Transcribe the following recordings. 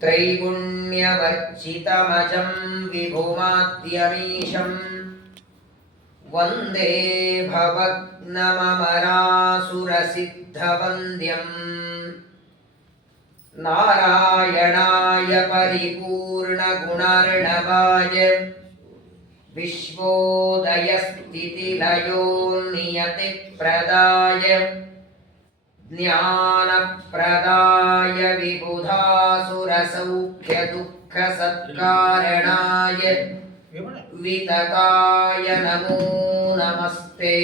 त्रैगुण्यवर्जितमजं विभुमाद्यमीशं वन्दे भवग्नममरासुरसिद्धवन्द्यं नारायणाय परिपूर्णगुणार्णवाय विश्वोदयस्थितिलयोन्नियतिप्रदाय ज्ञानप्रदाय विबुधासुरसौख्यदुःखसत्कारणाय वितताय नमो नमस्ते।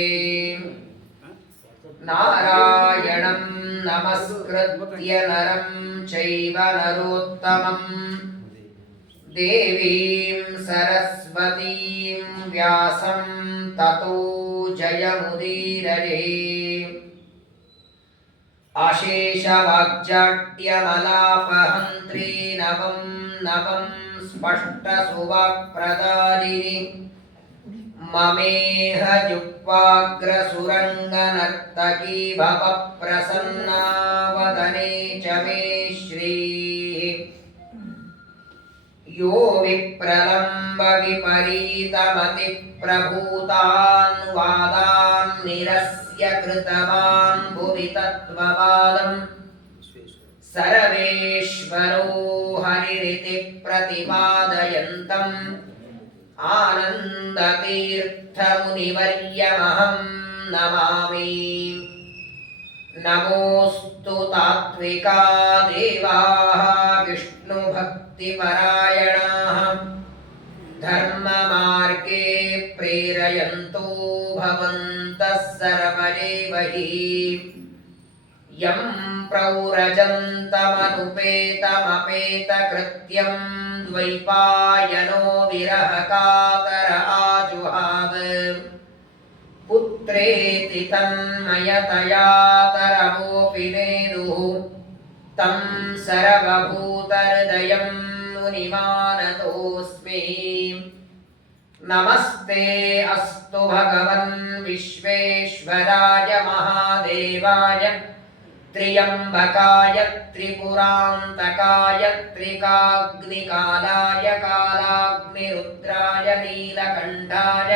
नारायणं नमस्कृत्य नरं चैव नरोत्तमं देवीं सरस्वतीं व्यासं ततो जयमुदीरये। अशेषवाग्जाट्यमलापहन्त्री नवं नवं स्पष्टसुवाक्प्रदायिनी ममेह जुह्वाग्रसुरङ्गनर्तकी भव प्रसन्ना वदने च मे श्रीः। यो विप्रलम्ब विपरीतमतिप्रभूतान् वादान् निरस्य कृतवान् भुवि तत्त्ववादम् सर्वेश्वरो हरिरिति प्रतिपादयन्तम् आनन्दतीर्थमुनिवर्यमहं नमामि। नमोऽस्तु तात्विका देवाः विष्णुभक्तिपरायणाः धर्ममार्गे प्रेरयन्तो भवन्तः सर्व एव हि। यं प्रव्रजन्तमनुपेतमपेतकृत्यं द्वैपायनो विरहकातर आजुहाव पुत्रेति तन्मयतया तरवोऽपि नेदुः तं सर्वभूतहृदयं मुनिमानतोऽस्मि। नमस्ते अस्तु भगवन् विश्वेश्वराय महादेवाय त्र्यम्बकाय त्रिपुरान्तकाय त्रिकाग्निकालाय कालाग्निरुद्राय नीलकण्ठाय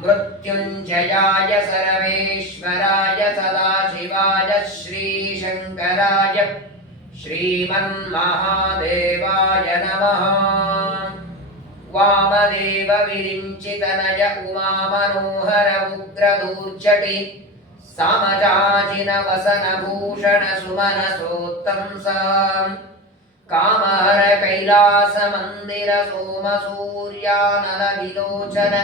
मृत्युञ्जयाय सर्वेश्वराय सदाशिवाय श्रीशङ्कराय श्रीमन्महादेवाय नमः। वामदेव विरिञ्चितनय उमामनोहर उग्रदूर्जटि सामजाजिनवसनभूषण सुमनसोत्तंसाम् कामहर कैलासमन्दिर सोमसूर्यानल विलोचन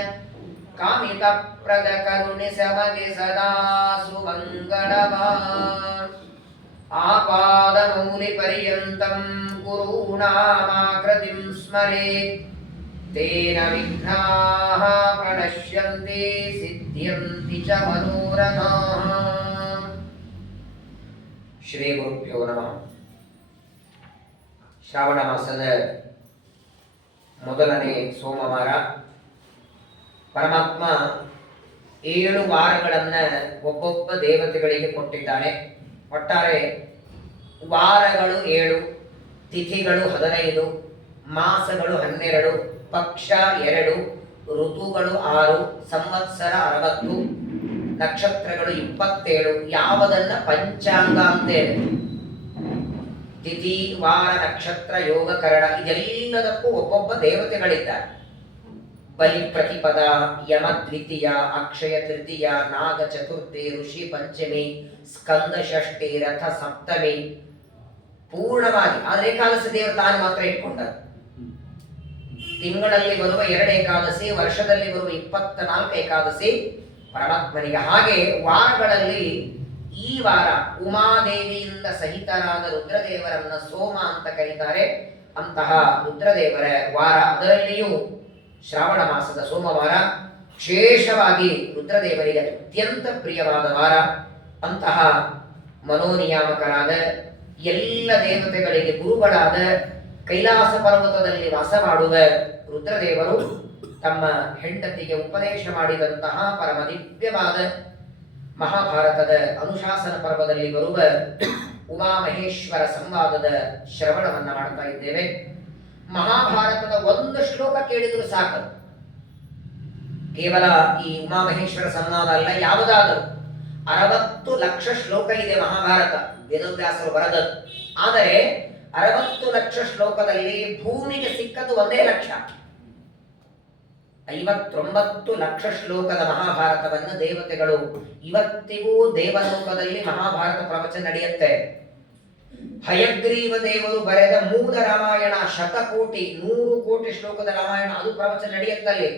कामितप्रदकरुणि समगे सदा सुमङ्गलमान्। आपादमौलिपर्यन्तं गुरूणामाकृतिं स्मरेत् तेन विघ्नाः प्रणश्यन्ति सिद्ध्यन्ति च मनोरथाः। ಶ್ರೀ ಗುರುಭ್ಯೋ ನಮಃ. ಶ್ರಾವಣ ಮಾಸದ ಮೊದಲನೇ ಸೋಮವಾರ. ಪರಮಾತ್ಮ 7 ವಾರಗಳನ್ನು ಒಬ್ಬೊಬ್ಬ ದೇವತೆಗಳಿಗೆ ಕೊಟ್ಟಿದ್ದಾನೆ. ಒಟ್ಟಾರೆ ವಾರಗಳು 7, ತಿಥಿಗಳು 15, ಮಾಸಗಳು 12, ಪಕ್ಷ 2, ಋತುಗಳು 6, ಸಂವತ್ಸರ 60, ನಕ್ಷತ್ರಗಳು 27. ಯಾವುದನ್ನ ಪಂಚಾಂಗ ಅಂತೇವೆ. ತಿಥಿ, ವಾರ, ನಕ್ಷತ್ರ, ಯೋಗ, ಕರಣ ಇದೆಲ್ಲದಕ್ಕೂ ಒಬ್ಬೊಬ್ಬ ದೇವತೆಗಳಿದ್ದಾರೆ. ಬಲಿ ಪ್ರತಿಪದ, ಯಮ ದ್ವಿತೀಯ, ಅಕ್ಷಯ ತೃತೀಯ, ನಾಗ ಚತುರ್ಥಿ, ಋಷಿ ಪಂಚಮಿ, ಸ್ಕಂದ ಷಷ್ಠಿ, ರಥ ಸಪ್ತಮಿ. ಪೂರ್ಣವಾಗಿ ಆದರೆ ಏಕಾದಶಿ ದೇವರು ತಾನು ಮಾತ್ರ ಇಟ್ಕೊಂಡ. ತಿಂಗಳಲ್ಲಿ ಬರುವ 2 ಏಕಾದಶಿ, ವರ್ಷದಲ್ಲಿ ಬರುವ 24 ಏಕಾದಶಿ ಪರಮಾತ್ಮನಿಗೆ. ಹಾಗೆ ವಾರಗಳಲ್ಲಿ ಈ ವಾರ ಉಮಾದೇವಿಯಿಂದ ಸಹಿತರಾದ ರುದ್ರದೇವರನ್ನ ಸೋಮ ಅಂತ ಕರೀತಾರೆ. ಅಂತಹ ರುದ್ರದೇವರ ವಾರ, ಅದರಲ್ಲಿಯೂ ಶ್ರಾವಣ ಮಾಸದ ಸೋಮವಾರ ವಿಶೇಷವಾಗಿ ರುದ್ರದೇವರಿಗೆ ಅತ್ಯಂತ ಪ್ರಿಯವಾದ ವಾರ. ಅಂತಹ ಮನೋನಿಯಾಮಕರಾದ ಎಲ್ಲ ದೇವತೆಗಳಿಗೆ ಗುರುಗಳಾದ ಕೈಲಾಸ ಪರ್ವತದಲ್ಲಿ ವಾಸ ಮಾಡುವ ರುದ್ರದೇವರು ತಮ್ಮ ಹೆಂಡತಿಗೆ ಉಪದೇಶ ಮಾಡಿದಂತಹ ಪರಮ ದಿವ್ಯವಾದ ಮಹಾಭಾರತದ ಅನುಶಾಸನ ಪರ್ವದಲ್ಲಿ ಬರುವ ಉಮಾಮಹೇಶ್ವರ ಸಂವಾದದ ಶ್ರವಣವನ್ನ ಮಾಡ್ತಾ ಇದ್ದೇವೆ. ಮಹಾಭಾರತದ ಒಂದು ಶ್ಲೋಕ ಕೇಳಿದರೂ ಸಾಕು. ಕೇವಲ ಈ ಉಮಾಮಹೇಶ್ವರ ಸಂವಾದ ಅಲ್ಲ, ಯಾವುದಾದರೂ 60 ಲಕ್ಷ ಶ್ಲೋಕ ಇದೆ ಮಹಾಭಾರತ, ವೇದವ್ಯಾಸರು ಬರೆದದ್ದು. ಆದರೆ 60 ಲಕ್ಷ ಶ್ಲೋಕದಲ್ಲಿ ಭೂಮಿಗೆ ಸಿಕ್ಕದ್ದು 1 ಲಕ್ಷ. 59 ಲಕ್ಷ ಶ್ಲೋಕದ ಮಹಾಭಾರತವನ್ನು ದೇವತೆಗಳು ಇವತ್ತಿಗೂ ದೇವಲೋಕದಲ್ಲಿ ಮಹಾಭಾರತ ಪ್ರವಚನ ನಡೆಯುತ್ತೆ. ಹಯಗ್ರೀವ ದೇವರು ಬರೆದ ಮೂಲ ರಾಮಾಯಣ 100 ಕೋಟಿ ಶ್ಲೋಕದ ರಾಮಾಯಣ, ಅದು ಪ್ರವಚನ ನಡೆಯುತ್ತಲ್ಲಿ.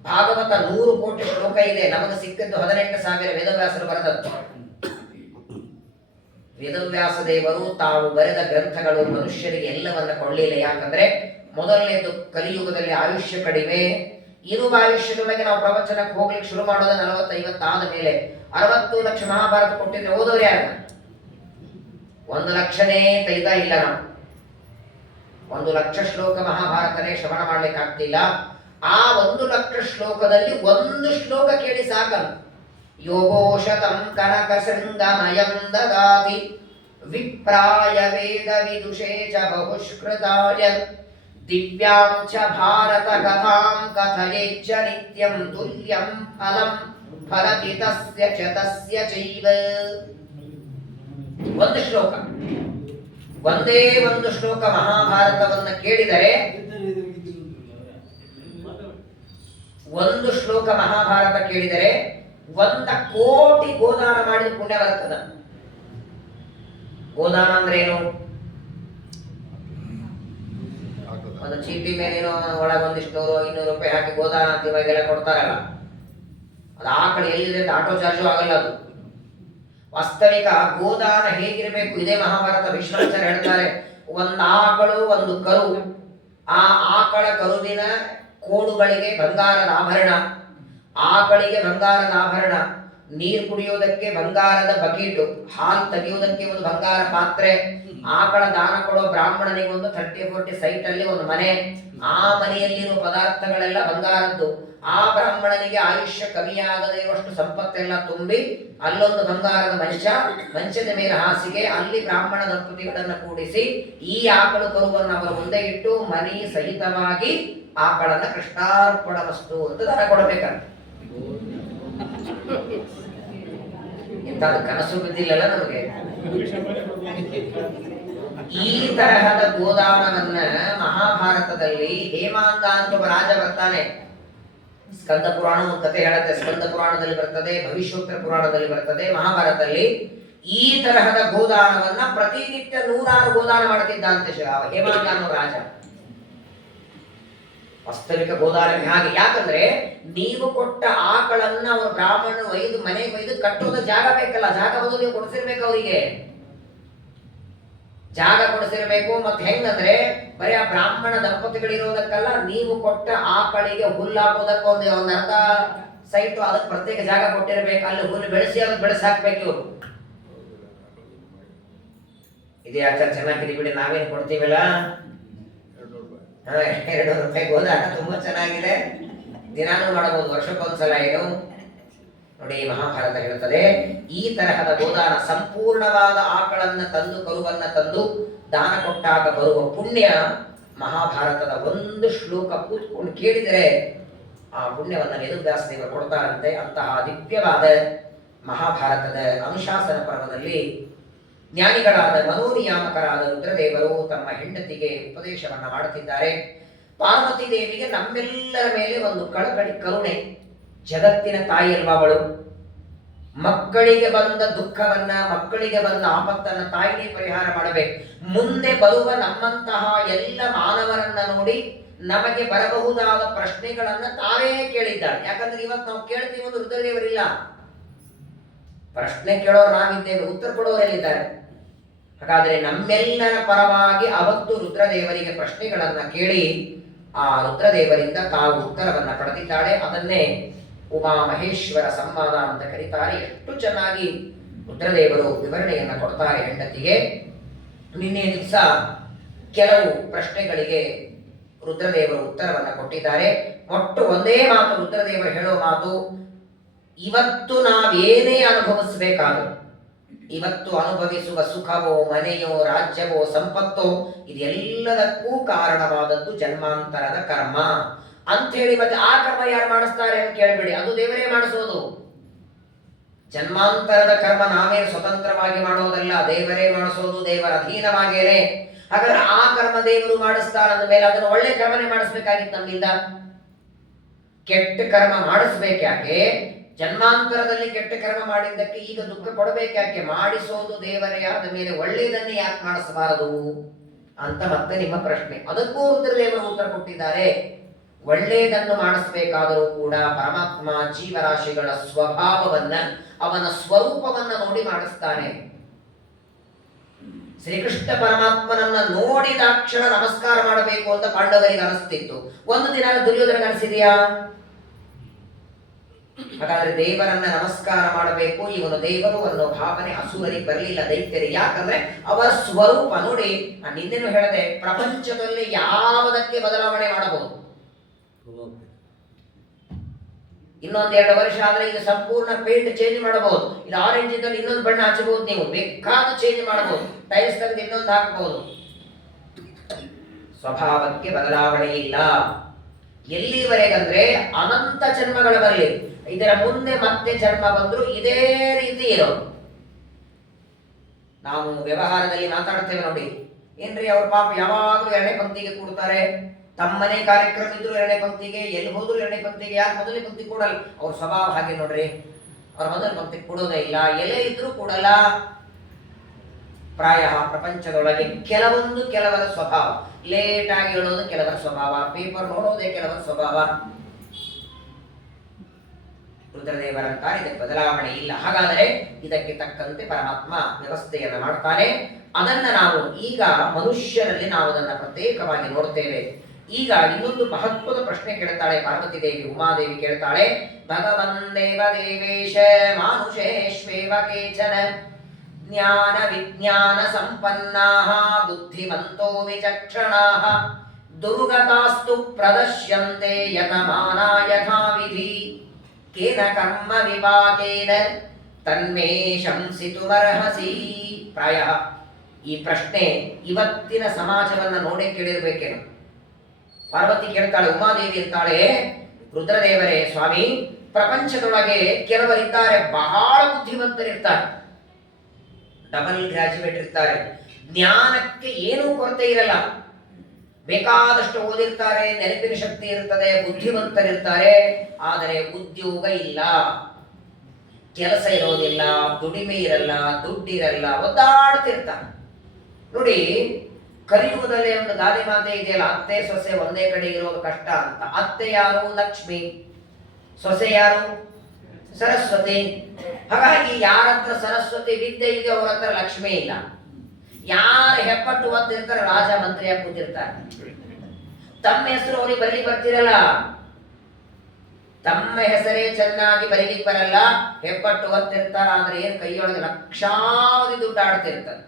ಭಾಗವತ 100 ಕೋಟಿ ಶ್ಲೋಕ ಇದೆ, ನಮಗೆ ಸಿಕ್ಕದ್ದು 18,000 ವೇದವ್ಯಾಸರು ಬರೆದದ್ದು. ವೇದವ್ಯಾಸ ದೇವರು ತಾವು ಬರೆದ ಗ್ರಂಥಗಳು ಮನುಷ್ಯರಿಗೆ ಎಲ್ಲವನ್ನ ಕೊಳ್ಳಿಲ್ಲ. ಯಾಕಂದ್ರೆ ಮೊದಲನೇದು ಕಲಿಯುಗದಲ್ಲಿ ಆಯುಷ್ಯ ಕಡಿಮೆ, ಇರುವ ಆಯುಷ್ಯದೊಳಗೆ ನಾವು ಪ್ರವಚನಕ್ಕೆ ಹೋಗ್ಲಿಕ್ಕೆ ಶುರು ಮಾಡೋದು 40-50 ಆದ ಮೇಲೆ. 60 ಲಕ್ಷ ಮಹಾಭಾರತ ಕೊಟ್ಟಿದ್ರೆ ಓದೋರು ಯಾರು? 1 ಲಕ್ಷನೇ ತೆಗೆದ ಇಲ್ಲ ನಾವು. 1 ಲಕ್ಷ ಶ್ಲೋಕ ಮಹಾಭಾರತನೇ ಶ್ರವಣ ಮಾಡ್ಲಿಕ್ಕೆ ಆಗ್ತಿಲ್ಲ. ಆ 1 ಲಕ್ಷ ಶ್ಲೋಕದಲ್ಲಿ ಒಂದು ಶ್ಲೋಕ ಕೇಳಿ ಸಾಕಲ್ಲ. ಯೋಗೋಷತಂ ಕನಕ ಶೃಂಗಮಯಂ ದದಾತಿ ವಿಪ್ರಾಯ ವೇದ ವಿದುಷೇ ಚ ಬಹುಷ್ಕೃತಾಯ ದಿವ್ಯಾಂ ಚ ಭಾರತ ಕಥಾಂ ಕಥಯೇಚ್ಚ ನಿತ್ಯಂ ತುಲ್ಯಂ ಫಲಂ ಫಲತಿ ತಸ್ಯ ಚ ತಸ್ಯ ಚೈವ. ಒಂದು ಶ್ಲೋಕ, ಒಂದೇ ಒಂದು ಶ್ಲೋಕ ಮಹಾಭಾರತವನ್ನು ಕೇಳಿದರೆ, ಒಂದು ಶ್ಲೋಕ ಮಹಾಭಾರತ ಕೇಳಿದರೆ 1 ಕೋಟಿ ಗೋದಾನ ಮಾಡಿದ ಪುಣ್ಯ ಬರ್ತದ. ಗೋದಾನ ಅಂದ್ರೆ ಏನು? ಒಂದು ಚೀಟಿ ಮೇಲೇನೋ ಒಳಗೊಂದಿಷ್ಟು 200 ರೂಪಾಯಿ ಹಾಕಿ ಗೋದಾನ ಅಂತ ಇವಾಗೆಲ್ಲ ಕೊಡ್ತಾರಲ್ಲ, ಅದು ಆಕಳು ಎಲ್ಲಿದೆ ಅಂತ ಆಟೋ ಚಾರ್ಜು ಆಗಲ್ಲ. ಅದು ವಾಸ್ತವಿಕ ಗೋದಾನ ಹೇಗಿರಬೇಕು ಇದೇ ಮಹಾಭಾರತ ವಿಶ್ವಾಚಾರ್ಯ ಹೇಳ್ತಾರೆ. ಒಂದು ಆಕಳು, ಒಂದು ಕರು, ಆ ಆಕಳ ಕರುವಿನ ಕೋಡುಗಳಿಗೆ ಬಂಗಾರದ ಆಭರಣ, ಆಕಳಿಗೆ ಬಂಗಾರದ ಆಭರಣ, ನೀರು ಕುಡಿಯೋದಕ್ಕೆ ಬಂಗಾರದ ಬಕೀಟು, ಹಾಲು ತೆಗೆಯುವುದಕ್ಕೆ ಒಂದು ಬಂಗಾರ ಪಾತ್ರೆ, ಆಕಳ ದಾನ ಕೊಡೋ ಬ್ರಾಹ್ಮಣನಿಗೆ ಒಂದು 30-40 ಸೈಟ್ ಅಲ್ಲಿ ಒಂದು ಮನೆ, ಆ ಮನೆಯಲ್ಲಿರುವ ಪದಾರ್ಥಗಳೆಲ್ಲ ಬಂಗಾರದ್ದು. ಆ ಬ್ರಾಹ್ಮಣನಿಗೆ ಆಯುಷ್ಯ ಕಮಿಯಾಗದೇ ಇರುವಷ್ಟು ಸಂಪತ್ತೆಲ್ಲ ತುಂಬಿ ಅಲ್ಲೊಂದು ಬಂಗಾರದ ಮಂಚದ ಮೇಲೆ ಹಾಸಿಗೆ, ಅಲ್ಲಿ ಬ್ರಾಹ್ಮಣ ದಂಪತಿಗಳನ್ನು ಕೂಡಿಸಿ ಈ ಆಕಳು ಕರುವನ್ನು ಅವರ ಮುಂದೆ ಇಟ್ಟು ಮನಿ ಸಹಿತವಾಗಿ ಆಕಳನ್ನ ಕೃಷ್ಣಾರ್ಪಣ ವಸ್ತು ಅಂತ ದಾನ ಕೊಡಬೇಕಂತ. ಇಂಥದ್ದು ಕನಸು ಬಿದ್ದಿಲ್ಲಲ್ಲ ನಮಗೆ. ಈ ತರಹದ ಗೋದಾನವನ್ನ ಮಹಾಭಾರತದಲ್ಲಿ ಹೇಮಾಂಗ ಅಂತ ಒಬ್ಬ ರಾಜ ಬರ್ತಾನೆ. ಸ್ಕಂದ ಪುರಾಣ ಒಂದು ಕಥೆ ಹೇಳುತ್ತೆ. ಸ್ಕಂದ ಪುರಾಣದಲ್ಲಿ ಬರ್ತದೆ, ಭವಿಷ್ಯೋತ್ತರ ಪುರಾಣದಲ್ಲಿ ಬರ್ತದೆ. ಮಹಾಭಾರತದಲ್ಲಿ ಈ ತರಹದ ಗೋದಾನವನ್ನ ಪ್ರತಿನಿತ್ಯ 100 ಗೋದಾನ ಮಾಡ್ತಿದ್ದಂತೆ ಹೇಮಾಂಗ ಅನ್ನೋ ರಾಜ. ವಾಸ್ತವಿಕ ಗೋದಾನ ಹಾಗೆ. ಯಾಕಂದ್ರೆ ನೀವು ಕೊಟ್ಟ ಆಕಳನ್ನ ಅವರು ಬ್ರಾಹ್ಮಣ ಒಯ್ದು ಮನೆಗೆ ಒಯ್ದು ಕಟ್ಟೋದ ಜಾಗ ಬೇಕಲ್ಲ, ಜಾಗ ಬದಲು ನೀವು ಕೊಡಿಸಿರ್ಬೇಕು ಅವರಿಗೆ, ಜಾಗ ಕೊಡಿಸಿರ್ಬೇಕು. ಮತ್ತೆ ಹೆಂಗಂದ್ರೆ ಬರೀ ಆ ಬ್ರಾಹ್ಮಣ ದಂಪತಿಗಳಿರೋದಕ್ಕಲ್ಲ, ನೀವು ಕೊಟ್ಟ ಆಕಳಿಗೆ ಹುಲ್ಲು ಹಾಕೋದಕ್ಕೆ ಒಂದು ಅರ್ಧ ಸೈಟು ಅದಕ್ಕೆ ಪ್ರತ್ಯೇಕ ಜಾಗ ಕೊಟ್ಟಿರ್ಬೇಕು. ಅಲ್ಲಿ ಹುಲ್ಲು ಬೆಳೆಸಿ ಅದಕ್ಕೆ ಬೆಳೆಸಿ ಹಾಕ್ಬೇಕು ಇವರು. ಇದೇ ಆಚಾರ ಚೆನ್ನಾಗಿದೆ ಬಿಡಿ, ನಾವೇನು ಕೊಡ್ತೀವಲ್ಲ 200 ರೂಪಾಯಿ ಗೋದಾನ ತುಂಬಾ ಚೆನ್ನಾಗಿದೆ, ದಿನಾನೂ ಮಾಡಬಹುದು, ವರ್ಷಕ್ಕೊಂದ್ಸಲ. ಏನು ನೋಡಿ, ಮಹಾಭಾರತ ಹೇಳುತ್ತದೆ ಈ ತರಹದ ಗೋದಾನ ಸಂಪೂರ್ಣವಾದ ಆಕಳನ್ನ ತಂದು ಕರುವನ್ನ ತಂದು ದಾನ ಕೊಟ್ಟಾಗ ಬರುವ ಪುಣ್ಯ ಮಹಾಭಾರತದ ಒಂದು ಶ್ಲೋಕ ಕೂತ್ಕೊಂಡು ಕೇಳಿದರೆ ಆ ಪುಣ್ಯವನ್ನ ವೇದವ್ಯಾಸ ದೇವರು ಕೊಡ್ತಾರಂತೆ. ಅಂತಹ ದಿವ್ಯವಾದ ಮಹಾಭಾರತದ ಅನುಶಾಸನ ಪರ್ವದಲ್ಲಿ ಜ್ಞಾನಿಗಳಾದ ಮನೋನಿಯಾಮಕರಾದ ರುದ್ರದೇವರು ತಮ್ಮ ಹೆಂಡತಿಗೆ ಉಪದೇಶವನ್ನ ಮಾಡುತ್ತಿದ್ದಾರೆ. ಪಾರ್ವತಿ ದೇವಿಗೆ ನಮ್ಮೆಲ್ಲರ ಮೇಲೆ ಒಂದು ಕಳಕಳಿ ಕರುಣೆ. ಜಗತ್ತಿನ ತಾಯಿ ಅಲ್ವಾ ಅವಳು. ಮಕ್ಕಳಿಗೆ ಬಂದ ದುಃಖವನ್ನ, ಮಕ್ಕಳಿಗೆ ಬಂದ ಆಪತ್ತನ್ನ ತಾಯಿಗೆ ಪರಿಹಾರ ಮಾಡಬೇಕು. ಮುಂದೆ ಬರುವ ನಮ್ಮಂತಹ ಎಲ್ಲ ಮಾನವರನ್ನ ನೋಡಿ ನಮಗೆ ಬರಬಹುದಾದ ಪ್ರಶ್ನೆಗಳನ್ನ ತಾವೇ ಕೇಳಿದ್ದಾಳೆ. ಯಾಕಂದ್ರೆ ಇವತ್ತು ನಾವು ಕೇಳ್ತೀವಿ, ಒಂದು ರುದ್ರದೇವರಿಲ್ಲ, ಪ್ರಶ್ನೆ ಕೇಳೋರು ನಾವಿದ್ದೇವೆ, ಉತ್ತರ ಕೊಡೋರೆಲ್ಲಿದ್ದಾರೆ. ಹಾಗಾದ್ರೆ ನಮ್ಮೆಲ್ಲರ ಪರವಾಗಿ ಅವತ್ತು ರುದ್ರದೇವರಿಗೆ ಪ್ರಶ್ನೆಗಳನ್ನ ಕೇಳಿ ಆ ರುದ್ರದೇವರಿಂದ ತಾವು ಉತ್ತರವನ್ನ ಪಡೆದಿದ್ದಾಳೆ. ಅದನ್ನೇ ಉಮಾಮಹೇಶ್ವರ ಸಂವಾದ ಅಂತ ಕರೀತಾರೆ. ಎಷ್ಟು ಚೆನ್ನಾಗಿ ರುದ್ರದೇವರು ವಿವರಣೆಯನ್ನ ಕೊಡ್ತಾರೆ ಹೆಂಡತಿಗೆ. ನಿನ್ನೆ ದಿವಸ ಕೆಲವು ಪ್ರಶ್ನೆಗಳಿಗೆ ರುದ್ರದೇವರು ಉತ್ತರವನ್ನ ಕೊಟ್ಟಿದ್ದಾರೆ. ಒಟ್ಟು ಒಂದೇ ಮಾತು ರುದ್ರದೇವರು ಹೇಳೋ ಮಾತು, ಇವತ್ತು ನಾವೇನೇ ಅನುಭವಿಸಬೇಕಾದರೂ ಇವತ್ತು ಅನುಭವಿಸುವ ಸುಖವೋ ಮನೆಯೋ ರಾಜ್ಯವೋ ಸಂಪತ್ತೋ ಇದೆಲ್ಲದಕ್ಕೂ ಕಾರಣವಾದದ್ದು ಜನ್ಮಾಂತರದ ಕರ್ಮ ಅಂಥೇಳಿ. ಮತ್ತೆ ಆ ಕರ್ಮ ಯಾರು ಮಾಡಿಸ್ತಾರೆ ಅಂತ ಕೇಳಬೇಡಿ, ಅದು ದೇವರೇ ಮಾಡಿಸೋದು. ಜನ್ಮಾಂತರದ ಕರ್ಮ ನಾವೇ ಸ್ವತಂತ್ರವಾಗಿ ಮಾಡೋದಲ್ಲ, ದೇವರೇ ಮಾಡಿಸೋದು, ದೇವರ ಅಧೀನವಾಗೇನೆ. ಹಾಗಾದ್ರೆ ಆ ಕರ್ಮ ದೇವರು ಮಾಡಿಸ್ತಾರ ಅಂದ ಮೇಲೆ ಅದನ್ನು ಒಳ್ಳೆ ಕರ್ಮನೇ ಮಾಡಿಸ್ಬೇಕಾಗಿತ್ತು ನಮ್ಮಿಂದ. ಕೆಟ್ಟ ಕರ್ಮ ಮಾಡಿಸ್ಬೇಕ್ಯಾಕೆ? ಜನ್ಮಾಂತರದಲ್ಲಿ ಕೆಟ್ಟ ಕರ್ಮ ಮಾಡಿದ್ದಕ್ಕೆ ಈಗ ದುಃಖ ಕೊಡಬೇಕ್ಯಾಕೆ? ಮಾಡಿಸೋದು ದೇವರೇ ಆದ ಮೇಲೆ ಒಳ್ಳೆಯದನ್ನೇ ಯಾಕೆ ಮಾಡಿಸಬಾರದು ಅಂತ ಮತ್ತೆ ನಿಮ್ಮ ಪ್ರಶ್ನೆ. ಅದಕ್ಕೂ ರುದ್ರದೇವರು ಉತ್ತರ ಕೊಟ್ಟಿದ್ದಾರೆ. ಒಳ್ಳೆಯದನ್ನು ಮಾಡಿಸಬೇಕಾದರೂ ಕೂಡ ಪರಮಾತ್ಮ ಜೀವರಾಶಿಗಳ ಸ್ವಭಾವವನ್ನ, ಅವನ ಸ್ವರೂಪವನ್ನ ನೋಡಿ ಮಾಡಿಸ್ತಾನೆ. ಶ್ರೀಕೃಷ್ಣ ಪರಮಾತ್ಮನನ್ನ ನೋಡಿದಾಕ್ಷಣ ನಮಸ್ಕಾರ ಮಾಡಬೇಕು ಅಂತ ಪಾಂಡವರಿಗೆ ಅನಿಸ್ತಿತ್ತು. ಒಂದು ದಿನ ದುರ್ಯೋಧನ ಅನಿಸಿದೆಯಾ? ಹಾಗಾದ್ರೆ ದೇವರನ್ನ ನಮಸ್ಕಾರ ಮಾಡಬೇಕು, ಇವನು ದೇವರು ಅನ್ನೋ ಭಾವನೆ ಅಸುರರಿಗೆ ಬರಲಿಲ್ಲ, ದೈತ್ಯರಿಗೆ. ಯಾಕಂದ್ರೆ ಅವರ ಸ್ವರೂಪ ನೋಡಿ. ನಾನು ನಿನ್ನೆನೂ ಹೇಳಿದೆ, ಪ್ರಪಂಚದಲ್ಲಿ ಯಾವುದಕ್ಕೆ ಬದಲಾವಣೆ ಮಾಡಬಹುದು. ಇನ್ನೊಂದೆರಡು ವರ್ಷ ಆದ್ರೆ ಈಗ ಸಂಪೂರ್ಣ ಪೇಂಟ್ ಚೇಂಜ್ ಮಾಡಬಹುದು. ಇದು ಆರೆಂಜ್ ಇದ್ದಲ್ಲಿ ಇನ್ನೊಂದು ಬಣ್ಣ ಹಚ್ಚಬಹುದು, ನೀವು ಬೇಕಾದ ಚೇಂಜ್ ಮಾಡಬಹುದು, ಟೈಲ್ಸ್ ತೆಗೆದು ಇನ್ನೊಂದು ಹಾಕಬಹುದು. ಸ್ವಭಾವಕ್ಕೆ ಬದಲಾವಣೆ ಇಲ್ಲ. ಎಲ್ಲಿವರೆಗಂದ್ರೆ ಅನಂತ ಜನ್ಮಗಳ ಬರಲಿ, ಇದರ ಮುಂದೆ ಮತ್ತೆ ಜನ್ಮ ಬಂದ್ರು ಇದೇ ರೀತಿ ಇರೋದು. ನಾವು ವ್ಯವಹಾರದಲ್ಲಿ ಮಾತಾಡ್ತೇವೆ ನೋಡಿ, ಏನ್ರಿ ಅವ್ರ ಪಾಪ ಯಾವಾಗಲೂ ಎರಡನೇ ಪಂಕ್ತಿಗೆ ಕೂಡ್ತಾರೆ. ತಮ್ಮನೆ ಕಾರ್ಯಕ್ರಮ ಇದ್ರು ಎರಡನೇ ಪಂಕ್ತಿಗೆ, ಎಲ್ಲಿ ಹೋದ್ರು ಎರಡನೇ ಪಂಕ್ತಿಗೆ. ಯಾಕೆ ಮೊದಲನೇ ಪಂಕ್ತಿ ಕೂಡಲ್ಲ? ಅವ್ರ ಸ್ವಭಾವ ಹಾಗೆ ನೋಡ್ರಿ, ಅವ್ರ ಮೊದಲ ಪಂಕ್ತಿ ಕೂಡೋದೇ ಇಲ್ಲ. ಎಲೆ ಇದ್ರು ಕೂಡಲ್ಲ. ಪ್ರಾಯ ಪ್ರಪಂಚದೊಳಗೆ ಕೆಲವರ ಸ್ವಭಾವ, ಲೇಟ್ ಆಗಿ ಹೇಳೋದು ಕೆಲವರ ಸ್ವಭಾವ, ಪೇಪರ್ ನೋಡೋದೇ ಕೆಲವರ ಸ್ವಭಾವ. ರುದ್ರದೇವರಂತಾರೆ ಇದಕ್ಕೆ ಬದಲಾವಣೆ ಇಲ್ಲ. ಹಾಗಾದರೆ ಇದಕ್ಕೆ ತಕ್ಕಂತೆ ಪರಮಾತ್ಮ ವ್ಯವಸ್ಥೆಯನ್ನು ಮಾಡ್ತಾನೆ. ಅದನ್ನ ನಾವು ಈಗ ಮನುಷ್ಯರಲ್ಲಿ ನಾವು ಅದನ್ನು ಪ್ರತ್ಯೇಕವಾಗಿ ನೋಡ್ತೇವೆ. ಈಗ ಇನ್ನೊಂದು ಮಹತ್ವದ ಪ್ರಶ್ನೆ ಕೇಳ್ತಾಳೆ ಪಾರ್ವತಿ ದೇವಿ. ಉಮಾದೇವಿ ಕೇಳ್ತಾಳೆ, ಭಗವನ್ ದೇವ ದೇವೇಶ ಮಾನುಷೇಶ್ವೇವ ಕೇಚನ ಜ್ಞಾನ ವಿಜ್ಞಾನ ಸಂಪನ್ನಾಃ ಬುದ್ಧಿಮಂತೋ ವಿಚಕ್ಷಣಾಃ ದುರ್ಗತಾಸ್ತು ಪ್ರದಶ್ಯಂತೆ ಯತಮಾನಾ ಯಥಾವಿಧಿ ಕೇನ ಕರ್ಮ ವಿಪಾಕೇನ ತನ್ಮೇ ಶಂಸಿತುಮರ್ಹಸಿ. ಪ್ರಾಯ ಈ ಪ್ರಶ್ನೆ ಇವತ್ತಿನ ಸಮಾಜವನ್ನ ನೋಡೇ ಕೇಳಿರ್ಬೇಕೇನು. ಪಾರ್ವತಿ ಕೇಳ್ತಾಳೆ, ಉಮಾದೇವಿ ಅಂತಾಳೆ, ರುದ್ರದೇವರೇ ಸ್ವಾಮಿ, ಪ್ರಪಂಚದೊಳಗೆ ಕೆಲವರಿದ್ದಾರೆ ಬಹಳ ಬುದ್ಧಿವಂತರಿರ್ತಾರೆ, ಡಬಲ್ ಗ್ರಾಜುಯೇಟ್ ಇರ್ತಾರೆ, ಜ್ಞಾನಕ್ಕೆ ಏನೂ ಕೊರತೆ ಇರಲ್ಲ, ಬೇಕಾದಷ್ಟು ಓದಿರ್ತಾರೆ, ನೆನಪಿನ ಶಕ್ತಿ ಇರ್ತದೆ, ಬುದ್ಧಿವಂತರಿರ್ತಾರೆ. ಆದರೆ ಉದ್ಯೋಗ ಇಲ್ಲ, ಕೆಲಸ ಇರೋದಿಲ್ಲ, ದುಡಿಮೆ ಇರಲ್ಲ, ದುಡ್ಡಿರಲ್ಲ, ಒದ್ದಾಡ್ತಿರ್ತಾರೆ. ನೋಡಿ, ಕಲಿಯುಗದಲ್ಲಿ ಒಂದು ಗಾದೆ ಮಾತೆ ಇದೆಯಲ್ಲ, ಅತ್ತೆ ಸೊಸೆ ಒಂದೇ ಕಡೆ ಇರೋದು ಕಷ್ಟ ಅಂತ. ಅತ್ತೆ ಯಾರು? ಲಕ್ಷ್ಮಿ. ಸೊಸೆ ಯಾರು? ಸರಸ್ವತಿ. ಹಾಗಾಗಿ ಯಾರ ಹತ್ರ ಸರಸ್ವತಿ ವಿದ್ಯೆ ಇದೆ ಅವರ ಹತ್ರ ಲಕ್ಷ್ಮಿ ಇಲ್ಲ. ಯಾರು ಹೆಪ್ಪಟ್ಟು ಓದ್ತಿರ್ತಾರೆ ರಾಜ ಮಂತ್ರಿಯಾಗಿ ಕೂತಿರ್ತಾರೆ. ತಮ್ಮ ಹೆಸರು ಅವ್ರಿಗೆ ಬರೀಲಿಕ್ಕೆ ಬರ್ತಿರಲ್ಲ, ತಮ್ಮ ಹೆಸರೇ ಚೆನ್ನಾಗಿ ಬರೀಲಿಕ್ಕೆ ಬರಲ್ಲ, ಹೆಪ್ಪಟ್ಟು ಓದ್ತಿರ್ತಾರ. ಆದ್ರೆ ಏನ್ ಕೈಯೊಳಗೆ ಲಕ್ಷಾವಧಿ ದುಡ್ಡು ಆಡ್ತಿರ್ತಾರೆ.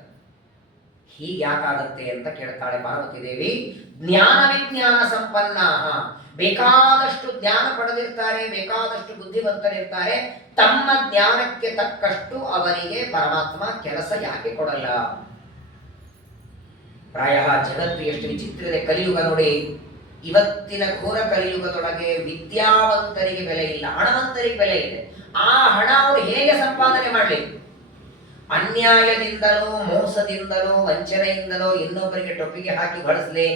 ಹೀಗೆ ಯಾಕಾಗತ್ತೆ ಅಂತ ಕೇಳ್ತಾಳೆ ಪಾರ್ವತಿ ದೇವಿ. ಜ್ಞಾನ ವಿಜ್ಞಾನ ಸಂಪನ್ನ, ಬೇಕಾದಷ್ಟು ಜ್ಞಾನ ಪಡೆದಿರ್ತಾರೆ, ಬೇಕಾದಷ್ಟು ಬುದ್ಧಿವಂತರಿರ್ತಾರೆ, ತಮ್ಮ ಜ್ಞಾನಕ್ಕೆ ತಕ್ಕಷ್ಟು ಅವರಿಗೆ ಪರಮಾತ್ಮ ಕೆಲಸ ಯಾಕೆ ಕೊಡಲ್ಲ? ಪ್ರಾಯ ಜಗತ್ತು ಎಷ್ಟು ವಿಚಿತ್ರ ಇದೆ. ಕಲಿಯುಗ ನೋಡಿ, ಇವತ್ತಿನ ಘೋರ ಕಲಿಯುಗದೊಳಗೆ ವಿದ್ಯಾವಂತರಿಗೆ ಬೆಲೆ ಇಲ್ಲ, ಹಣವಂತರಿಗೆ ಬೆಲೆ ಇದೆ. ಆ ಹಣ ಅವರು ಹೇಗೆ ಸಂಪಾದನೆ ಮಾಡಲಿ? ಅನ್ಯಾಯದಿಂದಲೋ, ಮೋಸದಿಂದಲೋ, ವಂಚನೆಯಿಂದಲೋ ಇನ್ನೊಬ್ಬರಿಗೆ ಟೊಪ್ಪಿಗೆ ಹಾಕಿ ಬಳಸಲಿ.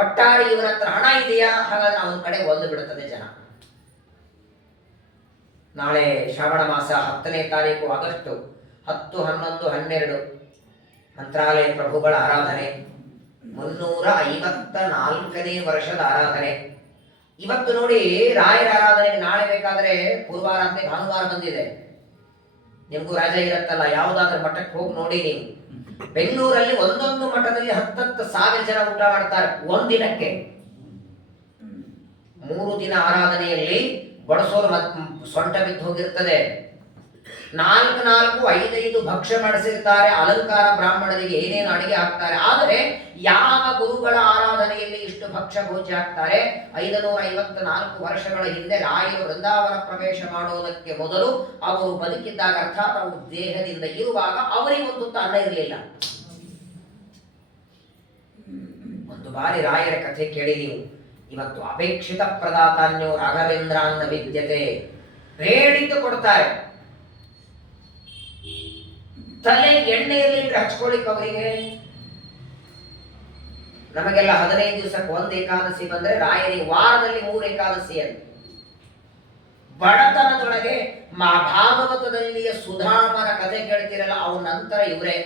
ಒಟ್ಟಾರೆ ಇವನ ಹತ್ರ ಹಣ ಇದೆಯಾ? ಹಾಗಾದ್ರೆ ಅವನ ಕಡೆ ಒಂದು ಬಿಡುತ್ತದೆ ಜನ. ನಾಳೆ ಶ್ರಾವಣ ಮಾಸ 10ನೇ ತಾರೀಕು ಆಗಸ್ಟ್ 10, 11, 12 ಮಂತ್ರಾಲಯ ಪ್ರಭುಗಳ ಆರಾಧನೆ, 354ನೇ ವರ್ಷದ ಆರಾಧನೆ. ಇವತ್ತು ನೋಡಿ, ರಾಯರ ಆರಾಧನೆಗೆ ನಾಳೆ ಬೇಕಾದ್ರೆ ಪೂರ್ವಾರಾಧನೆ ಭಾನುವಾರ ಬಂದಿದೆ. ನಿಮಗೂ ರಜೆ ಇರತ್ತಲ್ಲ, ಯಾವುದಾದ್ರೂ ಮಠಕ್ಕೆ ಹೋಗಿ ನೋಡಿ. ನೀವು ಬೆಂಗಳೂರಲ್ಲಿ ಒಂದೊಂದು ಮಠದಲ್ಲಿ 10,000 ಜನ ಊಟ ಮಾಡ್ತಾರೆ ಒಂದಿನಕ್ಕೆ. 3 ದಿನ ಆರಾಧನೆಯಲ್ಲಿ ಬಡಸೋರು ಸೊಂಟ ಬಿದ್ದು ಹೋಗಿರ್ತದೆ. ನಾಲ್ಕು ನಾಲ್ಕು ಐದೈದು ಭಕ್ಷ್ಯ ಮಾಡಿಸಿರ್ತಾರೆ, ಅಲಂಕಾರ ಬ್ರಾಹ್ಮಣರಿಗೆ ಏನೇನು ಅಡಿಗೆ ಹಾಕ್ತಾರೆ. ಆದರೆ ಯಾವ ಗುರುಗಳ ಆರಾಧನೆಯಲ್ಲಿ ಇಷ್ಟು ಭಕ್ಷ್ಯ ಭೋಜ್ಯ ಹಾಕ್ತಾರೆ? 554 ವರ್ಷಗಳ ಹಿಂದೆ ರಾಯರು ವೃಂದಾವನ ಪ್ರವೇಶ ಮಾಡೋದಕ್ಕೆ ಮೊದಲು ಅವರು ಬದುಕಿದ್ದಾಗ, ಅರ್ಥಾತ್ ಅವರು ದೇಹದಿಂದ ಇರುವಾಗ ಅವರಿಗೊಂದು ಅನ್ನ ಇರಲಿಲ್ಲ. ಒಂದು ಬಾರಿ ರಾಯರ ಕಥೆ ಕೇಳಿ ನೀವು. ಇವತ್ತು ಅಪೇಕ್ಷಿತ ಪ್ರದಾತಾನ್ಯೋ ರಾಘವೇಂದ್ರಾನ್ನ ವಿದ್ಯತೆ, ಬೇಡಿದ್ದು ಕೊಡ್ತಾರೆ. ತಲೆ ಎಣ್ಣೆ ಇರಲಿಲ್ಲ ಹಚ್ಕೊಳ್ಳಿಕ್ಕೆ ಅವರಿಗೆ. ನಮಗೆಲ್ಲ 15 ದಿವಸಕ್ಕೆ ಒಂದು ಏಕಾದಶಿ ಬಂದ್ರೆ ರಾಯರಿಗೆ ವಾರದಲ್ಲಿ 3 ಏಕಾದಶಿ ಅಂತ. ಬಡತನದೊಳಗೆ ಭಾಗವತದಲ್ಲಿಯ ಸುಧಾಮನ ಕಥೆ ಕೇಳ್ತಿರಲ್ಲ, ಅವನ ನಂತರ ಇವರೇ.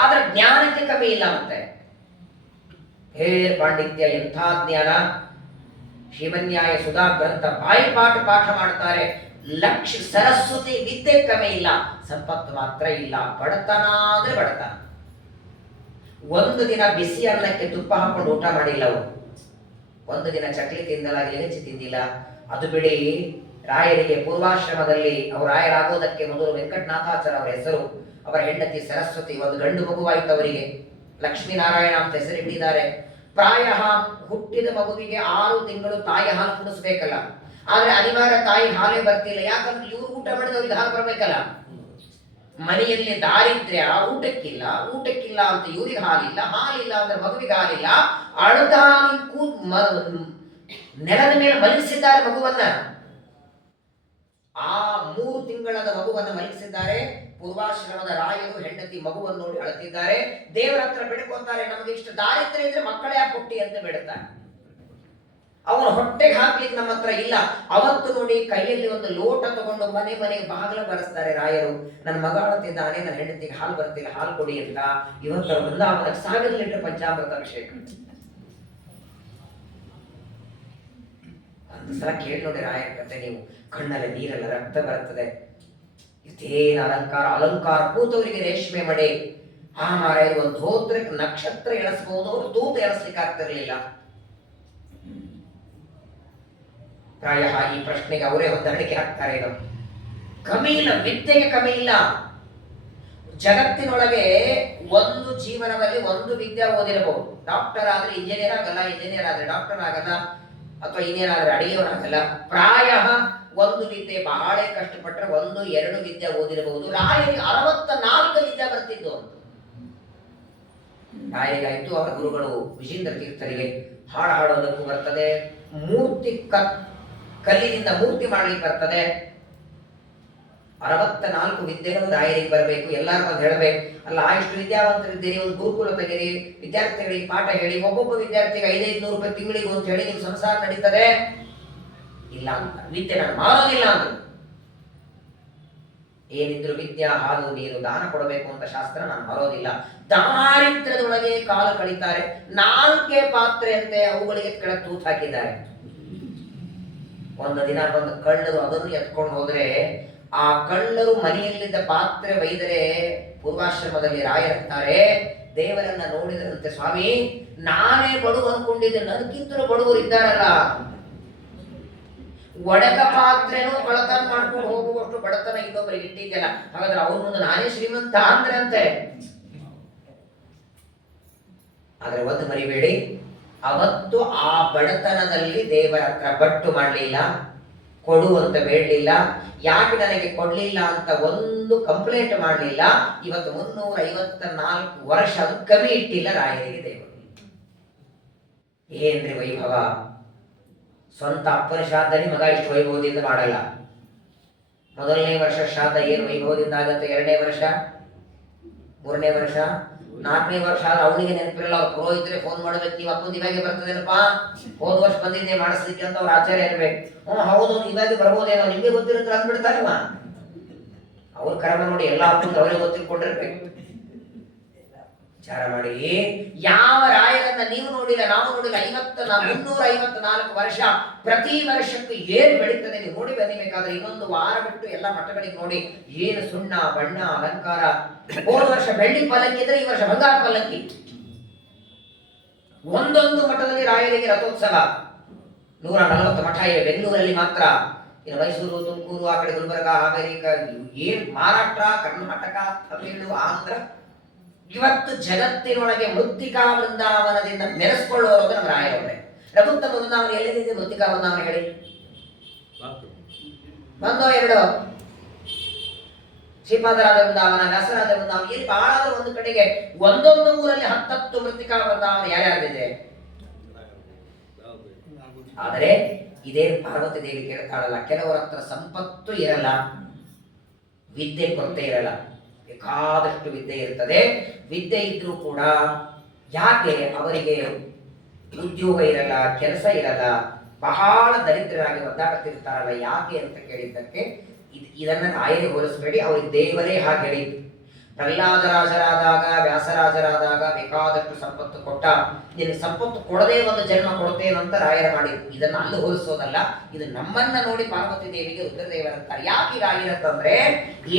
ಆದ್ರೆ ಜ್ಞಾನಕ್ಕೆ ಕಮ್ಮಿ ಇಲ್ಲ. ಮತ್ತೆ ಹೇ ಪಾಂಡಿತ್ಯ, ಎಂಥ ಜ್ಞಾನ! ಶ್ರೀಮನ್ಯಾಯ ಸುಧಾ ಗ್ರಂಥ ಬಾಯಿ ಪಾಠ ಮಾಡ್ತಾರೆ. ಲಕ್ಷ ಸರಸ್ವತಿ ವಿದ್ಯೆ ಕಮ್ಮಿ ಇಲ್ಲ, ಸಂಪತ್ತು ಮಾತ್ರ ಇಲ್ಲ. ಬಡತನ ಅಂದ್ರೆ ಬಡತನ. ಒಂದು ದಿನ ಬಿಸಿ ಅನ್ನಕ್ಕೆ ತುಪ್ಪ ಹಾಕೊಂಡು ಊಟ ಮಾಡಿಲ್ಲ ಅವರು. ಒಂದು ದಿನ ಚಕ್ಲಿ ತಿಂದಲ್ಲ, ಎಲಚಿ ತಿಂದಿಲ್ಲ. ಅದು ಬಿಡಿ, ರಾಯರಿಗೆ ಪೂರ್ವಾಶ್ರಮದಲ್ಲಿ ಅವರು ರಾಯರಾಗೋದಕ್ಕೆ ಮೊದಲು ವೆಂಕಟನಾಥಾಚಾರ್ಯ ಅವರ ಹೆಸರು, ಅವರ ಹೆಂಡತಿ ಸರಸ್ವತಿ, ಒಂದು ಗಂಡು ಮಗುವಾಯಿತು ಅವರಿಗೆ. ಲಕ್ಷ್ಮೀನಾರಾಯಣ ಅಂತ ಹೆಸರಿಟ್ಟಿದ್ದಾರೆ. ಪ್ರಾಯ ಹುಟ್ಟಿದ ಮಗುವಿಗೆ 6 ತಿಂಗಳು ತಾಯಿ ಹಾಲು ಕುಡಿಸ್ಬೇಕಲ್ಲ. ಆದ್ರೆ ಅನಿವಾರ್ಯ ತಾಯಿ ಹಾಲೇ ಬರ್ತಿಲ್ಲ. ಯಾಕಂದ್ರೆ ಇವ್ರು ಊಟ ಮಾಡಿದವ್ರಿಗೆ ಹಾಲು ಬರ್ಬೇಕಲ್ಲ. ಮನೆಯಲ್ಲಿ ದಾರಿದ್ರ್ಯ, ಊಟಕ್ಕಿಲ್ಲ ಅಂತ ಇವ್ರಿಗೆ ಹಾಲಿಲ್ಲ ಅಂದ್ರೆ ಮಗುವಿಗೆ ಹಾಲಿಲ್ಲ. ಅಳ್ತಾ ನೆಲದ ಮೇಲೆ ಮಲಗಿಸಿದ್ದಾರೆ ಮಗುವನ್ನ. ಆ 3 ತಿಂಗಳದ ಮಗುವನ್ನು ಮಲಗಿಸಿದ್ದಾರೆ. ಪೂರ್ವಾಶ್ರಮದ ರಾಯರು ಹೆಂಡತಿ ಮಗುವನ್ನು ನೋಡಿ ಅಳುತ್ತಿದ್ದಾರೆ. ದೇವರ ಹತ್ರ ಬೇಡ್ಕೊತಾರೆ, ನಮಗೆ ಇಷ್ಟು ದಾರಿದ್ರ್ಯ ಇದ್ರೆ ಮಕ್ಕಳೇ ಕೊಟ್ಟಿ ಅಂತ ಬೇಡುತ್ತಾರೆ. ಅವನು ಹೊಟ್ಟೆಗೆ ಹಾಕ್ಲಿಕ್ಕೆ ನಮ್ಮ ಹತ್ರ ಇಲ್ಲ. ಅವತ್ತು ನೋಡಿ ಕೈಯಲ್ಲಿ ಒಂದು ಲೋಟ ತಗೊಂಡು ಮನೆಗೆ ಬಾಗಿಲು ಬರೆಸ್ತಾರೆ ರಾಯರು. ನನ್ನ ಮಗ ಅಳುತ್ತಿದ್ದಾನೆ, ನನ್ನ ಹೆಂಡತಿಗೆ ಹಾಲು ಬರ್ತಿಲ್ಲ, ಹಾಲು ಕೊಡಿ ಅಂತ. ಇವತ್ತು ವೃಂದಾವನಕ್ಕೆ 1000 ಲೀಟರ್ ಪಂಚಾಮೃತ ಅಭಿಷೇಕ. ಒಂದು ಸಲ ಕೇಳಿ ನೋಡಿ ರಾಯರ ಕತೆ ನೀವು, ಕಣ್ಣಲ್ಲಿ ನೀರೆಲ್ಲ ರಕ್ತ ಬರುತ್ತದೆ. ಇದೇನು ಅಲಂಕಾರ ಕೂತವರಿಗೆ ರೇಷ್ಮೆ ಮಡೆ. ಆ ಮಾರಾಯ ಒಂದು ಧೋತ್ರಕ್ಕೆ ನಕ್ಷತ್ರ ಎಣಿಸಬಹುದು, ಅವರು ತೂತ ಎಣಿಸ್ಲಿಕ್ಕೆ ಆಗ್ತಿರ್ಲಿಲ್ಲ. ಪ್ರಾಯ ಈ ಪ್ರಶ್ನೆಗೆ ಅವರೇ ಹೊಂದಾಣಿಕೆ ಹಾಕ್ತಾರೆ. ಇದು ಕಮ್ಮಿ ಇಲ್ಲ, ವಿದ್ಯೆಗೆ ಕಮ್ಮಿ ಇಲ್ಲ. ಜಗತ್ತಿನೊಳಗೆ ಒಂದು ಜೀವನದಲ್ಲಿ ಒಂದು ವಿದ್ಯೆ ಓದಿರಬಹುದು. ಡಾಕ್ಟರ್ ಆದ್ರೆ ಇಂಜಿನಿಯರ್ ಆಗಲ್ಲ, ಇಂಜಿನಿಯರ್ ಆದ್ರೆ ಡಾಕ್ಟರ್ ಆಗಲ್ಲ, ಅಥವಾ ಇಂಜಿನಿಯರ್ ಆದ್ರೆ ಅಡಿಗೆಯವರಾಗಲ್ಲ. ಪ್ರಾಯ ಒಂದು ವಿದ್ಯೆ ಬಹಳ ಕಷ್ಟಪಟ್ಟರೆ 1-2 ವಿದ್ಯೆ ಓದಿರಬಹುದು. ರಾಯರಿಗೆ 64 ವಿದ್ಯೆ ಬರ್ತಿದ್ದು ಅಂತ. ರಾಯರಿಗಾಯ್ತು, ಅವರ ಗುರುಗಳು ವಿಜೇಂದ್ರ ತೀರ್ಥರಿಗೆ ಹಾಡೋದಕ್ಕೂ ಬರ್ತದೆ, ಮೂರ್ತಿ ಕಲ್ಲಿನಿಂದ ಮೂರ್ತಿ ಮಾಡ್ಲಿಕ್ಕೆ ಬರ್ತದೆ. 64 ವಿದ್ಯೆಗಳು ರಾಯರಿಗೆ ಬರಬೇಕು. ಎಲ್ಲರೂ ಬಂದು ಹೇಳಬೇಕು, ಅಲ್ಲ ಇಷ್ಟು ವಿದ್ಯಾವಂತರಿದ್ದೀರಿ, ಒಂದು ಗುರುಕುಲ ತೆಗೀರಿ, ವಿದ್ಯಾರ್ಥಿಗಳಿಗೆ ಪಾಠ ಹೇಳಿ, ಒಬ್ಬೊಬ್ಬ ವಿದ್ಯಾರ್ಥಿಗೆ 500-500 ರೂಪಾಯಿ ತಿಂಗಳಿಗೆ ಅಂತ ಹೇಳಿ ನಿಮ್ ಸಂಸಾರ ನಡೀತದೆ. ಇಲ್ಲ ಅಂತ, ವಿದ್ಯೆ ನಾನು ಮಾಡೋದಿಲ್ಲ ಅಂದ್ರು. ಏನಿದ್ರು ವಿದ್ಯಾ ಹಾಲು ನೀರು ದಾನ ಕೊಡಬೇಕು ಅಂತ ಶಾಸ್ತ್ರ, ನಾನು ಮಾಡೋದಿಲ್ಲ. ದಾರಿದ್ರ್ಯದೊಳಗೆ ಕಾಲ ಕಳೀತಾರೆ. 4 ಪಾತ್ರೆ ಅಂತೆ, ಅವುಗಳಿಗೆ ಕೆಳಗೆ ತೂತು ಹಾಕಿದ್ದಾರೆ. ಒಂದು ದಿನ ಬಂದು ಕಳ್ಳರು ಅದನ್ನು ಎತ್ಕೊಂಡು ಹೋದ್ರೆ, ಆ ಕಳ್ಳರು ಮನೆಯಲ್ಲಿದ್ದ ಪಾತ್ರೆ ಒಯ್ದರೆ ಪೂರ್ವಾಶ್ರಮದಲ್ಲಿ ರಾಯರಂತಾರೆ, ದೇವರನ್ನ ನೋಡಿದರಂತೆ, ಸ್ವಾಮಿ ನಾನೇ ಬಡವ ಅನ್ಕೊಂಡಿದ್ದೆ, ನನಗಿಂತಲೂ ಬಡವರು ಇದ್ದಾರಲ್ಲ. ಒಡಕ ಪಾತ್ರೆನೂ ಕಳತನ ಮಾಡ್ಕೊಂಡು ಹೋಗುವಷ್ಟು ಬಡತನ ಇನ್ನೊಬ್ಬರಿಗೆ ಇಟ್ಟಿದ್ದೆಲ್ಲ, ಹಾಗಾದ್ರೆ ಅವ್ರ ಮುಂದೆ ನಾನೇ ಶ್ರೀಮಂತ ಅಂದ್ರಂತೆ. ಆದ್ರೆ ಒಂದು ಮರಿಬೇಡಿ, ಅವತ್ತು ಆ ಬಡತನದಲ್ಲಿ ದೇವರ ಹತ್ರ ಬಟ್ಟು ಮಾಡಲಿಲ್ಲ, ಕೊಡುವಂತ ಬೇಡಲಿಲ್ಲ. ಯಾಕೆ ನನಗೆ ಕೊಡ್ಲಿಲ್ಲ ಅಂತ ಒಂದು ಕಂಪ್ಲೇಂಟ್ ಮಾಡಲಿಲ್ಲ. ಇವತ್ತು 354 ವರ್ಷ ಅದು ಕಮ್ಮಿ ಇಟ್ಟಿಲ್ಲ ರಾಯರಿಗೆ ದೇವರು. ಏನ್ರಿ ವೈಭವ! ಸ್ವಂತ ಅಪ್ಪನ ಶ್ರಾದ್ದನೇ ಮಗ ಇಷ್ಟು ವೈಭವದಿಂದ ಮಾಡಲ್ಲ. ಮೊದಲನೇ ವರ್ಷ ಶ್ರಾದ್ದ ಏನು ವೈಭವದಿಂದ ಆಗತ್ತೆ, 2ನೇ ವರ್ಷ, 3ನೇ ವರ್ಷ, 4ನೇ ವರ್ಷ ಆದ್ರೆ ಅವನಿಗೆ ನೆನಪಿರಲ್ಲ. ಅವ್ರು ಪುರೋಹಿತರೆ ಫೋನ್ ಮಾಡಬೇಕು, ನೀವು ಅಪ್ಪನ ಇವಾಗೆ ಬರ್ತದೇನಪ್ಪ, ಹೋದ ವರ್ಷ ಬಂದಿದ್ದೆ ಮಾಡಿಸ್ಲಿಕ್ಕೆ ಅಂತ ಅವ್ರ ಆಚಾರ್ಯ ಇರ್ಬೇಕು. ಹೌದು ಇವಾಗೆ ಬರ್ಬೋದೇನೋ, ನಿಮ್ಗೆ ಗೊತ್ತಿರುತ್ತೆ ಅಂದ್ಬಿಡ್ತಾರಲ್ವ. ಅವ್ರ ಕರ್ಮ ನೋಡಿ ಎಲ್ಲ ಅಪ್ಪಂದು ಅವರೇ ಗೊತ್ತಿಟ್ಕೊಂಡಿರ್ಬೇಕು. ವಿಚಾರ ಮಾಡಿ, ಯಾವ ರಾಯರನ್ನ ನೀವು ನೋಡಿಲ್ಲ, ನಾವು ನೋಡಿಲ್ಲ. 354 ವರ್ಷ, ಪ್ರತಿ ವರ್ಷಕ್ಕೂ ಏನು ಬೆಳೀತದೆ ನೀವು ನೋಡಿ ಬನ್ನಿಬೇಕಾದ್ರೆ. ಇನ್ನೊಂದು ವಾರ ಬಿಟ್ಟು ಎಲ್ಲ ಮಠಗಳಿಗೆ ನೋಡಿ, ಏನು ಸುಣ್ಣ ಬಣ್ಣ ಅಲಂಕಾರ. ಹೋದ ವರ್ಷ ಬೆಳ್ಳಿ ಪಲ್ಲಕ್ಕಿ ಇದ್ರೆ ಈ ವರ್ಷ ಬಂಗಾರ ಪಲ್ಲಕ್ಕಿ. ಒಂದೊಂದು ಮಠದಲ್ಲಿ ರಾಯರಿಗೆ ರಥೋತ್ಸವ. 140 ಮಠ ಇವೆ. ಬೆಂಗಳೂರಲ್ಲಿ ಮಾತ್ರ ಇನ್ನು ಮೈಸೂರು, ತುಮಕೂರು, ಆ ಕಡೆ ಗುಲ್ಬರ್ಗ, ಹಾವೇರಿ, ಏನ್ ಮಹಾರಾಷ್ಟ್ರ, ಕರ್ನಾಟಕ, ತಮಿಳು, ಆಂಧ್ರ, ಇವತ್ತು ಜಗತ್ತಿನೊಳಗೆ ಮೃತ್ತಿಕಾ ವೃಂದಾವನದಿಂದ ಮೆರೆಸ್ಕೊಳ್ಳೋರು ನಮ್ಮ ರಾಯರವರೇ. ರಘುತ್ತಮ ವೃಂದಾವನ ಎಲ್ಲಿದೆ? ಮೃತ್ತಿಕಾ ವೃಂದಾವನ ಹೇಳಿ. ಒಂದೋ ಎರಡೋ? ಶ್ರೀಪಾದರಾದ ವೃಂದಾವನ, ವ್ಯಾಸರಾದ ವೃಂದಾವನ, ಇಲ್ಲಿ ಬಹಳ ಒಂದು ಕಡೆಗೆ ಒಂದೊಂದು ಊರಲ್ಲಿ 10 ಮೃತ್ತಿಕಾ ವೃಂದಾವನ ಯಾರ್ಯಾರಿದೆ. ಆದರೆ ಇದೇ ಪಾರ್ವತಿ ದೇವಿ ಕೇಳ್ತಾಳಲ್ಲ, ಕೆಲವರ ಹತ್ರ ಸಂಪತ್ತು ಇರಲ್ಲ, ವಿದ್ಯೆ ಕೊರತೆ ಇರಲ್ಲ, ಬೇಕಾದಷ್ಟು ವಿದ್ಯೆ ಇರ್ತದೆ. ವಿದ್ಯೆ ಇದ್ರೂ ಕೂಡ ಯಾಕೆ ಅವರಿಗೆ ಉದ್ಯೋಗ ಇರಲ್ಲ, ಕೆಲಸ ಇರಲ್ಲ, ಬಹಳ ದರಿದ್ರರಾಗಿ ಒದ್ದಾಡುತ್ತಿರ್ತಾರಲ್ಲ, ಯಾಕೆ ಅಂತ ಕೇಳಿದ್ದಕ್ಕೆ ಇದನ್ನ ರಾಯರಿಗೆ ಹೋಲಿಸಬೇಡಿ, ಅವ್ರಿಗೆ ದೇವರೇ ಹಾಗೆ ಹೇಳಿದ್ದು. ಪ್ರಹ್ಲಾದರಾಜರಾದಾಗ, ವ್ಯಾಸರಾಜರಾದಾಗ ಬೇಕಾದಷ್ಟು ಸಂಪತ್ತು ಕೊಟ್ಟ, ನಿನಗೆ ಸಂಪತ್ತು ಕೊಡದೇ ಒಂದು ಜನ್ಮ ಕೊಡ್ತೇನೆ ಅಂತ ರಾಯರ ಮಾಡಿದ್ದು. ಇದನ್ನ ಅಲ್ಲಿ ಹೋಲಿಸೋದಲ್ಲ, ಇದು ನಮ್ಮನ್ನ ನೋಡಿ ಪಾರ್ವತಿ ದೇವಿಗೆ ರುದ್ರದೇವರಂತಾರೆ. ಯಾಕೆ ಹೀಗಾಗಿರತ್ತಂದ್ರೆ,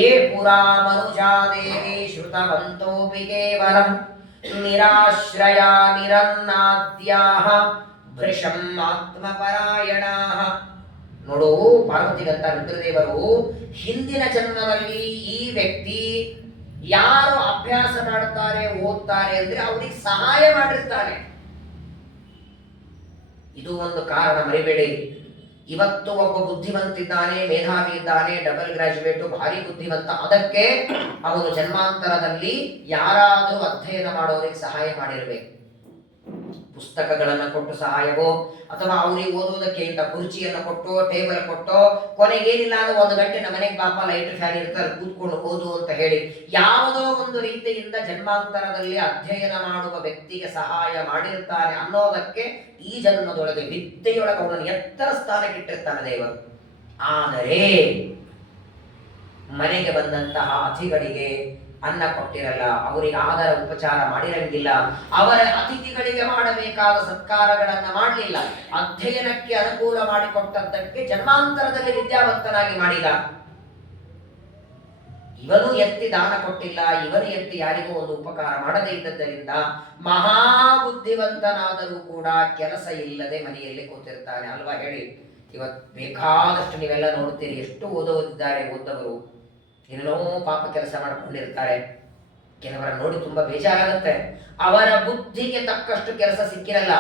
ಏ ಪುರಾ ಮನುಜಾ ದೇವಿ ಶ್ರುತವಂತೋಪಿ ಕೇವಲಂ ನಿರಾಶ್ರಯ ನಿರನ್ನಾದ್ಯಾಹ ಭೃಶಂ ಆತ್ಮಪರಾಯಣಾಃ. ನೋಡು, ಪಾರ್ವತಿಗಂತ ರುದ್ರದೇವರು ಹಿಂದಿನ ಜನ್ಮದಲ್ಲಿ ಈ ವ್ಯಕ್ತಿ ಯಾರು ಅಭ್ಯಾಸ ಮಾಡುತ್ತಾರೆ, ಓದ್ತಾರೆ ಅಂದ್ರೆ ಅವರಿಗೆ ಸಹಾಯ ಮಾಡಿರ್ತಾನೆ. ಇದು ಒಂದು ಕಾರಣ, ಮರಿಬೇಡಿ. ಇವತ್ತು ಒಬ್ಬ ಬುದ್ಧಿವಂತಿದ್ದಾನೆ, ಮೇಧಾವಿ ಇದ್ದಾನೆ, ಡಬಲ್ ಗ್ರಾಜುಯೇಟ್, ಭಾರಿ ಬುದ್ಧಿವಂತ, ಅದಕ್ಕೆ ಅವನು ಜನ್ಮಾಂತರದಲ್ಲಿ ಯಾರಾದರೂ ಅಧ್ಯಯನ ಮಾಡೋರಿಗೆ ಸಹಾಯ ಮಾಡಿರ್ಬೇಕು. ಪುಸ್ತಕಗಳನ್ನು ಕೊಟ್ಟು ಸಹಾಯವೋ, ಅಥವಾ ಅವರಿಗೆ ಓದೋದಕ್ಕೆ ಇಂಥ ಕುರ್ಚಿಯನ್ನು ಕೊಟ್ಟು, ಟೇಬಲ್ ಕೊಟ್ಟು, ಕೊನೆಗೇನಿಲ್ಲ ಅಂದ್ರೆ 1 ಗಂಟೆ ನಮ್ಮ ಮನೆಗೆ ಪಾಪ ಲೈಟ್ ಫ್ಯಾನ್ ಇರ್ತಾರೆ, ಕೂತ್ಕೊಂಡು ಓದು ಅಂತ ಹೇಳಿ ಯಾವುದೋ ಒಂದು ರೀತಿಯಿಂದ ಜನ್ಮಾಂತರದಲ್ಲಿ ಅಧ್ಯಯನ ಮಾಡುವ ವ್ಯಕ್ತಿಗೆ ಸಹಾಯ ಮಾಡಿರ್ತಾನೆ ಅನ್ನೋದಕ್ಕೆ ಈ ಜನ್ಮದೊಳಗೆ ವಿದ್ಯೆಯೊಳಗೆ ಅವನನ್ನು ಎತ್ತರ ಸ್ಥಾನಕ್ಕೆ ಇಟ್ಟಿರ್ತಾನೆ ದೇವರು. ಆದರೆ ಮನೆಗೆ ಬಂದಂತಹ ಅತಿಥಿಗಳಿಗೆ ಅನ್ನ ಕೊಟ್ಟಿರಲ್ಲ, ಅವರಿಗೆ ಆದರ ಉಪಚಾರ ಮಾಡಿರಂಗಿಲ್ಲ, ಅವರ ಅತಿಥಿಗಳಿಗೆ ಮಾಡಬೇಕಾದ ಸತ್ಕಾರಗಳನ್ನ ಮಾಡಲಿಲ್ಲ, ಅಧ್ಯಯನಕ್ಕೆ ಅನುಕೂಲ ಮಾಡಿಕೊಟ್ಟದ್ದಕ್ಕೆ ಜನ್ಮಾಂತರದಲ್ಲಿ ವಿದ್ಯಾವಂತನಾಗಿ ಮಾಡಿದ. ಇವನು ಎತ್ತಿ ದಾನ ಕೊಟ್ಟಿಲ್ಲ, ಇವನು ಎತ್ತಿ ಯಾರಿಗೂ ಒಂದು ಉಪಕಾರ ಮಾಡದೇ ಇದ್ದದ್ದರಿಂದ ಮಹಾಬುದ್ಧಿವಂತನಾದರೂ ಕೂಡ ಕೆಲಸ ಇಲ್ಲದೆ ಮನೆಯಲ್ಲಿ ಕೂತಿರ್ತಾನೆ ಅಲ್ವಾ ಹೇಳಿ. ಇವತ್ತು ಬೇಕಾದಷ್ಟು ನೀವೆಲ್ಲ ನೋಡ್ತೀರಿ, ಎಷ್ಟು ಓದೋದಿದ್ದಾರೆ, ಓದವರು ಏನೇನೋ ಪಾಪ ಕೆಲಸ ಮಾಡ್ಕೊಂಡಿರ್ತಾರೆ. ಕೆಲವರ ನೋಡಿ ತುಂಬಾ ಬೇಜಾರಾಗುತ್ತೆ, ಅವರ ಬುದ್ಧಿಗೆ ತಕ್ಕಷ್ಟು ಕೆಲಸ ಸಿಕ್ಕಿರಲ್ಲ.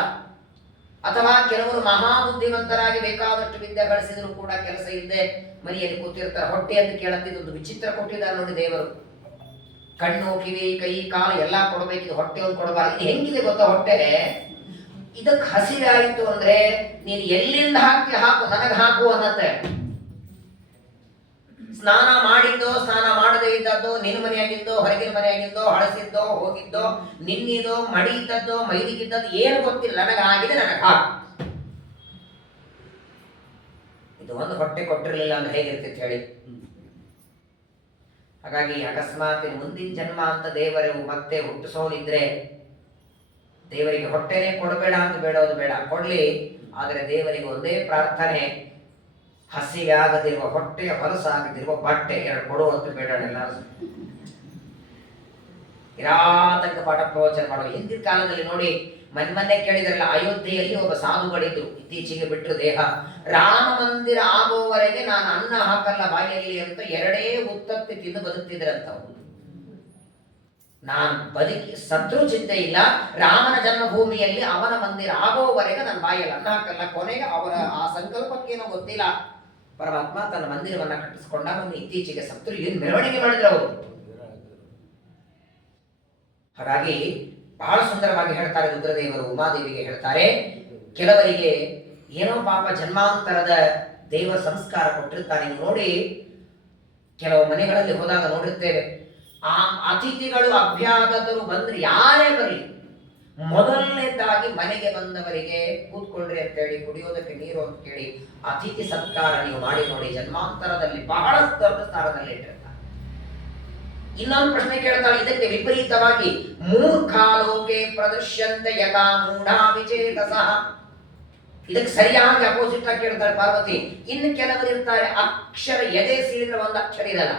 ಅಥವಾ ಕೆಲವರು ಮಹಾಬುದ್ಧಿವಂತರಾಗಿ ಬೇಕಾದಷ್ಟು ವಿದ್ಯೆ ಗಳಿಸಿದ್ರು ಕೂಡ ಕೆಲಸ ಇಲ್ಲದೆ ಮನೆಯಲ್ಲಿ ಕೂತಿರ್ತಾರೆ. ಹೊಟ್ಟೆ ಅಂತ ಕೇಳತ್ತಿದ್ದು ಒಂದು ವಿಚಿತ್ರ ಕೊಟ್ಟಿದ್ದಾರೆ ನೋಡಿ ದೇವರು. ಕಣ್ಣು, ಕಿವಿ, ಕೈ, ಕಾಲು ಎಲ್ಲ ಕೊಡಬೇಕಿದ್ದು, ಹೊಟ್ಟೆ ಒಂದು ಕೊಡಬಾರ್ದು. ಇದು ಹೆಂಗಿದೆ ಗೊತ್ತಾ ಹೊಟ್ಟೆ? ಇದಕ್ಕೆ ಹಸಿವೆ ಆಯಿತು ಅಂದ್ರೆ ನೀನು ಎಲ್ಲಿಂದ ಹಾಕು, ನನಗೆ ಹಾಕು ಅನ್ನತ್ತೆ. ಸ್ನಾನ ಮಾಡಿದ್ದೋ, ಸ್ನಾನ ಮಾಡದೇ ಇದ್ದದ್ದೋ, ನಿನ್ನ ಮನೆಯಾಗಿದ್ದೋ, ಹೊರಗಿನ ಮನೆಯಾಗಿದ್ದೋ, ಹಳಸಿದ್ದೋ, ಹೋಗಿದ್ದೋ, ನಿನ್ನಿದೋ, ಮಡಿ ಇದ್ದದ್ದೋ, ಮೈದಿಗಿದ್ದದ್ದು ಏನು ಗೊತ್ತಿಲ್ಲ, ನನಗೆ ಆಗಿದೆ, ನನಗೆ ಹಾಕು. ಇದು ಒಂದು ಹೊಟ್ಟೆ ಕೊಟ್ಟಿರಲಿಲ್ಲ ಅಂದ್ರೆ ಹೇಗಿರ್ತಿತ್ತು ಹೇಳಿ. ಹಾಗಾಗಿ ಅಕಸ್ಮಾತ್ ಮುಂದಿನ ಜನ್ಮ ಅಂತ ದೇವರು ಮತ್ತೆ ಹುಟ್ಟಿಸೋನಿದ್ರೆ ದೇವರಿಗೆ ಹೊಟ್ಟೆನೇ ಕೊಡಬೇಡ ಅಂತ ಬೇಡೋದು ಬೇಡ, ಕೊಡ್ಲಿ. ಆದರೆ ದೇವರಿಗೆ ಒಂದೇ ಪ್ರಾರ್ಥನೆ, ಹಸಿವೆ ಆಗದಿರುವ ಹೊಟ್ಟೆ, ಹೊಲಸಾಗದಿರುವ ಬಟ್ಟೆ 2 ಕೊಡುವಂತ ಬೇಡ. ಎಲ್ಲರೂ ನಿರಾತಂಕ ಪಾಠ ಪ್ರವಚನ ಮಾಡುವ. ಹಿಂದಿನ ಕಾಲದಲ್ಲಿ ನೋಡಿ, ಮೊನ್ನೆ ಕೇಳಿದ್ರಲ್ಲ, ಅಯೋಧ್ಯೆಯಲ್ಲಿ ಒಬ್ಬ ಸಾಧುಗಳಿದ್ರು, ಇತ್ತೀಚೆಗೆ ಬಿಟ್ಟರು ದೇಹ. ರಾಮ ಮಂದಿರ ಆಗುವವರೆಗೆ ನಾನು ಅನ್ನ ಹಾಕಲ್ಲ ಬಾಯಲ್ಲಿ ಅಂತ 2 ಉತ್ತತ್ತಿ ತಿಂದು ಬದುಕ್ತಿದ್ರಂತವ್ರು. ನಾನು ಬದುಕಿ ಸತ್ರು ಚಿಂತೆ ಇಲ್ಲ, ರಾಮನ ಜನ್ಮಭೂಮಿಯಲ್ಲಿ ಅವನ ಮಂದಿರ ಆಗೋವರೆಗೆ ನನ್ನ ಬಾಯಲ್ಲಿ ಅನ್ನ ಹಾಕಲ್ಲ. ಕೊನೆಗೆ ಅವರ ಆ ಸಂಕಲ್ಪಕ್ಕೇನೋ ಗೊತ್ತಿಲ್ಲ, ಪರಮಾತ್ಮ ತನ್ನ ಮಂದಿರವನ್ನ ಕಟ್ಟಿಸಿಕೊಂಡ. ಒಂದು ಇತ್ತೀಚೆಗೆ ಸತ್ರು ಏನು ಮೆರವಣಿಗೆ ಮಾಡಿದ್ರು ಅವರು. ಹಾಗಾಗಿ ಬಹಳ ಸುಂದರವಾಗಿ ಹೇಳ್ತಾರೆ ರುದ್ರದೇವರು. ಉಮಾದೇವಿಗೆ ಹೇಳ್ತಾರೆ, ಕೆಲವರಿಗೆ ಏನೋ ಪಾಪ ಜನ್ಮಾಂತರದ ದೇವ ಸಂಸ್ಕಾರ ಕೊಟ್ಟಿರ್ತಾನೆ. ನೀವು ನೋಡಿ, ಕೆಲವು ಮನೆಗಳಲ್ಲಿ ಹೋದಾಗ ನೋಡಿರ್ತೇವೆ, ಆ ಅತಿಥಿಗಳು ಅಭ್ಯಾಗತರು ಬಂದ್ರೆ ಯಾರೇ ಬರಲಿ, ಮೊದಲನೇದಾಗಿ ಮನೆಗೆ ಬಂದವರಿಗೆ ಕೂತ್ಕೊಳ್ರಿ ಅಂತ ಹೇಳಿ, ಕುಡಿಯೋದಕ್ಕೆ ನೀರು ಅಂತ ಕೇಳಿ ಅತಿಥಿ ಸತ್ಕಾರ ನೀವು ಮಾಡಿ ನೋಡಿ. ಜನ್ಮಾಂತರದಲ್ಲಿ ಬಹಳ ದೊಡ್ಡ ಸ್ಥಾನದಲ್ಲಿ ಇಟ್ಟಿರ್ತಾರೆ. ಇನ್ನೊಂದು ಪ್ರಶ್ನೆ ಕೇಳ್ತಾಳೆ, ಇದಕ್ಕೆ ವಿಪರೀತವಾಗಿ ಮೂರ್ಖಾಲೋಕೆ ಪ್ರದರ್ಶ್ಯಂತೆ ಯಥಾ ಮೂಢಾ ವಿಚೇತಸಃ. ಇದಕ್ಕೆ ಸರಿಯಾಗಿ ಅಪೋಸಿಟ್ ಆಗಿ ಕೇಳ್ತಾಳೆ ಪಾರ್ವತಿ. ಇನ್ನು ಕೆಲವರು ಇರ್ತಾರೆ, ಅಕ್ಷರ ಎದೆ ಸೀಳಿದ್ರೆ ಒಂದು ಅಕ್ಷರ ಇರಲ್ಲ.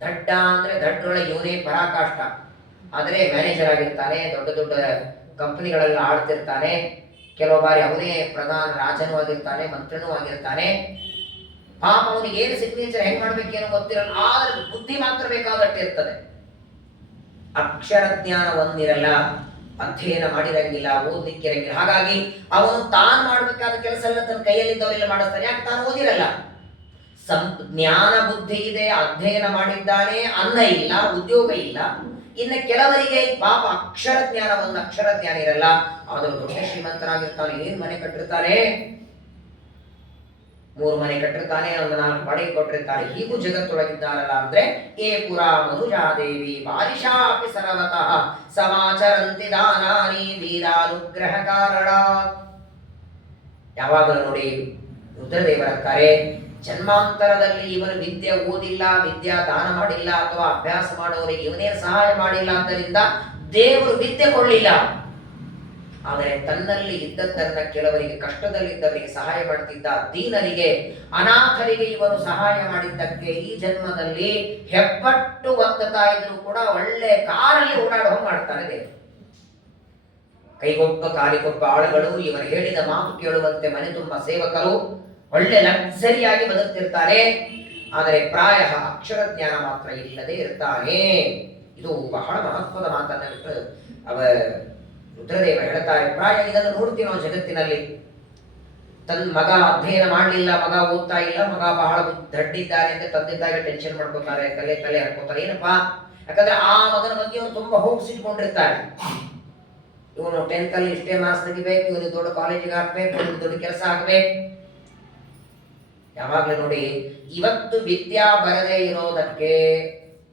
ದಡ್ಡ ಅಂದ್ರೆ ದಡ್ಡೊಳಗೆ ಇವನೇ ಪರಾಕಾಷ್ಠ. ಆದರೆ ಮ್ಯಾನೇಜರ್ ಆಗಿರ್ತಾನೆ, ದೊಡ್ಡ ದೊಡ್ಡ ಕಂಪನಿಗಳೆಲ್ಲ ಆಡ್ತಿರ್ತಾನೆ, ಕೆಲವು ಬಾರಿ ಅವನೇ ಪ್ರಧಾನ ರಾಜನೂ ಆಗಿರ್ತಾನೆ, ಮಂತ್ರಿನೂ ಆಗಿರ್ತಾನೆ. ಪಾಪ ಅವನಿಗೆ ಏನು ಸಿಗ್ನೇಚರ್ ಹೆಂಗ್ ಮಾಡ್ಬೇಕೇನೋ ಗೊತ್ತಿರಲ್ಲ, ಆದ್ರೆ ಬುದ್ಧಿ ಮಾತ್ರ ಬೇಕಾದಷ್ಟೇ ಇರ್ತದೆ. ಅಕ್ಷರ ಜ್ಞಾನ ಒಂದಿರಲ್ಲ, ಅಧ್ಯಯನ ಮಾಡಿರಂಗಿಲ್ಲ, ಓದ್ಲಿಕ್ಕಿರಂಗಿಲ್ಲ. ಹಾಗಾಗಿ ಅವನು ತಾನು ಮಾಡಬೇಕಾದ ಕೆಲಸ ಎಲ್ಲ ತನ್ನ ಕೈಯಲ್ಲಿದ್ದವರೆಲ್ಲ ಮಾಡಿಸ್ತಾನೆ. ಯಾಕೆ? ತಾನು ಓದಿರಲ್ಲ. ಜ್ಞಾನ ಬುದ್ಧಿ ಇದೆ, ಅಧ್ಯಯನ ಮಾಡಿದ್ದಾನೆ, ಅನ್ನ ಇಲ್ಲ, ಉದ್ಯೋಗ ಇಲ್ಲ. ಇನ್ನು ಕೆಲವರಿಗೆ ಪಾಪ ಅಕ್ಷರ ಜ್ಞಾನ, ಒಂದು ಅಕ್ಷರ ಜ್ಞಾನ ಇರಲ್ಲ, ಆದರೂ ದೊಡ್ಡ ಶ್ರೀಮಂತನಾಗಿರ್ತಾನೆ, ಏನ್ ಮನೆ ಕಟ್ಟಿರ್ತಾನೆ, 3 ಮನೆ ಕಟ್ಟಿರ್ತಾನೆ, ಒಂದು 4 ಬಾಡಿಗೆ ಕೊಟ್ಟಿರ್ತಾನೆ. ಹೀಗೂ ಜಗತ್ತೊಳಗಿದ್ದಾರಲ್ಲ. ಅಂದ್ರೆ ಏ ಪುರ ಮನುಜಾದೇವಿ ಬಾಲಿಶಾಪಿ ಸರ್ವತಃ ಸಮಾಚರಂತಿ ದಾನಾನಿ ವೀರಾನುಗ್ರಹ ಕಾರಣ. ಯಾವಾಗಲೂ ನೋಡಿ ರುದ್ರದೇವರ ಕರೆ, ಜನ್ಮಾಂತರದಲ್ಲಿ ಇವನು ವಿದ್ಯೆ ಓದಿಲ್ಲ, ವಿದ್ಯಾ ದಾನ ಮಾಡಿಲ್ಲ, ಅಥವಾ ಅಭ್ಯಾಸ ಮಾಡೋರಿಗೆ ಇವನೇ ಸಹಾಯ ಮಾಡಿಲ್ಲ, ಆದ್ದರಿಂದ ದೇವರು ವಿದ್ಯೆ ಕೊಡಲಿಲ್ಲ. ಆದರೆ ತನ್ನಲ್ಲಿ ಇದ್ದದ್ದನ್ನ ಕೆಲವರಿಗೆ, ಕಷ್ಟದಲ್ಲಿದ್ದವರಿಗೆ ಸಹಾಯ ಮಾಡುತ್ತಿದ್ದ, ದೀನರಿಗೆ, ಅನಾಥರಿಗೆ ಇವನು ಸಹಾಯ ಮಾಡಿದ್ದಕ್ಕೆ ಈ ಜನ್ಮದಲ್ಲಿ ಹೆಬ್ಬಟ್ಟು ಒತ್ತುತ್ತಾ ಇದ್ರು ಕೂಡ ಒಳ್ಳೆ ಕಾರಲ್ಲಿ ಓಡಾಡೋ ಮಾಡ್ತಾನೆ ದೇವರು. ಕೈಗೊಬ್ಬ ಕಾಲಿಗೊಬ್ಬ ಆಳುಗಳು, ಇವರು ಹೇಳಿದ ಮಾತು ಕೇಳುವಂತೆ ಮನೆ ತುಂಬ ಸೇವಕರು, ಒಳ್ಳೆ ಲಕ್ಸರಿಯಾಗಿ ಬದುಕ್ತಿರ್ತಾರೆ. ಆದರೆ ಪ್ರಾಯ ಅಕ್ಷರ ಜ್ಞಾನ ಮಾತ್ರ ಇಲ್ಲದೆ ಇರ್ತಾನೆ. ಇದು ಬಹಳ ಮಹತ್ವದ ಮಾತನ್ನ ರುದ್ರದೇವ ಹೇಳ್ತಾರೆ. ಪ್ರಾಯ ಇದನ್ನು ನೋಡ್ತೀವಿ ನಾವು ಜಗತ್ತಿನಲ್ಲಿ. ತನ್ನ ಮಗ ಅಧ್ಯಯನ ಮಾಡಲಿಲ್ಲ, ಮಗ ಓದ್ತಾ ಇಲ್ಲ, ಮಗ ಬಹಳ ದಡ್ಡಿದ್ದಾರೆ ಅಂತ ತಂದಿದ್ದಾಗೆ ಟೆನ್ಷನ್ ಮಾಡ್ಕೋತಾರೆ, ತಲೆ ಹಾಕೋತಾರೆ. ಏನಪ್ಪಾ? ಯಾಕಂದ್ರೆ ಆ ಮಗನ ಬಗ್ಗೆ ಅವರು ತುಂಬಾ ಹೋಗಿಸಿಟ್ಕೊಂಡಿರ್ತಾರೆ. ಇವನು 10th ಅಲ್ಲಿ ಇಷ್ಟೇ ಮಾರ್ಕ್ಸ್ ತೆಗಿಬೇಕು, ಇವನು ದೊಡ್ಡ ಕಾಲೇಜಿಗೆ ಹಾಕ್ಬೇಕು, ಇವನು ದೊಡ್ಡ ಕೆಲಸ ಆಗ್ಬೇಕು. ಯಾವಾಗಲೂ ನೋಡಿ, ಇವತ್ತು ವಿದ್ಯಾ ಬರದೇ ಇರೋದಕ್ಕೆ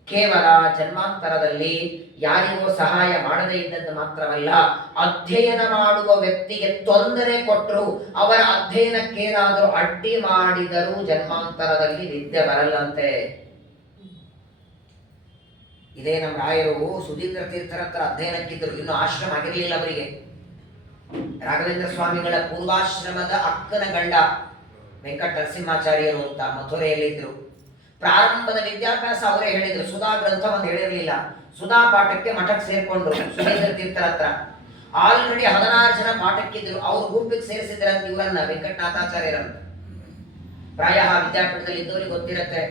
ಕೇವಲ ಜನ್ಮಾಂತರದಲ್ಲಿ ಯಾರಿಗೂ ಸಹಾಯ ಮಾಡದೇ ಇದ್ದದ್ದು ಮಾತ್ರವಲ್ಲ, ಅಧ್ಯಯನ ಮಾಡುವ ವ್ಯಕ್ತಿಗೆ ತೊಂದರೆ ಕೊಟ್ಟರು, ಅವರ ಅಧ್ಯಯನಕ್ಕೇನಾದರೂ ಅಡ್ಡಿ ಮಾಡಿದರೂ ಜನ್ಮಾಂತರದಲ್ಲಿ ವಿದ್ಯೆ ಬರಲ್ಲಂತೆ. ಇದೇ ನಮ್ಮ ರಾಯರು ಸುಧೀಂದ್ರ ತೀರ್ಥರ ಹತ್ರ ಅಧ್ಯಯನಕ್ಕಿದ್ದರು. ಇನ್ನು ಆಶ್ರಮ ಆಗಿರಲಿಲ್ಲ ಅವರಿಗೆ. ರಾಘವೇಂದ್ರ ಸ್ವಾಮಿಗಳ ಪೂರ್ವಾಶ್ರಮದ ಅಕ್ಕನ ಗಂಡ ವೆಂಕಟ ನರಸಿಂಹಾಚಾರ್ಯರು ಅಂತ ಮಥುರೆಯಲ್ಲಿದ್ದರು. ಪ್ರಾರಂಭದ ವಿದ್ಯಾಭ್ಯಾಸ ಅವರೇ ಹೇಳಿದ್ರು. ಸುಧಾ ಗ್ರಂಥ ಒಂದು ಹೇಳಿರಲಿಲ್ಲ. ಸುಧಾ ಪಾಠಕ್ಕೆ ಮಠಕ್ಕೆ ಸೇರ್ಕೊಂಡ್ರು ಸುಧೀಂದ್ರ ತೀರ್ಥರ ಹತ್ರ. ಆಲ್ರೆಡಿ 16 ಜನ ಪಾಠಕ್ಕಿದ್ರು. ಅವ್ರ ಗುಂಪಿಗೆ ಸೇರಿಸಿದ್ರಂತ ಇವರನ್ನ, ವೆಂಕಟನಾಥಾಚಾರ್ಯರನ್ನ. ಪ್ರಾಯ ವಿದ್ಯಾಪೀಠದಲ್ಲಿ ಇದ್ದವರಿಗೆ ಗೊತ್ತಿರತ್ತೆ.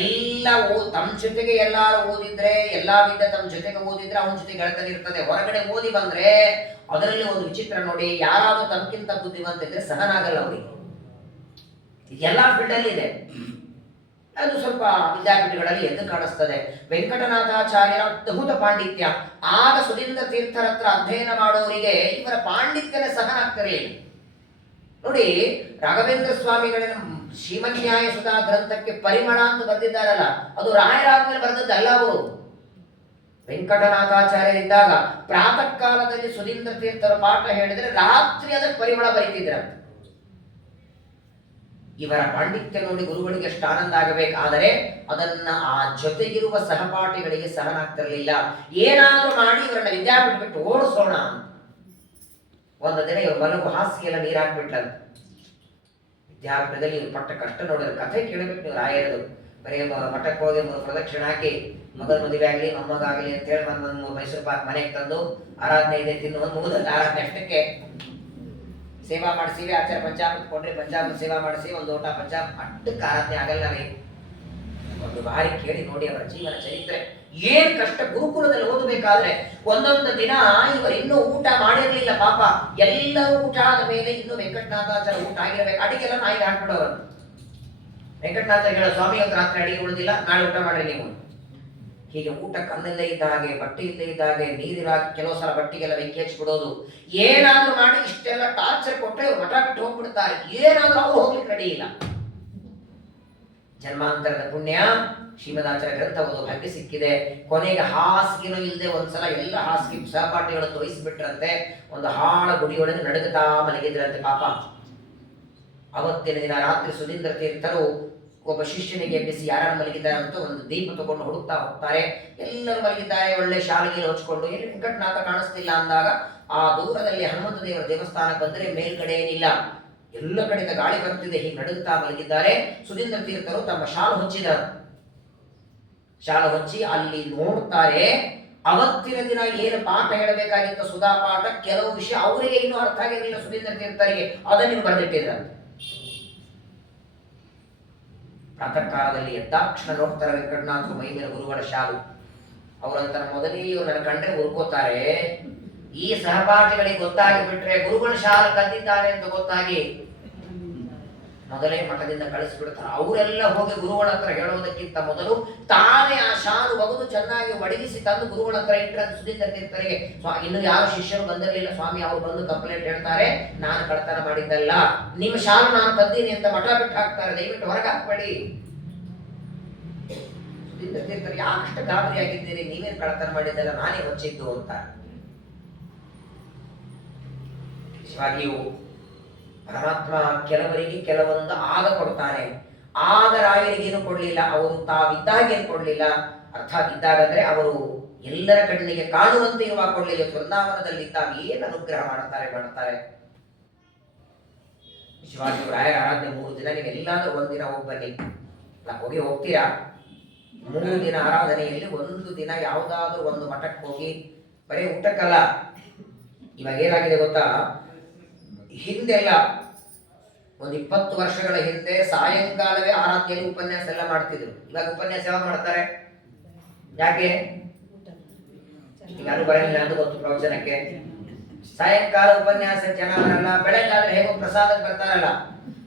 ಎಲ್ಲ ತಮ್ಮ ಜೊತೆಗೆ ಎಲ್ಲಾರು ಓದಿದ್ರೆ, ಎಲ್ಲಾ ವಿದ್ಯೆ ತಮ್ಮ ಜೊತೆಗೆ ಓದಿದ್ರೆ ಅವನ ಜೊತೆ ಗೆಳತನ ಇರ್ತದೆ. ಹೊರಗಡೆ ಓದಿ ಬಂದ್ರೆ ಅದರಲ್ಲಿ ಒಂದು ವಿಚಿತ್ರ ನೋಡಿ, ಯಾರಾದ್ರೂ ತಮ್ಗಿಂತ ಬುದ್ಧಿವಂತ ಇದ್ರೆ ಸಹನಾಗಲ್ಲ ಅವರಿಗೆ. ಎಲ್ಲಾ ಫೀಲ್ಡ್ ಅಲ್ಲಿ ಇದೆ. ಅದು ಸ್ವಲ್ಪ ವಿದ್ಯಾಪೀಠಗಳಲ್ಲಿ ಎದ್ದು ಕಾಣಿಸ್ತದೆ. ವೆಂಕಟನಾಥಾಚಾರ್ಯರ ಅದ್ಭುತ ಪಾಂಡಿತ್ಯ. ಆಗ ಸುಧೀಂದ್ರ ತೀರ್ಥರ ಹತ್ರ ಅಧ್ಯಯನ ಮಾಡೋರಿಗೆ ಇವರ ಪಾಂಡಿತ್ಯನೇ ಸಹನಾಗ್ತಿರಲಿಲ್ಲ. ನೋಡಿ, ರಾಘವೇಂದ್ರ ಸ್ವಾಮಿಗಳ ಶ್ರೀಮನ್ಯಾಯ ಸುಧಾ ಗ್ರಂಥಕ್ಕೆ ಪರಿಮಳ ಅಂತ ಬರೆದಿದ್ದಾರಲ್ಲ, ಅದು ರಾಯರಾದ್ಮೇಲೆ ಬರೆದದ್ದಲ್ಲ. ಅವರು ವೆಂಕಟನಾಥಾಚಾರ್ಯರಿದ್ದಾಗ ಪ್ರಾತಃ ಕಾಲದಲ್ಲಿ ಸುಧೀಂದ್ರ ತೀರ್ಥರ ಪಾಠ ಹೇಳಿದ್ರೆ ರಾತ್ರಿ ಅದಕ್ಕೆ ಪರಿಮಳ ಬರೀತಿದ್ರಂತೆ. ಇವರ ಪಾಂಡಿತ್ಯ ನೋಡಿ ಗುರುಗಳಿಗೆ ಎಷ್ಟು ಆನಂದ ಆಗಬೇಕಾದರೆ ಅದನ್ನ ಆ ಜೊತೆಗಿರುವ ಸಹಪಾಠಿಗಳಿಗೆ ಸಹನಾಗ್ತಿರಲಿಲ್ಲ. ಏನಾದರೂ ಮಾಡಿ ಇವರನ್ನ ವಿದ್ಯಾಪೀಠ ಬಿಟ್ಟು ಓಡಿಸೋಣ ಅಂತ ಒಂದು ದಿನ ಇವ್ರ ಮಲಗು ಹಾಸಿಗೆಲ್ಲ ನೀರು ಹಾಕ್ಬಿಟ್ಲಂತ. ವಿದ್ಯಾಪೀಠದಲ್ಲಿ ಇವ್ರು ಪಟ್ಟ ಕಷ್ಟ ನೋಡಿದ್ರೆ ಕಥೆ ಕೇಳಬೇಕು ನೀವು ರಾಯರದು. ಬರೀ ಮಠಕ್ಕೆ ಹೋಗಿ 3 ಪ್ರದಕ್ಷಿಣೆ ಹಾಕಿ ಮಗನ ಮದುವೆ ಆಗಲಿ ಮೊಮ್ಮಗಾಗಲಿ ಅಂತ ಹೇಳಿ ಒಂದು ಮೈಸೂರು ಪಾಕ್ ಮನೆಗೆ ತಂದು ಆರಾಧನೆ ಇದೆ ತಿನ್ನು ಮುಗಿದಲ್ಲಿ ಆರಾಧನೆ ಅಷ್ಟಕ್ಕೆ ಸೇವಾ ಮಾಡಿಸಿವಿ. ಆಚಾರ್ಯ ಪಂಚಾಮೃತ ಕೊಡ್ರಿ, ಪಂಚಾಮೃತ ಸೇವಾ ಮಾಡಿಸಿ, ಒಂದು ಊಟ ಪಂಚಾಮೃತ ಅಟ್ಟಕ್ಕೆ ಆರಾಧನೆ ಆಗಲ್ಲ ರೀ. ಒಂದು ಬಾರಿ ಕೇಳಿ ನೋಡಿ ಅವರ ಜೀವನ ಚರಿತ್ರೆ. ಏನ್ ಕಷ್ಟ. ಗುರುಕುಲದಲ್ಲಿ ಓದಬೇಕಾದ್ರೆ ಒಂದೊಂದು ದಿನ ಇವರು ಇನ್ನೂ ಊಟ ಮಾಡಿರ್ಲಿಲ್ಲ ಪಾಪ. ಎಲ್ಲರೂ ಊಟ ಆದ ಮೇಲೆ ಇನ್ನು ವೆಂಕಟನಾಥಾಚಾರ್ಯ ಊಟ ಆಗಿರ್ಬೇಕು. ಅಡಿಗೆಲ್ಲ ನಾಯಿಗೆ ಹಾಕ್ಬಿಡೋರು. ವೆಂಕಟನಾಥ ಹೇಳೋ, ಸ್ವಾಮಿ ಇವತ್ತು ರಾತ್ರಿ ಅಡಿಗೆ ಉಳಿದಿಲ್ಲ, ನಾಳೆ ಊಟ ಮಾಡ್ರಿ ನೀವು. ಹೀಗೆ ಊಟ ಕಣ್ಣಿಲ್ಲೇ ಇದ್ದ ಹಾಗೆ, ಬಟ್ಟೆ ಇಲ್ಲದೆ ಇದ್ದ ಹಾಗೆ, ನೀರಿರಾಗಿ ಕೆಲವು ಸಲ ಬಟ್ಟೆಗೆಲ್ಲ ಬೆಂಕಿ ಹಚ್ಚಿಬಿಡೋದು. ಏನಾದ್ರೂ ಮಾಡಿ ಇಷ್ಟೆಲ್ಲ ಟಾರ್ಚರ್ ಕೊಟ್ಟರೆ ಇವ್ರು ಮಠ ಬಿಟ್ಟು ಹೋಗ್ಬಿಡ್ತಾರೆ. ಏನಾದ್ರೂ ಅವ್ರು ಹೋಗ್ಲಿಕ್ಕೆ ರೆಡಿ ಇಲ್ಲ. ಜನ್ಮಾಂತರದ ಪುಣ್ಯ ಶ್ರೀಮದಾಚಾರ್ಯ ಗ್ರಂಥ ಓದೋ ಭಾಗ್ಯ ಸಿಕ್ಕಿದೆ. ಕೊನೆಗೆ ಹಾಸಿಗೆನೂ ಇಲ್ಲದೆ ಒಂದ್ಸಲ ಎಲ್ಲ ಹಾಸಿಗೆ ಸಹಪಾಠಿಗಳು ತೋರಿಸಿಬಿಟ್ರಂತೆ. ಒಂದು ಹಾಳ ಗುಡಿಯೊಳಗೆ ನಡುಗುತ್ತಾ ಮಲಗಿದ್ರಂತೆ ಪಾಪ. ಅವತ್ತಿನ ದಿನ ರಾತ್ರಿ ಸುಧೀಂದ್ರ ತೀರ್ಥರು ಒಬ್ಬ ಶಿಷ್ಯನಿಗೆ ಎಬ್ಬಿಸಿ ಯಾರನ್ನು ಮಲಗಿದ್ದಾರೆ ಅಂತ ಒಂದು ದೀಪ ತಗೊಂಡು ಹುಡುಕ್ತಾ ಹೋಗ್ತಾರೆ. ಎಲ್ಲರೂ ಮಲಗಿದ್ದಾರೆ, ಒಳ್ಳೆ ಶಾಲೆಗೆ ಹೊಚ್ಕೊಂಡು. ಎಲ್ಲಿ ವೆಂಕಟನಾಥ ಕಾಣಿಸ್ತಿಲ್ಲ ಅಂದಾಗ ಆ ದೂರದಲ್ಲಿ ಹನುಮಂತ ದೇವರ ದೇವಸ್ಥಾನಕ್ಕೆ ಬಂದರೆ ಮೇಲ್ಗಡೆ ಏನಿಲ್ಲ, ಎಲ್ಲ ಕಡೆಯಿಂದ ಗಾಳಿ ಬರ್ತಿದೆ. ಹೀಗೆ ನಡುಗುತ್ತಾ ಮಲಗಿದ್ದಾರೆ. ಸುಧೀಂದ್ರ ತೀರ್ಥರು ತಮ್ಮ ಶಾಲು ಹೊಚ್ಚಿದರು. ಶಾಲು ಹೊಚ್ಚಿ ಅಲ್ಲಿ ನೋಡ್ತಾರೆ, ಅವತ್ತಿನ ದಿನ ಏನು ಪಾಠ ಹೇಳಬೇಕಾಗಿತ್ತು ಸುಧಾ ಪಾಠ, ಕೆಲವು ವಿಷಯ ಅವರಿಗೆ ಇನ್ನೂ ಅರ್ಥ ಆಗಿರಲಿಲ್ಲ ಸುಧೀಂದ್ರ ತೀರ್ಥರಿಗೆ, ಅದನ್ನು ನೀವು ಬರೆದಿಟ್ಟಿದ್ರಂತೆ. ಪ್ರಾತಃ ಕಾಲದಲ್ಲಿ ಎದ್ದಾಕ್ಷಣ ನೋಡ್ತಾರೆ ವೆಂಕಟನಾಥರು ಮೈ ಮೇಲೆ ಗುರುಗಳ ಶಾಲು. ಅವರಂತರ ಮೊದಲೇ ಇವರು ನನ್ನ ಕಂಡ್ರೆ ಹುರ್ಕೋತಾರೆ, ಈ ಸಹಪಾಠಿಗಳಿಗೆ ಗೊತ್ತಾಗಿ ಬಿಟ್ರೆ ಗುರುಗಳ ಶಾಲು ಕದ್ದಿದ್ದಾರೆ ಅಂತ ಗೊತ್ತಾಗಿ ಮೊದಲೇ ಮಠದಿಂದ ಕಳಿಸಿಬಿಡ್ತಾರೆ. ಅವರೆಲ್ಲ ಹೋಗಿ ಗುರುಗಳ ಹತ್ರ ಹೇಳೋದಕ್ಕಿಂತ ಮೊದಲು ತಾನೇ ಆ ಶಾಲು ಒಗೆದು ಚೆನ್ನಾಗಿ ಒಡಗಿಸಿ ತಂದು ಗುರುಗಳ ಹತ್ರ ಇಟ್ಟರೆ ಸುಧೀಂದ್ರ ತೀರ್ಥರಿಗೆ ಇನ್ನು ಯಾವ ಶಿಷ್ಯರು ಬಂದಿರಲಿಲ್ಲ ಸ್ವಾಮಿ. ಅವ್ರು ಬಂದು ಕಂಪ್ಲೇಂಟ್ ಹೇಳ್ತಾರೆ, ನಾನು ಕಳ್ತನ ಮಾಡಿದ್ದಲ್ಲ, ನಿಮ್ಮ ಶಾಲು ನಾನು ಕದ್ದೀನಿ ಅಂತ ಮಠ ಬಿಟ್ಟು ಹಾಕ್ತಾರೆ, ದಯವಿಟ್ಟು ಹೊರಗೆ ಹಾಕ್ಬೇಡಿ. ಸುಧೀಂದ್ರ ತೀರ್ಥರು ಯಾಕಷ್ಟು ಗಾಬರಿ ಆಗಿದ್ದೀರಿ, ನೀವೇನು ಕಳ್ತನ ಮಾಡಿದ್ದಲ್ಲ, ನಾನೇ ಹೊಚ್ಚಿದ್ದು ಅಂತ. ನಿಜವಾಗಿಯೂ ಪರಮಾತ್ಮ ಕೆಲವರಿಗೆ ಕೆಲವೊಂದು ಆಗ ಕೊಡ್ತಾನೆ, ಆಗ ರಾಯರಿಗೇನು ಕೊಡ್ಲಿಲ್ಲ, ಅವರು ತಾವಿದ್ದಾಗೇನು ಕೊಡ್ಲಿಲ್ಲ. ಅರ್ಥಾತ್ ಇದ್ದಾಗ ಅಂದ್ರೆ ಅವರು ಎಲ್ಲರ ಕಣ್ಣಿಗೆ ಕಾಣುವಂತೆ ಇರುವಾಗ ಕೊಡ್ಲಿಲ್ಲ. ವೃಂದಾವನದಲ್ಲಿ ಇದ್ದಾಗ ಏನು ಅನುಗ್ರಹ ಮಾಡ್ತಾರೆ. ಶಿವಾಜಿ ರಾಯರ ಆರಾಧನೆ 3 ದಿನ, ನೀವೆಲ್ಲಾದ್ರೂ ಒಂದಿನ ಹೋಗಿ ಬನ್ನಿ. ಹೋಗ್ತೀರಾ? 3 ದಿನ ಆರಾಧನೆಯಲ್ಲಿ 1 ದಿನ ಯಾವುದಾದ್ರೂ ಒಂದು ಮಠಕ್ಕೆ ಹೋಗಿ, ಬರೀ ಊಟಕ್ಕಲ್ಲ. ಇವಾಗ ಏನಾಗಿದೆ ಗೊತ್ತಾ, ಹಿಂದೆಲ್ಲ ಒಂದು 20 ವರ್ಷಗಳ ಹಿಂದೆ ಸಾಯಂಕಾಲವೇ ಆರಾಧನೆಯಲ್ಲಿ ಉಪನ್ಯಾಸ ಎಲ್ಲ ಮಾಡ್ತಿದ್ರು. ಇವಾಗ ಉಪನ್ಯಾಸ ಯಾವಾಗ ಮಾಡ್ತಾರೆ? ಯಾಕೆ? ಯಾರು ಬರಲಿಲ್ಲ ಅಂತ ಗೊತ್ತು ಪ್ರವಚನಕ್ಕೆ. ಸಾಯಂಕಾಲ ಉಪನ್ಯಾಸ ಜನ ಬರಲ್ಲ, ಬೆಳಗಾದ್ರೆ ಹೇಗೋ ಪ್ರಸಾದಕ್ಕೆ ಬರ್ತಾರಲ್ಲ,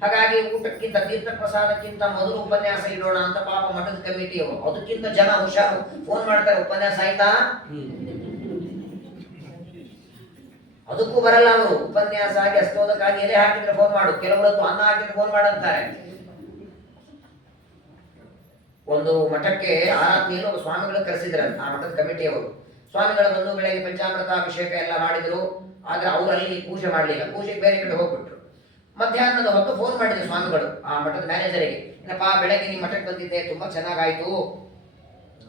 ಹಾಗಾಗಿ ಊಟಕ್ಕಿಂತ ತೀರ್ಥ ಪ್ರಸಾದಕ್ಕಿಂತ ಮೊದಲು ಉಪನ್ಯಾಸ ಇಡೋಣ ಅಂತ ಪಾಪ ಮಠದ ಕಮಿಟಿಯವರು, ಅದಕ್ಕಿಂತ ಜನ ಹುಷಾರು, ಫೋನ್ ಮಾಡ್ತಾರೆ, ಉಪನ್ಯಾಸ ಆಯ್ತಾ? ಅದಕ್ಕೂ ಬರಲ್ಲ ಅವರು. ಉಪನ್ಯಾಸ ಆಗಿ ಅಸ್ತೋದಕ್ಕಾಗಿ ಎಲೆ ಹಾಕಿದ್ರೆ ಫೋನ್ ಮಾಡು, ಕೆಲವರದ್ದು ಅನ್ನ ಹಾಕಿದ್ರೆ ಫೋನ್ ಮಾಡಂತಾರೆ. ಒಂದು ಮಠಕ್ಕೆ ಆರಾಧನೆಯಲ್ಲಿ ಒಬ್ಬ ಸ್ವಾಮಿಗಳು ಕರೆಸಿದ್ರ, ಆ ಮಠದ ಕಮಿಟಿಯವರು. ಸ್ವಾಮಿಗಳು ಬಂದು ಬೆಳಗ್ಗೆ ಪಂಚಾಮೃತ ಅಭಿಷೇಕ ಎಲ್ಲ ಮಾಡಿದ್ರು. ಆದ್ರೆ ಅವರಲ್ಲಿ ಪೂಜೆ ಮಾಡಲಿಲ್ಲ, ಪೂಜೆಗೆ ಬೇರೆ ಕಡೆ ಹೋಗ್ಬಿಟ್ರು. ಮಧ್ಯಾಹ್ನದ ಹೊತ್ತು ಫೋನ್ ಮಾಡಿದ್ರು ಸ್ವಾಮಿಗಳು ಆ ಮಠದ ಮ್ಯಾನೇಜರಿಗೆ, ಏನಪ್ಪಾ ಬೆಳಗ್ಗೆ ನಿಮ್ಮ ಮಠಕ್ಕೆ ಬಂದಿದ್ದೆ, ತುಂಬಾ ಚೆನ್ನಾಗಾಯ್ತು,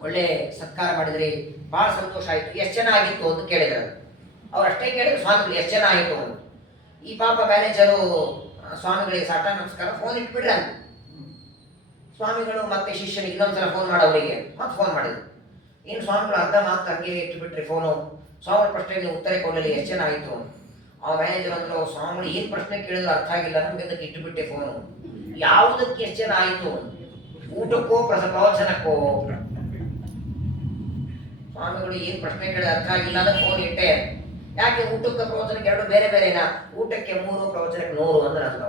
ಒಳ್ಳೆ ಸತ್ಕಾರ ಮಾಡಿದ್ರಿ, ಬಹಳ ಸಂತೋಷ ಆಯ್ತು, ಎಷ್ಟು ಚೆನ್ನಾಗಿತ್ತು ಅಂತ ಕೇಳಿದ್ರು. ಅವ್ರು ಅಷ್ಟೇ ಕೇಳಿದ್ರು ಸ್ವಾಮಿಗಳು ಎಷ್ಟು ಚೆನ್ನಾಗಿತ್ತು ಅಂತ. ಈ ಪಾಪ ಮ್ಯಾನೇಜರು ಸ್ವಾಮಿಗಳಿಗೆ ಸಾಟ ನಮಸ್ಕಾರ, ಫೋನ್ ಇಟ್ಬಿಡ್ರಿ ಅಂತ. ಸ್ವಾಮಿಗಳು ಮತ್ತೆ ಶಿಷ್ಯನಿಗೆ ಇನ್ನೊಂದ್ಸಲ ಫೋನ್ ಮಾಡೋವರಿಗೆ ಮತ್ತೆ ಫೋನ್ ಮಾಡಿದ್ರು. ಏನು ಸ್ವಾಮಿಗಳು ಅರ್ಧ ಮಾತು ಹಂಗೆ ಇಟ್ಬಿಟ್ರಿ ಫೋನು, ಸ್ವಾಮಿಗಳ ಪ್ರಶ್ನೆ ನೀವು ಉತ್ತರ ಕೊಡಲಿ, ಎಷ್ಟು ಚೆನ್ನಾಗಿತ್ತು ಅಂತ. ಆ ಮ್ಯಾನೇಜರ್ ಅಂದ್ರು, ಸ್ವಾಮಿಗಳು ಏನು ಪ್ರಶ್ನೆ ಕೇಳಿದ್ರು ಅರ್ಥ ಆಗಿಲ್ಲ, ನಮ್ಗೆ ಅದಕ್ಕೆ ಇಟ್ಟುಬಿಟ್ಟೆ ಫೋನು. ಯಾವುದಕ್ಕೆ ಎಷ್ಟು ಜನ ಆಯಿತು? ಊಟಕ್ಕೋ ಪ್ರವಚನಕ್ಕೋ? ಸ್ವಾಮಿಗಳು ಏನು ಪ್ರಶ್ನೆ ಕೇಳಿದ್ರೆ ಅರ್ಥ ಆಗಿಲ್ಲ ಅಂದ್ರೆ ಫೋನ್ ಇಟ್ಟೆ. ಯಾಕೆ? ಊಟಕ್ಕೆ ಪ್ರವಚನಕ್ಕೆ 2 ಬೇರೆ ಬೇರೆನಾ? ಊಟಕ್ಕೆ 3, ಪ್ರವಚನಕ್ಕೆ 100 ಅಂದ್ರೆ ಅಂತ.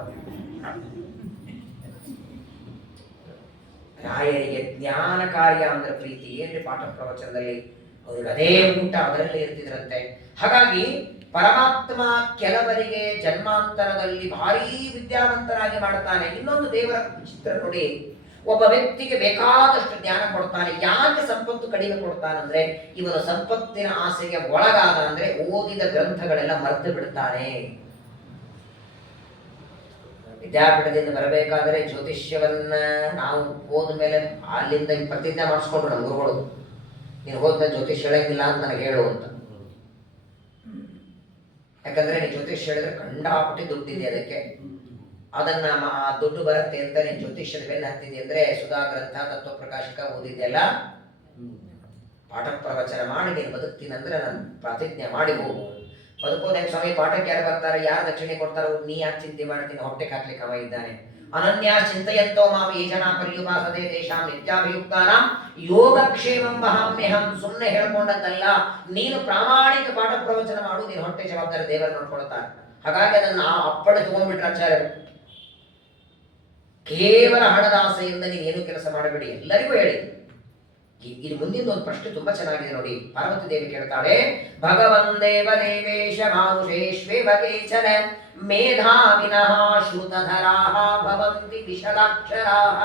ರಾಯರಿಗೆ ಜ್ಞಾನ ಕಾರ್ಯ ಅಂದ್ರೆ ಪ್ರೀತಿ. ಏನ್ರಿ ಪಾಠ ಪ್ರವಚನದಲ್ಲಿ ಅವ್ರಿಗೆ ಅದೇ ಊಟ ಅದರಲ್ಲೇ ಇರ್ತಿದ್ರಂತೆ. ಹಾಗಾಗಿ ಪರಮಾತ್ಮ ಕೆಲವರಿಗೆ ಜನ್ಮಾಂತರದಲ್ಲಿ ಭಾರೀ ವಿದ್ಯಾವಂತರಾಗಿ ಮಾಡ್ತಾನೆ. ಇನ್ನೊಂದು ದೇವರ ಚಿತ್ರ ನೋಡಿ, ಒಬ್ಬ ವ್ಯಕ್ತಿಗೆ ಬೇಕಾದಷ್ಟು ಜ್ಞಾನ ಕೊಡ್ತಾನೆ. ಯಾಕೆ ಸಂಪತ್ತು ಕಡಿಮೆ ಕೊಡ್ತಾನಂದ್ರೆ, ಇವನು ಸಂಪತ್ತಿನ ಆಸೆಗೆ ಒಳಗಾದ ಅಂದ್ರೆ ಓದಿದ ಗ್ರಂಥಗಳೆಲ್ಲ ಮರೆತು ಬಿಡ್ತಾನೆ. ವಿದ್ಯಾಪೀಠದಿಂದ ಬರಬೇಕಾದ್ರೆ ಜ್ಯೋತಿಷ್ಯವನ್ನ ನಾವು ಹೋದ ಮೇಲೆ ಅಲ್ಲಿಂದ ಪ್ರತಿಜ್ಞೆ ಮಾಡಿಸ್ಕೊಂಡ್ರು ನಮ್ಮ ಗುರುಗಳು, ನೀನು ಹೋದ್ಮೇಲೆ ಜ್ಯೋತಿಷ್ ಹೇಳಂಗಿಲ್ಲ ಅಂತ ನನಗೆ ಹೇಳು ಅಂತ. ಯಾಕಂದ್ರೆ ನೀನು ಜ್ಯೋತಿಷ್ ಹೇಳಿದ್ರೆ ಕಂಡಾಪಟ್ಟಿ ದುಡ್ಡಿದೆ ಅದಕ್ಕೆ, ಅದನ್ನ ದುಡ್ಡು ಬರುತ್ತೆ ಅಂತ ನೀನು ಜ್ಯೋತಿಷ್ಯದ ಮೇಲೆ ಹತ್ತಿದೆ ಅಂದ್ರೆ ಸುಧಾ ಗ್ರಂಥ ತತ್ವ ಪ್ರಕಾಶಕ ಓದಿದ್ದೆಲ್ಲ ಪಾಠ ಪ್ರವಚನ ಮಾಡಿ ನೀನು ಬದುಕ್ತೀನಂದ್ರೆ ನಾನು ಪ್ರತಿಜ್ಞೆ ಮಾಡಿ ಹೋಗು. ಬದುಕೋದೇ ಸ್ವಾಮಿ, ಪಾಠಕ್ಕೆ ಯಾರು ಬರ್ತಾರೆ, ಯಾರು ದಕ್ಷಿಣೆ ಕೊಡ್ತಾರೋ ನೀ ಯಾಕೆ ಚಿಂತೆ ಮಾಡ್ತೀನಿ, ಹೊಟ್ಟೆ ಹಾಕ್ಲಿಕ್ಕೆ ಅವ ಇದ್ದಾನೆ. ಅನನ್ಯ ಚಿಂತೆಯಂತೋ ಮಾಮ ಈ ಜನ ಪರ್ಯುಪಾಸದೆ ದೇಶಾಂ ನಿತ್ಯಾಭಿಯುಕ್ತಾನ ಯೋಗಕ್ಷೇಮಂ ಮಹಾಮ್ಯಹಂ. ಸುಮ್ಮನೆ ಹೇಳ್ಕೊಂಡದ್ದಲ್ಲ, ನೀನು ಪ್ರಾಮಾಣಿಕ ಪಾಠ ಪ್ರವಚನ ಮಾಡು, ನೀನು ಹೊಟ್ಟೆ ಜವಾಬ್ದಾರಿ ದೇವರು ನೋಡ್ಕೊಳ್ತಾನೆ. ಹಾಗಾಗಿ ಅದನ್ನು ಅಪ್ಪಡೆ ತಗೊಂಡ್ಬಿಟ್ರೆ ಆಚಾರ್ಯರು, ಕೇವಲ ಹಣದ ಆಸೆಯಿಂದ ನೀನೇನು ಕೆಲಸ ಮಾಡಬೇಡಿ ಎಲ್ಲರಿಗೂ ಹೇಳಿ. ಇದು ಮುಂದಿನ ಒಂದು ಪ್ರಶ್ನೆ ತುಂಬಾ ಚೆನ್ನಾಗಿದೆ ನೋಡಿ. ಪಾರ್ವತಿ ದೇವಿ ಕೇಳ್ತಾಳೆ, ಭಗವನ್ ದೇವ ದೇವೇಶ ಮಾನುಷೇಶ್ವೇವ ಕೇಚನ ಮೇಧಾವಿನಃ ಶ್ರುತಧರಾಃ ಭವಂತಿ ವಿಶದಾಕ್ಷರಾಃ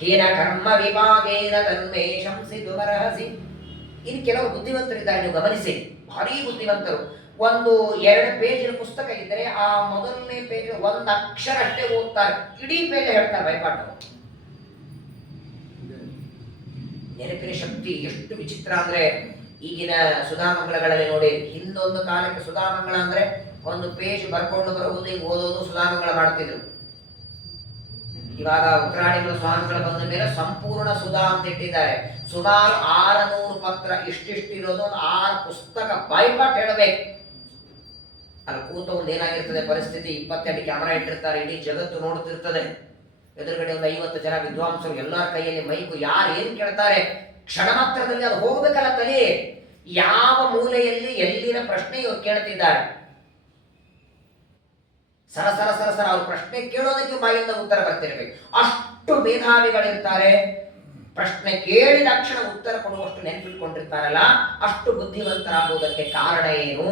ಕೇನ ಕರ್ಮ ವಿಭಾಗೇನ ತನ್ಮೇ ಶಂಸಿತುಮರ್ಹಸಿ. ಇನ್ನು ಕೆಲವು ಬುದ್ಧಿವಂತರಿದ್ದಾರೆ, ನೀವು ಗಮನಿಸಿ, ಭಾರೀ ಬುದ್ಧಿವಂತರು. ಒಂದು 2 ಪೇಜಿನ ಪುಸ್ತಕ ಇದ್ದರೆ ಆ ಮೊದಲನೇ ಪೇಜ್ 1 ಅಕ್ಷರ ಅಷ್ಟೇ ಓದ್ತಾರೆ, ಇಡೀ ಪೇಜ್ ಹೇಳ್ತಾರೆ ಭಯಪಾಠ. ನೆನಪಿನ ಶಕ್ತಿ ಎಷ್ಟು ವಿಚಿತ್ರ ಅಂದ್ರೆ, ಈಗಿನ ಸುಧಾಮಂಗಳಗಳಲ್ಲಿ ನೋಡಿ, ಹಿಂದೊಂದು ಕಾಲಕ್ಕೆ ಸುಧಾಮಂಗಳ ಅಂದ್ರೆ ಒಂದು ಪೇಜ್ ಬರ್ಕೊಂಡು ಬರುವುದು, ಹಿಂಗೆ ಓದೋದು ಸುಧಾಮಂಗಳ ಮಾಡ್ತಿದ್ರು. ಇವಾಗ ಉತ್ತರಾಣಿಗಳ ಸ್ವಾಮಿಗಳು ಬಂದ ಮೇಲೆ ಸಂಪೂರ್ಣ ಸುಧಾ ಅಂತ ಇಟ್ಟಿದ್ದಾರೆ. ಸುಮಾರು 600 ಪತ್ರ ಇಷ್ಟಿಷ್ಟಿರೋದು ಒಂದು 6 ಪುಸ್ತಕ ಬಾಯ್ಪಾಟ್ ಹೇಳಬೇಕು. ಅಲ್ಲಿ ಕೂತ ಒಂದು ಏನಾಗಿರ್ತದೆ ಪರಿಸ್ಥಿತಿ, 20 ಅಡಿ ಕ್ಯಾಮರಾ ಇಟ್ಟಿರ್ತಾರೆ, ಇಡೀ ಜಗತ್ತು ನೋಡುತ್ತಿರ್ತದೆ. ಎದುರುಗಡೆ ಒಂದು 50 ಜನ ವಿದ್ವಾಂಸರು, ಎಲ್ಲರ ಕೈಯಲ್ಲಿ ಮೈಕು, ಯಾರು ಏನ್ ಕೇಳ್ತಾರೆ ಕ್ಷಣ ಮಾತ್ರದಲ್ಲಿ ಅದು ಹೋಗ್ಬೇಕಲ್ಲ ತಲೆ. ಯಾವ ಮೂಲೆಯಲ್ಲಿ ಎಲ್ಲಿನ ಪ್ರಶ್ನೆ ಇವರು ಕೇಳ್ತಿದ್ದಾರೆ. ಸರ ಸರ ಸರ ಸರ ಅವ್ರ ಪ್ರಶ್ನೆ ಕೇಳೋದಕ್ಕೆ ಬಾಯಿಂದ ಉತ್ತರ ಬರ್ತಿರ್ಬೇಕು. ಅಷ್ಟು ಮೇಧಾವಿಗಳಿರ್ತಾರೆ. ಪ್ರಶ್ನೆ ಕೇಳಿದ ತಕ್ಷಣ ಉತ್ತರ ಕೊಡುವಷ್ಟು ನೆನಪಿಟ್ಕೊಂಡಿರ್ತಾರಲ್ಲ, ಅಷ್ಟು ಬುದ್ಧಿವಂತರಾಗುವುದಕ್ಕೆ ಕಾರಣ ಏನು?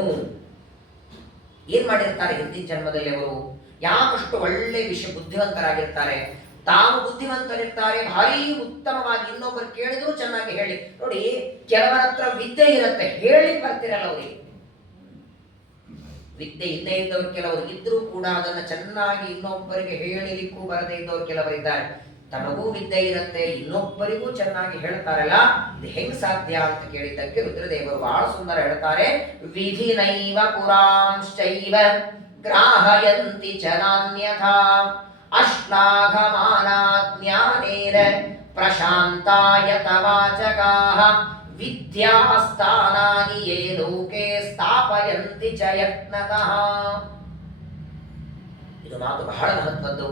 ಏನ್ ಮಾಡಿರ್ತಾರೆ ಹಿಂದಿನ ಜನ್ಮದಲ್ಲಿ ಅವರು? ಯಾಕಷ್ಟು ಒಳ್ಳೆ ಬುದ್ಧಿವಂತರಾಗಿರ್ತಾರೆ. ತಾವು ಬುದ್ಧಿವಂತರಿರ್ತಾರೆ, ಭಾರಿ ಉತ್ತಮವಾಗಿ ಇನ್ನೊಬ್ಬರು ಕೇಳಿದ್ರು ಚೆನ್ನಾಗಿ ಹೇಳಿ. ನೋಡಿ, ಕೆಲವರ ಹತ್ರ ವಿದ್ಯೆ ಇರುತ್ತೆ, ಹೇಳಿ ಬರ್ತಿರಲ್ಲ ಅವರಿಗೆ. ವಿದ್ಯೆ ಇದ್ದೇ ಇದ್ದವ್ರು ಕೆಲವರು ಇದ್ರೂ ಕೂಡ ಅದನ್ನ ಚೆನ್ನಾಗಿ ಇನ್ನೊಬ್ಬರಿಗೆ ಹೇಳಿಲಿಕ್ಕೂ ಬರದೇ ಇದ್ದವ್ರು ಕೆಲವರಿದ್ದಾರೆ. ತಮಗೂ ವಿದ್ಯೆ ಇರುತ್ತೆ, ಇನ್ನೊಬ್ಬರಿಗೂ ಚೆನ್ನಾಗಿ ಹೇಳ್ತಾರಲ್ಲ, ಇದು ಹೆಂಗ್ ಸಾಧ್ಯ ಅಂತ ಕೇಳಿದ್ದಕ್ಕೆ ರುದ್ರದೇವರು ಬಹಳ ಸುಂದರ ಹೇಳ್ತಾರೆ. ವಿಧಿ ನೈವ ಪುರಾಂಶ್ಚೈವ ಗ್ರಾಹಯಂತಿ ಚ ನಾನ್ಯಥಾ ಅಶ್ಲಾಘಮಾನಾ ಜ್ಞಾನೇನ ಪ್ರಶಾಂತಾಯತ ವಾಚಕಾಃ ವಿದ್ಯಾಸ್ಥಾನಾನಿ ಯೇ ಲೋಕೆ ಸ್ಥಾಪಯಂತಿ ಚ ಯತ್ನತಃ. ಇದು ಮಾತು ಬಹಳ ಮಹತ್ವದ್ದು.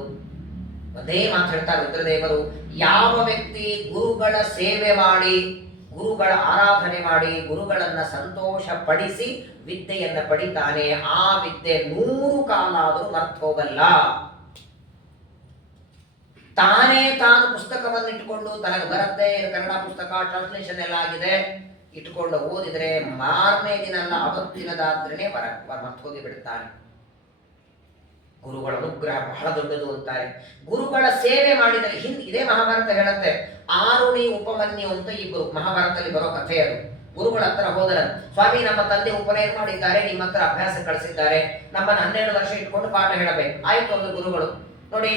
ಒಂದೇ ಮಾತು ಹೇಳ್ತಾರೆ ರುದ್ರದೇವರು. ಯಾವ ವ್ಯಕ್ತಿ ಗುರುಗಳ ಸೇವೆ ಮಾಡಿ, ಗುರುಗಳ ಆರಾಧನೆ ಮಾಡಿ, ಗುರುಗಳನ್ನ ಸಂತೋಷ ಪಡಿಸಿ ವಿದ್ಯೆಯನ್ನ ಪಡಿತಾನೆ, ಆ ವಿದ್ಯೆ 100 ಕಾಲ ಆದರೂ ಮರ್ತು ಹೋಗಲ್ಲ. ತಾನೇ ತಾನು ಪುಸ್ತಕವನ್ನು ಇಟ್ಟುಕೊಂಡು ತನಗೆ ಬರುತ್ತೆ, ಕನ್ನಡ ಪುಸ್ತಕ ಟ್ರಾನ್ಸ್ಲೇಷನ್ ಎಲ್ಲ ಆಗಿದೆ, ಇಟ್ಕೊಂಡು ಓದಿದ್ರೆ ಮಾರನೇ ದಿನ ಅಲ್ಲ ಅವತ್ತಿನದಾದ್ರೇನೆ ಮರ್ತು ಹೋಗಿ ಬಿಡುತ್ತಾನೆ. ಗುರುಗಳ ಅನುಗ್ರಹ ಬಹಳ ದೊಡ್ಡದು ಅಂತಾರೆ. ಗುರುಗಳ ಸೇವೆ ಮಾಡಿದರೆ ಇದೇ ಮಹಾಭಾರತ ಹೇಳುತ್ತೆ. ಆರುಣಿ ಉಪಮನ್ಯು ಅಂತ ಇಬ್ಬರು ಮಹಾಭಾರತದಲ್ಲಿ ಬರೋ ಕಥೆ ಅದು. ಗುರುಗಳ ಹತ್ರ ಹೋದರ, ಸ್ವಾಮಿ ನಮ್ಮ ತಂದೆ ಉಪನಯನ ಮಾಡಿದ್ದಾರೆ, ನಿಮ್ಮ ಹತ್ರ ಅಭ್ಯಾಸ ಕಳಿಸಿದ್ದಾರೆ, ನಮ್ಮನ್ನು 12 ವರ್ಷ ಇಟ್ಕೊಂಡು ಪಾಠ ಹೇಳಬೇಕು. ಆಯ್ತು ಒಂದು ಗುರುಗಳು. ನೋಡಿ,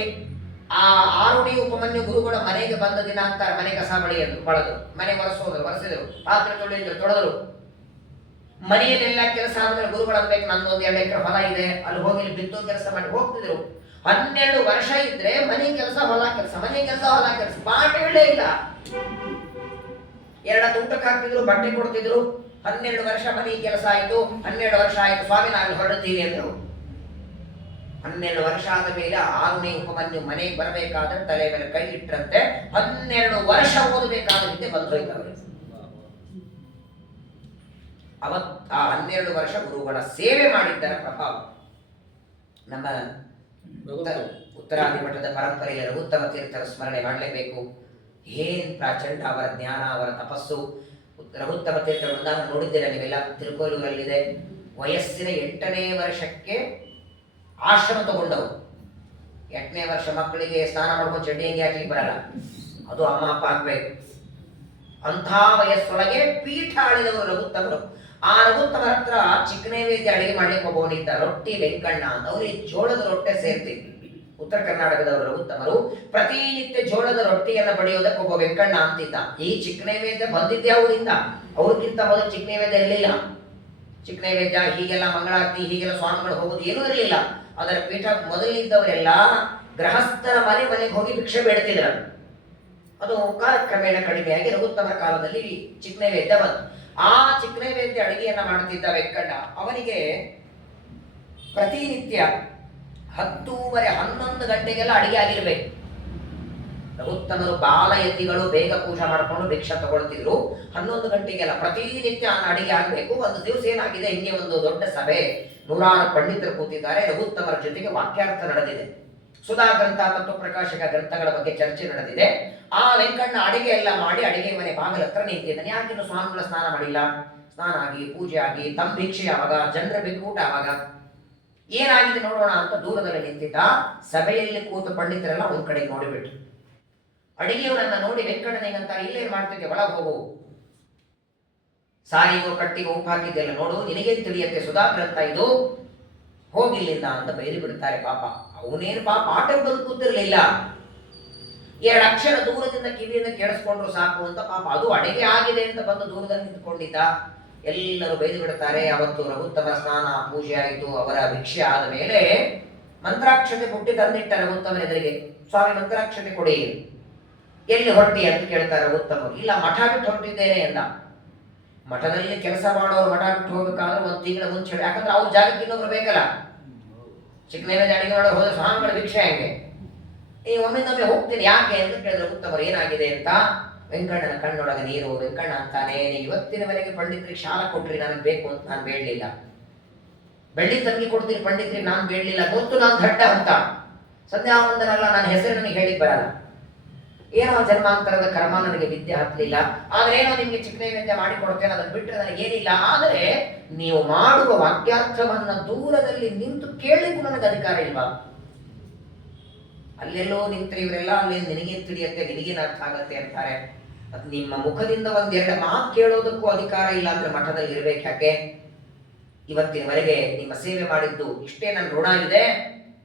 ಆ ಆರುಣಿ ಉಪಮನ್ಯು ಗುರುಗಳ ಮನೆಗೆ ಬಂದ ದಿನ ಅಂತಾರೆ, ಮನೆ ಕಸ ಬಳದ್ರು, ಮನೆ ಒರೆಸಿದ್ರು, ಪಾತ್ರೆ ತೊಳೆದರು. ಮನೆಯಲ್ಲೆಲ್ಲ ಕೆಲಸ ಆದ್ಮೇಲೆ ಗುರುಗಳು ಅನ್ಬೇಕು, ನಂದೊಂದು 2 ಎಕರೆ ಹೊಲ ಇದೆ, ಅಲ್ಲಿ ಹೋಗಿ ಬಿತ್ತು ಕೆಲಸ ಮಾಡಿ ಹೋಗ್ತಿದ್ರು. 12 ವರ್ಷ ಇದ್ರೆ ಮನೆ ಕೆಲಸ ಹೊಲ ಕೆಲಸ, ಮನೆ ಕೆಲಸ ಹೊಲ ಕೆಲಸ, ಪಾಠ ಹೇಳೇ ಇಲ್ಲ. 2 ಊಟಕ್ಕೆ ಹಾಕ್ತಿದ್ರು, ಬಟ್ಟೆ ಕೊಡ್ತಿದ್ರು. 12 ವರ್ಷ ಮನೆ ಕೆಲಸ ಆಯ್ತು, 12 ವರ್ಷ ಆಯ್ತು, ಸ್ವಾಮಿ ನಾವು ಹೊರಡ್ತೀವಿ ಅಂದ್ರು. 12 ವರ್ಷ ಆದ ಮೇಲೆ ಆರುಣಿ ಉಪಮನ್ಯು ಮನೆಗೆ ಬರಬೇಕಾದ್ರೆ ತಲೆ ಮೇಲೆ ಕೈ ಇಟ್ಟರಂತೆ 12 ವರ್ಷ ಓದಬೇಕಾದ ವಿದ್ಯೆ ಬಂದೋಯ್ತವ್ರೆ. ಆ 12 ವರ್ಷ ಗುರುಗಳ ಸೇವೆ ಮಾಡಿದ್ದರ ಪ್ರಭಾವ. ನಮ್ಮ ಉತ್ತರಾದಿ ಮಠದ ಪರಂಪರೆಯ ರಘುತ್ತಮ ತೀರ್ಥರ ಸ್ಮರಣೆ ಮಾಡಲೇಬೇಕು. ಏನ್ ಪ್ರಾಚಂಡ ಅವರ ಜ್ಞಾನ, ಅವರ ತಪಸ್ಸು. ರಘುತ್ತಮ ತೀರ್ಥರ ವೃಂದಾವನ ನೋಡಿದ್ದೀರ ನೀವೆಲ್ಲ, ತಿರುಕೋಲೂರಲ್ಲಿದೆ. ವಯಸ್ಸಿನ 8ನೇ ವರ್ಷಕ್ಕೆ ಆಶ್ರಮ ತಗೊಂಡವು. 8ನೇ ವರ್ಷ ಮಕ್ಕಳಿಗೆ ಸ್ನಾನ ಮಾಡ್ಕೊಂಡು ಚಡ್ಡಿ ಅಂಗಿ ಹಾಕ್ಲಿಕ್ಕೆ ಬರಲ್ಲ, ಅದು ಅಮ್ಮ ಅಪ್ಪ ಹಾಕ್ಬೇಕು. ಅಂಥ ವಯಸ್ಸೊಳಗೆ ಪೀಠ ಆಳಿದವರು ರಘುತ್ತಮರು. ಆ ರಘುತ್ತಮರ ಹತ್ರ ಚಿಕ್ಕನೈವೇದ್ಯ ಅಡಿಗೆ ಮಾಡ್ಲಿಕ್ಕೆ ಒಬ್ಬವನಿದ್ದ, ರೊಟ್ಟಿ ವೆಂಕಣ್ಣ ಅಂತ. ಅವ್ರಿಗೆ ಜೋಳದ ರೊಟ್ಟೆ ಸೇರ್ತಿ. ಉತ್ತರ ಕರ್ನಾಟಕದವರು ರಘುತ್ತಮರು ಪ್ರತಿನಿತ್ಯ ಜೋಳದ ರೊಟ್ಟಿಯನ್ನ ಬಡಿಯೋದಕ್ಕೆ ಒಬ್ಬ ವೆಂಕಣ್ಣ ಅಂತಿದ್ದ. ಈ ಚಿಕ್ಕನೈವೇದ್ಯ ಬಂದಿದ್ದೆ ಅವರಿಂದ. ಅವ್ರಿಗಿಂತ ಮೊದಲು ಚಿಕ್ಕನೈವೇದ್ಯ ಇರಲಿಲ್ಲ. ಚಿಕ್ಕನೈವೇದ್ಯ ಹೀಗೆಲ್ಲ ಮಂಗಳಾರತಿ ಹೀಗೆಲ್ಲ ಸ್ವಾಮಿಗಳು ಹೋಗೋದು ಏನೂ ಇರಲಿಲ್ಲ. ಅದರ ಪೀಠ ಮೊದಲಿದ್ದವರೆಲ್ಲ ಗೃಹಸ್ಥರ ಮನೆಗೆ ಹೋಗಿ ಭಿಕ್ಷೆ ಬೇಡ್ತಿದ್ರು. ಅದು ಕಾಲಕ್ರಮೇಣ ಕಡಿಮೆಯಾಗಿ ರಘುತ್ತಮರ ಕಾಲದಲ್ಲಿ ಚಿಕ್ಕನೈವೇದ್ಯ ಬಂತು. ಆ ಚಿಕ್ಕನೈವೇದ್ಯ ಅಡಿಗೆಯನ್ನ ಮಾಡುತ್ತಿದ್ದ ವೆಂಕಣ್ಣ, ಅವನಿಗೆ ಪ್ರತಿನಿತ್ಯ 10:30, 11 ಗಂಟೆಗೆಲ್ಲ ಅಡಿಗೆ ಆಗಿರ್ಬೇಕು. ರಘುತ್ತಮರು ಬಾಲಯತಿಗಳು ಬೇಗ ಪೂಜೆ ಮಾಡಿಕೊಂಡು ಭಿಕ್ಷೆ ತಗೊಳ್ತಿದ್ರು. 11 ಗಂಟೆಗೆಲ್ಲ ಪ್ರತಿನಿತ್ಯ ಅಡಿಗೆ ಆಗ್ಬೇಕು. ಒಂದು ದಿವಸ ಏನಾಗಿದೆ, ಹಿಂಗೆ ಒಂದು ದೊಡ್ಡ ಸಭೆ, 100 ಪಂಡಿತರು ಕೂತಿದ್ದಾರೆ. ರಘುತ್ತಮರ ಜೊತೆಗೆ ವಾಕ್ಯಾರ್ಥ ನಡೆದಿದೆ. ಸುಧಾ ಗ್ರಂಥ, ತತ್ವಪ್ರಕಾಶಕ ಗ್ರಂಥಗಳ ಬಗ್ಗೆ ಚರ್ಚೆ ನಡೆದಿದೆ. ಆ ವೆಂಕಣ್ಣ ಅಡಿಗೆ ಎಲ್ಲ ಮಾಡಿ ಅಡಿಗೆ ಮನೆ ಬಾಗಿಲ ಹತ್ರ ನಿಂತಿದ್ದಾನೆ. ಯಾಕಿನ್ನು ಸ್ವಾಮಿಗಳ ಸ್ನಾನ ಮಾಡಿಲ್ಲ? ಸ್ನಾನ ಆಗಿ ಪೂಜೆ ಆಗಿ ತಮ್ಮ ಭಿಕ್ಷೆ ಆವಾಗ, ಜನರ ಊಟ ಆವಾಗ, ಏನಾಗಿದೆ ನೋಡೋಣ ಅಂತ ದೂರದಲ್ಲಿ ನಿಂತಿದ್ದ. ಸಭೆಯಲ್ಲಿ ಕೂತ ಪಂಡಿತರೆಲ್ಲ ಒಂದ್ ಕಡೆ ನೋಡಿಬಿಟ್ರು. ಅಡಿಗೆಯವರನ್ನ ನೋಡಿ ವೆಂಕಣ್ಣನಿಗಂತಾರೆ, ಇಲ್ಲೇನ್ ಮಾಡ್ತಿದ್ದೆ, ಒಳಗೆ ಹೋಗು, ಸಾರಿಗೋ ಕಟ್ಟಿಗೋ ಉಪ್ಪು ಹಾಕಿದ್ದೆಲ್ಲ ನೋಡು, ನಿನಗೇನ್ ತಿಳಿಯತ್ತೆ, ಸುಧಾ ಗ್ರಂಥ ಇದು, ಹೋಗಿಲ್ಲಿಂದ ಅಂತ ಬೈದು ಬಿಡ್ತಾರೆ. ಪಾಪ ಅವನೇನು ಪಾಪ ಆಟಕ್ಕೆ ಬಂದು ಕೂತಿರ್ಲಿಲ್ಲ. 2 ಅಕ್ಷರ ದೂರದಿಂದ ಕಿವಿಯಿಂದ ಕೇಳಿಸ್ಕೊಂಡ್ರು ಸಾಕು ಅಂತ ಪಾಪ ಅದು ಅಡಿಗೆ ಆಗಿದೆ ಅಂತ ಬಂದು ದೂರದಲ್ಲಿ ನಿಂತ್ಕೊಂಡಿದ್ದ. ಎಲ್ಲರೂ ಬೈದು ಬಿಡ್ತಾರೆ. ಅವತ್ತು ರಘುತ್ತಮರ ಸ್ನಾನ ಪೂಜೆ ಆಯಿತು. ಅವರ ಭಿಕ್ಷೆ ಆದ ಮೇಲೆ ಮಂತ್ರಾಕ್ಷತೆ ಬುಟ್ಟಿ ತಂದಿಟ್ಟ ರಘುತ್ತಮನ ಎದುರಿಗೆ. ಸ್ವಾಮಿ ಮಂತ್ರಾಕ್ಷತೆ ಕೊಡಿ. ಎಲ್ಲಿ ಹೊರಟಿ ಅಂತ ಕೇಳ್ತಾರೆ ಉತ್ತಮರು. ಇಲ್ಲ, ಮಠ ಬಿಟ್ಟು ಹೊರಟಿದ್ದೇನೆ ಎಂದ. ಮಠದಲ್ಲಿ ಕೆಲಸ ಮಾಡೋರು ಮಠ ಬಿಟ್ಟು ಹೋಗ್ಬೇಕಾದ್ರೆ ಒಂದು ತಿಂಗಳ ಮುಂಚೆ, ಯಾಕಂದ್ರೆ ಅವ್ರ ಜಾಗಕ್ಕೆ ಇನ್ನೊಬ್ರು ಬೇಕಲ್ಲ. ಚಿಕ್ಕನೇವೇದ ಅಡಿಗೆ ಮಾಡೋರು ಹೋದ್ರೆ ಸ್ವಾಮಿಗಳ ಭಿಕ್ಷೆ ಹೆಂಗೆ, ಈ ಒಮ್ಮೆ ಹೋಗ್ತೀನಿ ಯಾಕೆ ಅಂತ ಕೇಳಿದ್ರೆ ಉತ್ತಮರು ಏನಾಗಿದೆ ಅಂತ. ವೆಂಕಣ್ಣನ ಕಣ್ಣೊಳಗೆ ನೀರು. ವೆಂಕಣ್ಣ ಅಂತಾನೆ, ನೀವು ಇವತ್ತಿನವರೆಗೆ ಪಂಡಿತರಿಗೆ ಶಾಲ ಕೊಟ್ರಿ, ನನಗೆ ಬೇಕು ಅಂತ ನಾನು ಬೇಡಲಿಲ್ಲ. ಬೆಳ್ಳಿ ತಂಗಿ ಕೊಡ್ತೀರಿ ಪಂಡಿತರಿಗೆ, ನಾನು ಬೇಡಲಿಲ್ಲ. ಗೊತ್ತು ನಾನು ದಡ್ಡ ಅಂತ. ಸಂಧ್ಯಾ ವಂದನಲ್ಲ, ನನ್ನ ಹೆಸರು ನನಗೆ ಹೇಳಿ ಬರಲ್ಲ. ಏನೋ ಜನ್ಮಾಂತರದ ಕರ್ಮ, ನನಗೆ ವಿದ್ಯೆ ಹತ್ತಲಿಲ್ಲ. ಆದ್ರೆ ಏನೋ ನಿಮ್ಗೆ ಚಿಕ್ಕ ನೈವೇದ್ಯ ಮಾಡಿ ಕೊಡ್ತೇನೆ, ಅದನ್ನು ಬಿಟ್ಟರೆ ನನಗೇನಿಲ್ಲ. ಆದರೆ ನೀವು ಮಾಡುವ ವಾಕ್ಯಾರ್ಥವನ್ನ ದೂರದಲ್ಲಿ ನಿಂತು ಕೇಳಲಿಕ್ಕೂ ನನಗೆ ಅಧಿಕಾರ ಇಲ್ವಾ? ಅಲ್ಲೆಲ್ಲೋ ನಿಂತರೆ ಇವರೆಲ್ಲ ಅಲ್ಲಿ ನಿನಗೆ ತಿಳಿಯತ್ತೆ, ನಿನಗೇನು ಅರ್ಥ ಆಗತ್ತೆ ಅಂತಾರೆ. ಅದು ನಿಮ್ಮ ಮುಖದಿಂದ ಒಂದೆರಡು ಮಾತು ಕೇಳೋದಕ್ಕೂ ಅಧಿಕಾರ ಇಲ್ಲ ಅಂದ್ರೆ ಮಠದಲ್ಲಿ ಇರ್ಬೇಕು ಯಾಕೆ? ಇವತ್ತಿನವರೆಗೆ ನಿಮ್ಮ ಸೇವೆ ಮಾಡಿದ್ದು ಇಷ್ಟೇ, ನನ್ನ ಋಣ ಇದೆ,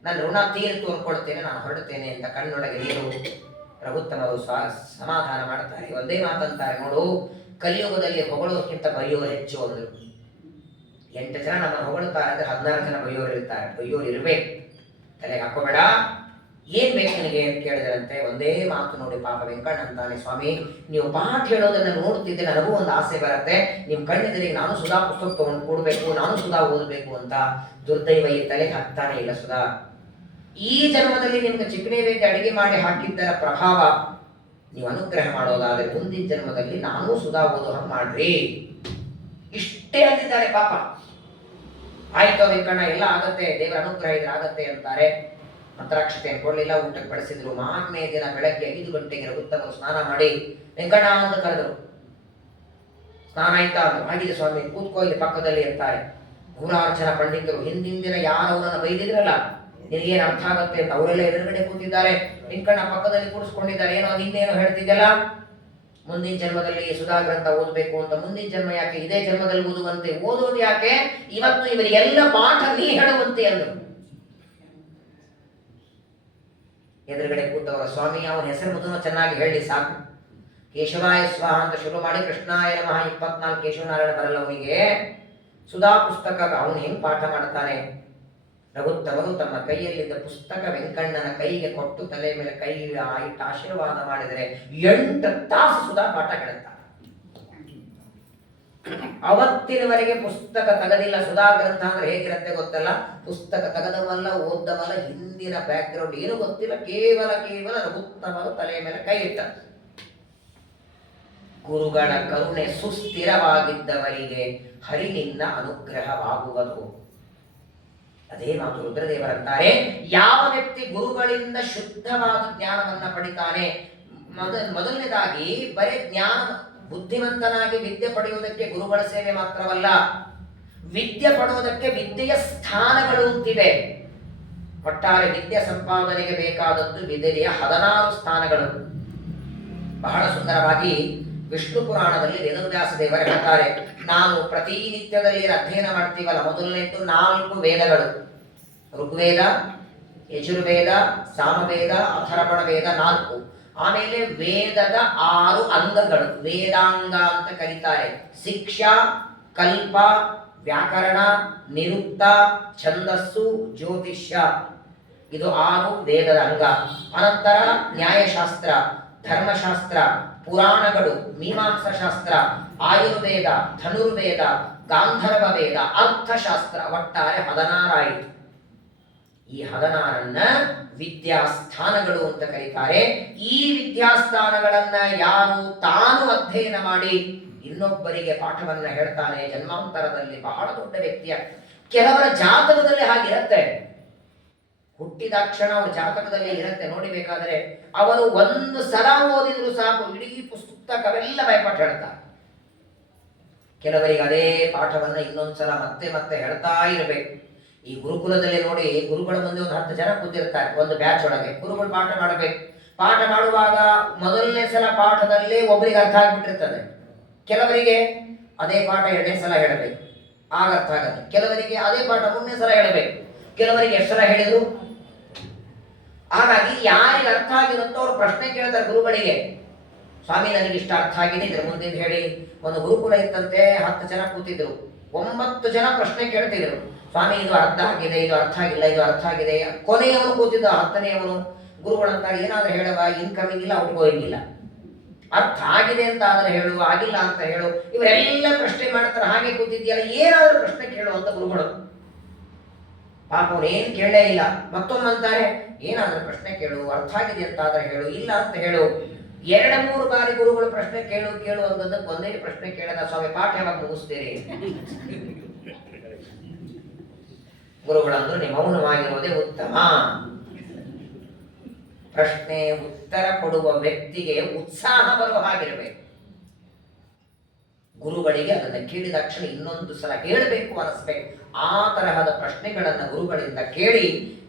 ನನ್ನ ಋಣ ತೀರ್ತು ಅನ್ಕೊಳ್ತೇನೆ, ನಾನು ಹೊರಡುತ್ತೇನೆ ಅಂತ ಕಣ್ಣೊಳಗೆ ನೀರು. ರಘುತ್ತಮರು ಸಮಾಧಾನ ಮಾಡ್ತಾರೆ. ಒಂದೇ ಮಾತಂತಾರೆ, ನೋಡು, ಕಲಿಯುಗದಲ್ಲಿ ಹೊಗಳೋಕ್ಕಿಂತ ಬೈಯೋರು ಹೆಚ್ಚು. ಒಂದು 8 ಜನ ನಮ್ಮ ಹೊಗಳುತ್ತಾರೆ ಅಂದ್ರೆ 16 ಜನ ಬೈಯೋರು ಇರ್ತಾರೆ. ಬೈಯೋರು ಇರ್ಬೇಕು, ತಲೆಗೆ ಹಾಕೋಬೇಡ. ಏನ್ ಬೇಕು ನಿನಗೆ ಅಂತ ಕೇಳಿದರಂತೆ. ಒಂದೇ ಮಾತು ನೋಡಿ, ಪಾಪ ವೆಂಕಣ್ಣ ಅಂತಾನೆ, ಸ್ವಾಮಿ ನೀವು ಪಾಠ ಹೇಳೋದನ್ನ ನೋಡ್ತಿದ್ದೆ, ನನಗೂ ಒಂದು ಆಸೆ ಬರುತ್ತೆ, ನಿಮ್ ಕಣ್ಣಿದ್ರೆ ನಾನು ಸುಧಾ ಪುಸ್ತಕ ತಗೊಂಡು ಕೊಡ್ಬೇಕು, ನಾನು ಸುಧಾ ಓದಬೇಕು ಅಂತ. ದುರ್ದೈವ ಈ ತಲೆಗೆ ಹಾಕ್ತಾನೆ ಇಲ್ಲ ಸುಧಾ. ಈ ಜನ್ಮದಲ್ಲಿ ನಿಮ್ಗೆ ಚಿಕ್ಕ ನೈವೇದ್ಯ ಅಡಿಗೆ ಮಾಡಿ ಹಾಕಿದ್ದರ ಪ್ರಭಾವ ನೀವು ಅನುಗ್ರಹ ಮಾಡೋದಾದ್ರೆ ಮುಂದಿನ ಜನ್ಮದಲ್ಲಿ ನಾನೂ ಸುಧಾ ಓದೋ ಹಂಗೆ ಮಾಡ್ರಿ. ಇಷ್ಟೇ ಅಂದಿದ್ದಾರೆ ಪಾಪ. ಆಯ್ತು ವೆಂಕಣ್ಣ, ಎಲ್ಲ ಆಗತ್ತೆ, ದೇವರ ಅನುಗ್ರಹ ಇದ್ರೆ ಆಗತ್ತೆ ಅಂತಾರೆ. ಮಂತ್ರಾಕ್ಷತೆಯನ್ನು ಕೊಡಲಿಲ್ಲ, ಊಟಕ್ಕೆ ಬಡಿಸಿದ್ರು. ಮಾರನೇ ದಿನ ಬೆಳಗ್ಗೆ 5 ಗಂಟೆಗೆ ರಘುತ್ತಮರು ಸ್ನಾನ ಮಾಡಿ ವೆಂಕಣ್ಣ ಅಂತ ಕರೆದರು. ಸ್ನಾನ ಆಯ್ತಾ ಅಂದ್ರು. ಆಗಿದೆ ಸ್ವಾಮಿ, ಕೂತ್ಕೋ ಇಲ್ಲಿ ಪಕ್ಕದಲ್ಲಿ ಅಂತಾರೆ. 106 ಜನ ಪಂಡಿತರು. ಹಿಂದಿನ ಯಾರು ಅವರನ್ನು ಬೈದಿದ್ರಲ್ಲ, ನಿನಗೇನು ಅರ್ಥ ಆಗತ್ತೆ ಅಂತ ಅವರೆಲ್ಲ ಎದುರುಗಡೆ ಕೂತಿದ್ದಾರೆ. ವೆಂಕಣ್ಣ ಪಕ್ಕದಲ್ಲಿ ಕೂಡಿಸ್ಕೊಂಡಿದ್ದಾರೆ. ಏನೋ ನಿನ್ನೇನೋ ಹೇಳ್ತಿದ್ದಲ್ಲ, ಮುಂದಿನ ಜನ್ಮದಲ್ಲಿ ಸುಧಾ ಗ್ರಂಥ ಓದಬೇಕು ಅಂತ. ಮುಂದಿನ ಜನ್ಮ ಯಾಕೆ, ಇದೇ ಜನ್ಮದಲ್ಲಿ ಓದುವಂತೆ. ಓದೋದು ಯಾಕೆ, ಇವತ್ತು ಇವರಿಗೆಲ್ಲ ಪಾಠ ನೀ ಹೇಳುವಂತೆ ಅಂದರು. ಎದುರುಗಡೆ ಕೂತವರ ಸ್ವಾಮಿ, ಅವನ ಹೆಸರು ಮೊದಲು ಚೆನ್ನಾಗಿ ಹೇಳಿ ಸಾಕು. ಕೇಶವಾಯ ಸ್ವಾಹ ಅಂತ ಶುರು ಮಾಡಿ ಕೃಷ್ಣಾಯ ನಮಃ 24 ಕೇಶವನಾರಾಯಣ ಬರಲ್ಲ ಅವನಿಗೆ. ಸುಧಾ ಪುಸ್ತಕ ಅವನು ಹೆಂಗ್ ಪಾಠ ಮಾಡ್ತಾನೆ. ರಘುತ್ತಮರು ತಮ್ಮ ಕೈಯಲ್ಲಿದ್ದ ಪುಸ್ತಕ ವೆಂಕಣ್ಣನ ಕೈಗೆ ಕೊಟ್ಟು ತಲೆ ಮೇಲೆ ಕೈ ಇಟ್ಟು ಆಶೀರ್ವಾದ ಮಾಡಿದರೆ 8 ತಾಸು ಸುಧಾ ಪಾಠ ಕೇಳುತ್ತಾರೆ. ಅವತ್ತಿನವರೆಗೆ ಪುಸ್ತಕ ತೆಗೆದಿಲ್ಲ. ಸುಧಾ ಗ್ರಂಥ ಅಂದ್ರೆ ಹೇಗಿರುತ್ತೆ ಗೊತ್ತಲ್ಲ, ಪುಸ್ತಕ ತೆಗೆದವಲ್ಲ, ಓದ್ದವಲ್ಲ, ಹಿಂದಿನ ಬ್ಯಾಕ್ ಗ್ರೌಂಡ್ ಏನು ಗೊತ್ತಿಲ್ಲ, ಕೇವಲ ರಘುತ್ತಮರು ತಲೆ ಮೇಲೆ ಕೈ ಇಟ್ಟ. ಗುರುಗಳ ಕರುಣೆ ಸುಸ್ಥಿರವಾಗಿದ್ದವರಿಗೆ ಹರಿನಿಂದ ಅನುಗ್ರಹವಾಗುವುದು. ಅದೇ ಮಾತು ರುದ್ರದೇವರಂತಾರೆ, ಯಾವ ವ್ಯಕ್ತಿ ಗುರುಗಳಿಂದ ಶುದ್ಧವಾದ ಜ್ಞಾನವನ್ನ ಪಡಿತಾನೆ. ಮೊದಲನೇದಾಗಿ ಬರೀ ಜ್ಞಾನ, ಬುದ್ಧಿವಂತನಾಗಿ ವಿದ್ಯೆ ಪಡೆಯುವುದಕ್ಕೆ ಗುರುಗಳ ಸೇವೆ ಮಾತ್ರವಲ್ಲ, ವಿದ್ಯೆ ಪಡೆಯುವುದಕ್ಕೆ ವಿದ್ಯೆಯ ಸ್ಥಾನಗಳು ಅಂತಿವೆ. ಒಟ್ಟಾರೆ ವಿದ್ಯೆ ಸಂಪಾದನೆಗೆ ಬೇಕಾದದ್ದು ವಿದ್ಯೆಯ 16 ಸ್ಥಾನಗಳು. ಬಹಳ ಸುಂದರವಾಗಿ ವಿಷ್ಣು ಪುರಾಣದಲ್ಲಿ ವೇದವ್ಯಾಸ ದೇವರು ಹೇಳ್ತಾರೆ, ನಾವು ಪ್ರತಿನಿತ್ಯದಲ್ಲಿ ಅಧ್ಯಯನ ಮಾಡ್ತೀವಲ್ಲ, ಮೊದಲನೇದ್ದು 4 ವೇದಗಳು, ಋಗ್ವೇದ, ಯಜುರ್ವೇದ, ಸಾಮವೇದ, ಅಥರ್ವಣ ವೇದ 4. ಆಮೇಲೆ ವೇದದ 6 ಅಂಗಗಳು, ವೇದಾಂಗ ಅಂತ ಕರೀತಾರೆ. ಶಿಕ್ಷಾ, ಕಲ್ಪ, ವ್ಯಾಕರಣ, ನಿರುಕ್ತ, ಛಂದಸ್ಸು, ಜ್ಯೋತಿಷ್ಯ, ಇದು 6 ವೇದದ ಅಂಗ. ಅನಂತರ ನ್ಯಾಯಶಾಸ್ತ್ರ, ಧರ್ಮಶಾಸ್ತ್ರ, ಪುರಾಣಗಳು, ಮೀಮಾಂಸಾ ಶಾಸ್ತ್ರ, ಆಯುರ್ವೇದ, ಧನುರ್ವೇದ, ಗಾಂಧರ್ವ ವೇದ, ಅರ್ಥಶಾಸ್ತ್ರ, ಒಟ್ಟಾರೆ 16 ಆಯಿತು. ಈ 16ನ್ನ ವಿದ್ಯಾಸ್ಥಾನಗಳು ಅಂತ ಕರೀತಾರೆ. ಈ ವಿದ್ಯಾಸ್ಥಾನಗಳನ್ನ ಯಾರು ತಾನು ಅಧ್ಯಯನ ಮಾಡಿ ಇನ್ನೊಬ್ಬರಿಗೆ ಪಾಠವನ್ನ ಹೇಳ್ತಾನೆ, ಜನ್ಮಾಂತರದಲ್ಲಿ ಬಹಳ ದೊಡ್ಡ ವ್ಯಕ್ತಿಯ. ಕೆಲವರ ಜಾತಕದಲ್ಲಿ ಹಾಗಿರುತ್ತೆ, ಹುಟ್ಟಿದಾಕ್ಷಣ ಅವರ ಜಾತಕದಲ್ಲಿ ಇರುತ್ತೆ. ನೋಡಿ ಬೇಕಾದರೆ ಅವರು 1 ಸಲ ಓದಿದ್ರು ಸಾಕು, ಇಡೀ ಪುಸ್ತಕವೆಲ್ಲ ಭಯಪಾಠ ಹೇಳ್ತಾರೆ. ಕೆಲವರಿಗೆ ಅದೇ ಪಾಠವನ್ನ ಇನ್ನೊಂದ್ಸಲ ಮತ್ತೆ ಮತ್ತೆ ಹೇಳ್ತಾ ಇರಬೇಕು. ಈ ಗುರುಕುಲದಲ್ಲಿ ನೋಡಿ, ಗುರುಗಳ ಮುಂದೆ ಒಂದು 10 ಜನ ಕೂತಿರ್ತಾರೆ ಒಂದು ಬ್ಯಾಚ್ ಒಳಗೆ. ಗುರುಗಳು ಪಾಠ ಮಾಡಬೇಕು. ಪಾಠ ಮಾಡುವಾಗ ಮೊದಲನೇ ಸಲ ಪಾಠದಲ್ಲೇ ಒಬ್ಬರಿಗೆ ಅರ್ಥ ಆಗ್ಬಿಟ್ಟಿರ್ತದೆ. ಕೆಲವರಿಗೆ ಅದೇ ಪಾಠ 2ನೇ ಸಲ ಹೇಳಬೇಕು, ಆಗ ಅರ್ಥ ಆಗತ್ತೆ. ಕೆಲವರಿಗೆ ಅದೇ ಪಾಠ 3ನೇ ಸಲ ಹೇಳಬೇಕು, ಕೆಲವರಿಗೆ ಎಷ್ಟು ಸಲ ಹೇಳಿದ್ರು. ಹಾಗಾಗಿ ಯಾರಿಗೆ ಅರ್ಥ ಆಗಿರುತ್ತೋ ಅವರು ಪ್ರಶ್ನೆ ಕೇಳ್ತಾರೆ ಗುರುಗಳಿಗೆ, ಸ್ವಾಮಿ ನನಗೆ ಇಷ್ಟ ಅರ್ಥ ಆಗಿದೆ, ಇದ್ರ ಮುಂದೆ ಹೇಳಿ. ಒಂದು ಗುರುಕುಲ ಇತ್ತಂತೆ, 10 ಜನ ಕೂತಿದ್ರು. 9 ಜನ ಪ್ರಶ್ನೆ ಕೇಳ್ತಿದ್ರು, ಸ್ವಾಮಿ ಇದು ಅರ್ಥ ಆಗಿದೆ, ಇದು ಅರ್ಥ ಆಗಿಲ್ಲ, ಇದು ಅರ್ಥ ಆಗಿದೆ. ಕೊನೆಯವನು ಕೂತಿದ್ದ 10ನೇಯವನು, ಗುರುಗಳಂತಾರೆ ಏನಾದರೂ ಹೇಳುವ ಇನ್ಕಮಿಂಗ್ ಇಲ್ಲ ಔಟ್ಗೋಯಿಂಗ್ ಇಲ್ಲ, ಅರ್ಥ ಆಗಿದೆ ಅಂತ ಆದರೆ ಹೇಳು, ಆಗಿಲ್ಲ ಅಂತ ಹೇಳು. ಇವರೆಲ್ಲ ಪ್ರಶ್ನೆ ಮಾಡ್ತಾರೆ, ಹಾಗೆ ಕೂತಿದ್ಯಲ್ಲ ಏನಾದರೂ ಪ್ರಶ್ನೆ ಕೇಳು ಅಂತ ಗುರುಗಳು. ಪಾಪ ಅವನೇನು ಕೇಳೇ ಇಲ್ಲ. ಮತ್ತೊಮ್ಮಂತಾರೆ ಏನಾದರೂ ಪ್ರಶ್ನೆ ಕೇಳು, ಅರ್ಥ ಆಗಿದೆ ಅಂತ ಆದರೆ ಹೇಳು, ಇಲ್ಲ ಅಂತ ಹೇಳು. 2-3 ಬಾರಿ ಗುರುಗಳು ಪ್ರಶ್ನೆ ಕೇಳು ಕೇಳು ಅಂದದ್ದಕ್ಕೆ ಒಂದೇ ಪ್ರಶ್ನೆ ಕೇಳದ, ಸ್ವಾಮಿ ಪಾಠ ಯಾವಾಗ ಮುಗಿಸ್ತೀರಿ? ಗುರುಗಳಂದ್ರು ನೀವು ಮೌನವಾಗಿರೋದೇ ಉತ್ತಮ. ಪ್ರಶ್ನೆ ಉತ್ತರ ಕೊಡುವ ವ್ಯಕ್ತಿಗೆ ಉತ್ಸಾಹ ಬರುವ ಹಾಗಿರಬೇಕು. ಗುರುಗಳಿಗೆ ಅದನ್ನು ಕೇಳಿದ ತಕ್ಷಣ ಇನ್ನೊಂದು ಸಲ ಹೇಳಬೇಕು ಅನಿಸ್ಬೇಕು. ಆ ತರಹದ ಪ್ರಶ್ನೆಗಳನ್ನು ಗುರುಗಳಿಂದ ಕೇಳಿ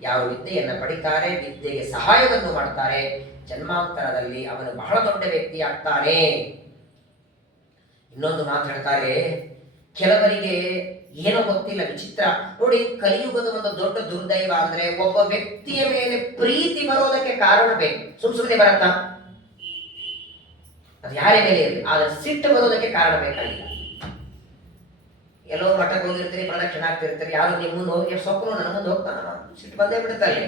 ಯಾವ ವಿದ್ಯೆಯನ್ನು ಪಡಿತಾರೆ, ವಿದ್ಯೆಗೆ ಸಹಾಯವನ್ನು ಮಾಡ್ತಾರೆ, ಜನ್ಮಾಂತರದಲ್ಲಿ ಅವನು ಬಹಳ ದೊಡ್ಡ ವ್ಯಕ್ತಿ ಆಗ್ತಾನೆ. ಇನ್ನೊಂದು ಮಾತು ಹೇಳ್ತಾರೆ, ಕೆಲವರಿಗೆ ಏನೋ ಗೊತ್ತಿಲ್ಲ, ವಿಚಿತ್ರ ನೋಡಿ. ಕಲಿಯುಗದ ಒಂದು ದೊಡ್ಡ ದುರ್ದೈವ ಅಂದ್ರೆ ಒಬ್ಬ ವ್ಯಕ್ತಿಯ ಮೇಲೆ ಪ್ರೀತಿ ಬರೋದಕ್ಕೆ ಕಾರಣ ಬೇಕು. ಸುಮ್ಮನೆ ಬರತ್ತಾ? ಅದು ಯಾರೇ ಮೇಲೆ ಇರಲಿ, ಆದ್ರೆ ಸಿಟ್ಟು ಬರೋದಕ್ಕೆ ಕಾರಣ ಬೇಕಾಗಿಲ್ಲ. ಎಲ್ಲೋ ಮಠಕ್ಕೆ ಹೋಗಿರ್ತೀರಿ, ಪ್ರದಕ್ಷಿಣೆ ಆಗ್ತಿರ್ತೀರಿ, ಯಾರು ನಿಮ್ಮ ಮುಂದೆ ಹೋಗಿ ಸ್ವಪ್ನ ನನ್ನ ಮುಂದೆ ಹೋಗ್ತಾನ, ಸಿಟ್ಟು ಬಂದೇ ಬಿಡ್ತಾರೆ.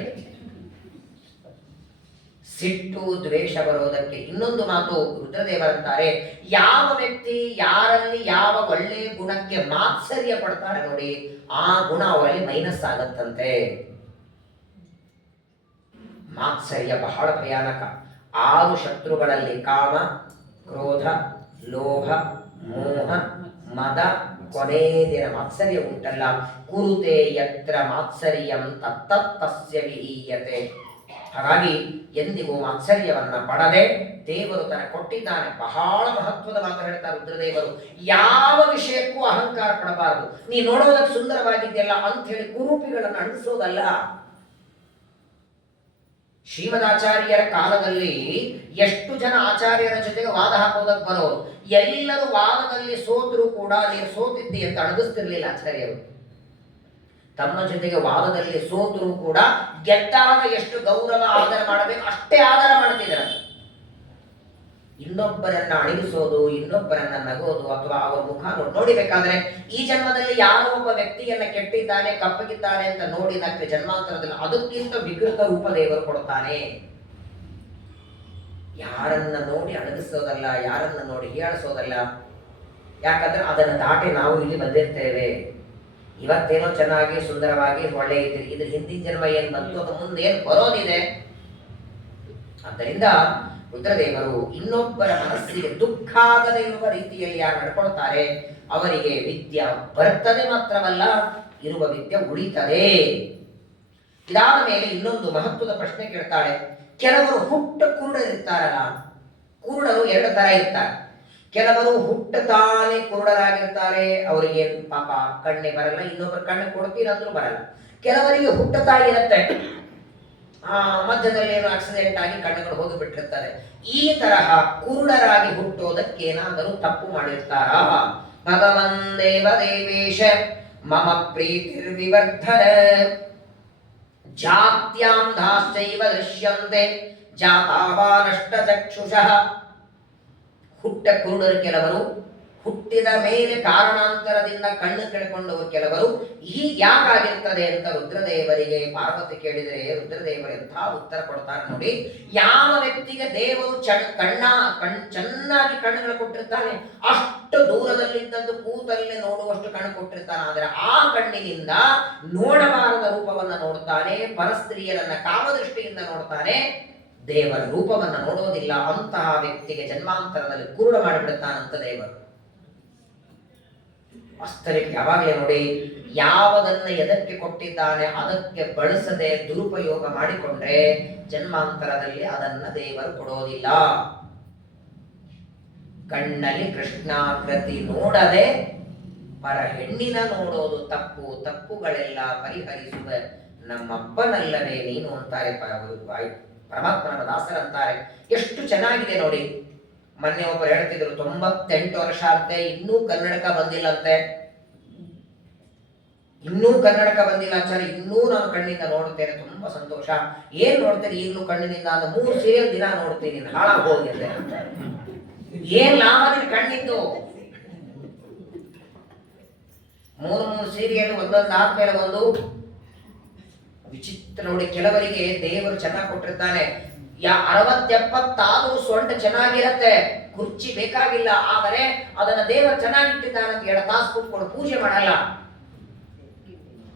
ಸಿಟ್ಟು ದ್ವೇಷ ಬರೋದಕ್ಕೆ ಇನ್ನೊಂದು ಮಾತು ರುದ್ರದೇವರಂತಾರೆ, ಯಾವ ವ್ಯಕ್ತಿ ಯಾರಲ್ಲಿ ಯಾವ ಒಳ್ಳೆ ಗುಣಕ್ಕೆ ಮಾತ್ಸರ್ಯ ಪಡ್ತಾರೆ ನೋಡಿ, ಆ ಗುಣ ಅವರಲ್ಲಿ ಮೈನಸ್ ಆಗತ್ತಂತೆ. ಮಾತ್ಸರ್ಯ ಬಹಳ ಭಯಾನಕ. 6 ಶತ್ರುಗಳಲ್ಲಿ ಕಾಮ, ಕ್ರೋಧ, ಲೋಭ, ಮೋಹ, ಮದ, ಕೊನೆಯದಿನ ಮಾತ್ಸರ್ಯ ಉಂಟಲ್ಲ. ಕುರುತೆ ಯತ್ರ ಮಾತ್ಸರ್ಯಂ ತತ್ತಸ್ಯ ವಿಹೀಯತೆ. ಹಾಗಾಗಿ ಎಂದಿಗೂ ಮಾತ್ಸರ್ಯವನ್ನ ಪಡದೆ ದೇವರು ತನ್ನ ಕೊಟ್ಟಿದ್ದಾನೆ. ಬಹಳ ಮಹತ್ವದ ಮಾತು ಹೇಳ್ತಾರೆ ರುದ್ರದೇವರು, ಯಾವ ವಿಷಯಕ್ಕೂ ಅಹಂಕಾರ ಪಡಬಾರದು. ನೀ ನೋಡೋದಕ್ಕೆ ಸುಂದರವಾಗಿದೆಯಲ್ಲ ಅಂತ ಹೇಳಿ ಕುರೂಪಿಗಳನ್ನು ಅಣಿಸೋದಲ್ಲ. ಶ್ರೀಮದಾಚಾರ್ಯರ ಕಾಲದಲ್ಲಿ ಎಷ್ಟು ಜನ ಆಚಾರ್ಯರ ಜೊತೆಗೆ ವಾದ ಹಾಕೋದಕ್ಕೆ ಬರೋರು, ಎಲ್ಲರೂ ವಾದದಲ್ಲಿ ಸೋತರೂ ಕೂಡ ನೀನು ಸೋತಿದ್ದಿ ಅಂತ ಅಣಗಿಸ್ತಿರ್ಲಿಲ್ಲ ಆಚಾರ್ಯರು. ತಮ್ಮ ಜೊತೆಗೆ ವಾದದಲ್ಲಿ ಸೋತರೂ ಕೂಡ ಗೆದ್ದಾಗ ಎಷ್ಟು ಗೌರವ ಆದರ ಮಾಡಬೇಕು ಅಷ್ಟೇ ಆದರ ಮಾಡ್ತಿದ್ದಾರೆ. ಇನ್ನೊಬ್ಬರನ್ನ ಅಣಿಗಿಸೋದು, ಇನ್ನೊಬ್ಬರನ್ನ ನಗೋದು ಅಥವಾ ಅವರ ಮುಖ ನೋಡಿಬೇಕಾದ್ರೆ ಈ ಜನ್ಮದಲ್ಲಿ ಯಾರೋ ಒಬ್ಬ ವ್ಯಕ್ತಿಯನ್ನ ಕೆಟ್ಟಿದ್ದಾನೆ, ಕಪ್ಪಗಿದ್ದಾನೆ ಅಂತ ನೋಡಿ ನಕ್ಕೆ ಜನ್ಮಾಂತರದಲ್ಲಿ ಅದಕ್ಕಿಂತ ವಿಕೃತ ರೂಪ ದೇವರು ಕೊಡ್ತಾನೆ. ಯಾರನ್ನ ನೋಡಿ ಅಣಗಿಸೋದಲ್ಲ, ಯಾರನ್ನ ನೋಡಿ ಹೀಯಾಳಿಸೋದಲ್ಲ. ಯಾಕಂದ್ರೆ ಅದನ್ನು ದಾಟಿ ನಾವು ಇಲ್ಲಿ ಬಂದಿರ್ತೇವೆ. ಇವತ್ತೇನೋ ಚೆನ್ನಾಗಿ ಸುಂದರವಾಗಿ ಒಳ್ಳೆ ಇದ್ರಿ, ಇದ್ರ ಹಿಂದಿನ ಜನ್ಮ ಏನ್ ಬಂತು, ಅದು ಮುಂದೆ ಏನ್ ಬರೋದಿದೆ. ಆದ್ದರಿಂದ ರುದ್ರದೇವರು ಇನ್ನೊಬ್ಬರ ಮನಸ್ಸಿಗೆ ದುಃಖ ಆಗದೆ ಇರುವ ರೀತಿಯಲ್ಲಿ ಯಾರು ನಡ್ಕೊಳ್ತಾರೆ ಅವರಿಗೆ ವಿದ್ಯೆ ಬರ್ತದೆ ಮಾತ್ರವಲ್ಲ, ಇರುವ ವಿದ್ಯೆ ಉಳಿತದೆ. ಇದಾದ ಮೇಲೆ ಇನ್ನೊಂದು ಮಹತ್ವದ ಪ್ರಶ್ನೆ ಕೇಳ್ತಾಳೆ. ಕೆಲವರು ಹುಟ್ಟ ಕುರುಡರಿರ್ತಾರಲ್ಲ, ಕುರುಡರು 2 ತರ ಇರ್ತಾರೆ. ಕೆಲವರು ಹುಟ್ಟತಾನೆ ಕುರುಡರಾಗಿರ್ತಾರೆ, ಅವರಿಗೆ ಪಾಪ ಕಣ್ಣೆ ಬರಲ್ಲ, ಇನ್ನೊಬ್ಬರು ಕಣ್ಣು ಕೊಡ್ತೀರಂದ್ರೂ ಬರಲ್ಲ. ಕೆಲವರಿಗೆ ಹುಟ್ಟತಾ ಇರುತ್ತೆ, ಮಧ್ಯದಲ್ಲಿ ಏನು ಆಕ್ಸಿಡೆಂಟ್ ಆಗಿ ಕಣ್ಣುಗಳು ಹೋಗಿಬಿಟ್ಟಿರ್ತಾರೆ. ಈ ತರಹ ಕುರುಡರಾಗಿ ಹುಟ್ಟೋದಕ್ಕೆ ಏನಾದರೂ ತಪ್ಪು ಮಾಡಿರ್ತಾರ? ಭಗವನ್ ದೇವ ದೇವೇಶ ಮಮ ಪ್ರೀತಿರ್ವಿವರ್ಧನ ಜಾತ್ಯಾಂ ದಾಶ್ಚೈವ ದೃಶ್ಯಂತೆ ಜಾತಾವಾನಷ್ಟ ಚಕ್ಷುಷಃ. ಹುಟ್ಟ ಕುರುಡರು ಕೆಲವರು, ಹುಟ್ಟಿದ ಮೇಲೆ ಕಾರಣಾಂತರದಿಂದ ಕಣ್ಣು ಕೆಳಕೊಂಡವರು ಕೆಲವರು. ಹೀಗೆ ಯಾಕಾಗಿರ್ತದೆ ಅಂತ ರುದ್ರದೇವರಿಗೆ ಪಾರ್ವತಿ ಕೇಳಿದರೆ ರುದ್ರದೇವರು ಎಂಥ ಉತ್ತರ ಕೊಡ್ತಾರೆ ನೋಡಿ. ಯಾವ ವ್ಯಕ್ತಿಗೆ ದೇವರು ಚೆನ್ನಾಗಿ ಕಣ್ಣುಗಳು ಕೊಟ್ಟಿರ್ತಾನೆ, ಅಷ್ಟು ದೂರದಲ್ಲಿದ್ದದ್ದು ಕೂತಲ್ಲೇ ನೋಡುವಷ್ಟು ಕಣ್ಣು ಕೊಟ್ಟಿರ್ತಾನೆ. ಆದರೆ ಆ ಕಣ್ಣಿನಿಂದ ನೋಡಬಾರದ ರೂಪವನ್ನು ನೋಡ್ತಾನೆ, ಪರಸ್ತ್ರೀಯರನ್ನ ಕಾಮದೃಷ್ಟಿಯಿಂದ ನೋಡ್ತಾನೆ, ದೇವರ ರೂಪವನ್ನು ನೋಡೋದಿಲ್ಲ. ಅಂತಹ ವ್ಯಕ್ತಿಗೆ ಜನ್ಮಾಂತರದಲ್ಲಿ ಕುರುಡ ಮಾಡಿಬಿಡುತ್ತಾನಂತ ದೇವರು. ವಾಸ್ತವಿಕ ಯಾವಾಗಲೇ ನೋಡಿ, ಯಾವುದನ್ನ ಎದಕ್ಕೆ ಕೊಟ್ಟಿದ್ದಾನೆ ಅದಕ್ಕೆ ಬಳಸದೆ ದುರುಪಯೋಗ ಮಾಡಿಕೊಂಡ್ರೆ ಜನ್ಮಾಂತರದಲ್ಲಿ ಅದನ್ನ ದೇವರು ಕೊಡೋದಿಲ್ಲ. ಕಣ್ಣಲ್ಲಿ ಕೃಷ್ಣಾಕೃತಿ ನೋಡದೆ ಪರ ಹೆಣ್ಣಿನ ನೋಡೋದು ತಪ್ಪು, ತಪ್ಪುಗಳೆಲ್ಲ ಪರಿಹರಿಸುವ ನಮ್ಮಪ್ಪನಲ್ಲವೇ ನೀನು ಅಂತಾರೆ ಪರಮಾತ್ಮನ ದಾಸರಂತಾರೆ. ಎಷ್ಟು ಚೆನ್ನಾಗಿದೆ ನೋಡಿ. ಮೊನ್ನೆ ಒಬ್ಬರು ಹೇಳ್ತಿದ್ರು 98 ವರ್ಷ ಅಂತೆ, ಇನ್ನೂ ಕನ್ನಡಕ ಬಂದಿಲ್ಲಂತೆ. ಇನ್ನೂ ಕನ್ನಡಕ ಬಂದಿಲ್ಲ ಆಚಾರ್ಯ, ಇನ್ನೂ ನಾನು ಕಣ್ಣಿಂದ ನೋಡ್ತೇನೆ, ತುಂಬಾ ಸಂತೋಷ. ಏನ್ ನೋಡ್ತೇನೆ ಈಗಲೂ ಕಣ್ಣಿನಿಂದ? ಅಂದ್ರೆ 3 ಸೀರಿಯಲ್ ದಿನ ನೋಡ್ತೀನಿ, ಹಾಳಾಗಿ ಹೋಗಿದೆ. ಏನ್ ಲಾಭ ನಿನ್ ಕಣ್ಣಿದ್ದು? 3 ಸೀರಿಯಲ್ ಒಂದೊಂದು ಆದ್ಮೇಲೆ ಒಂದು ವಿಚಿತ್ರ ನೋಡಿ, ಕೆಲವರಿಗೆ ದೇವರು ಚೆನ್ನಾಗಿ ಕೊಟ್ಟಿರ್ತಾನೆ, 60-70 ಸೊಂಟ ಚೆನ್ನಾಗಿರತ್ತೆ, ಕುರ್ಚಿ ಬೇಕಾಗಿಲ್ಲ, ಆದರೆ ಅದನ್ನ ದೇವರು ಚೆನ್ನಾಗಿಟ್ಟಿದ್ದಾನೆ ಅಂತ 2 ತಾಸು ಕೂತ್ಕೊಂಡು ಪೂಜೆ ಮಾಡಲ್ಲ.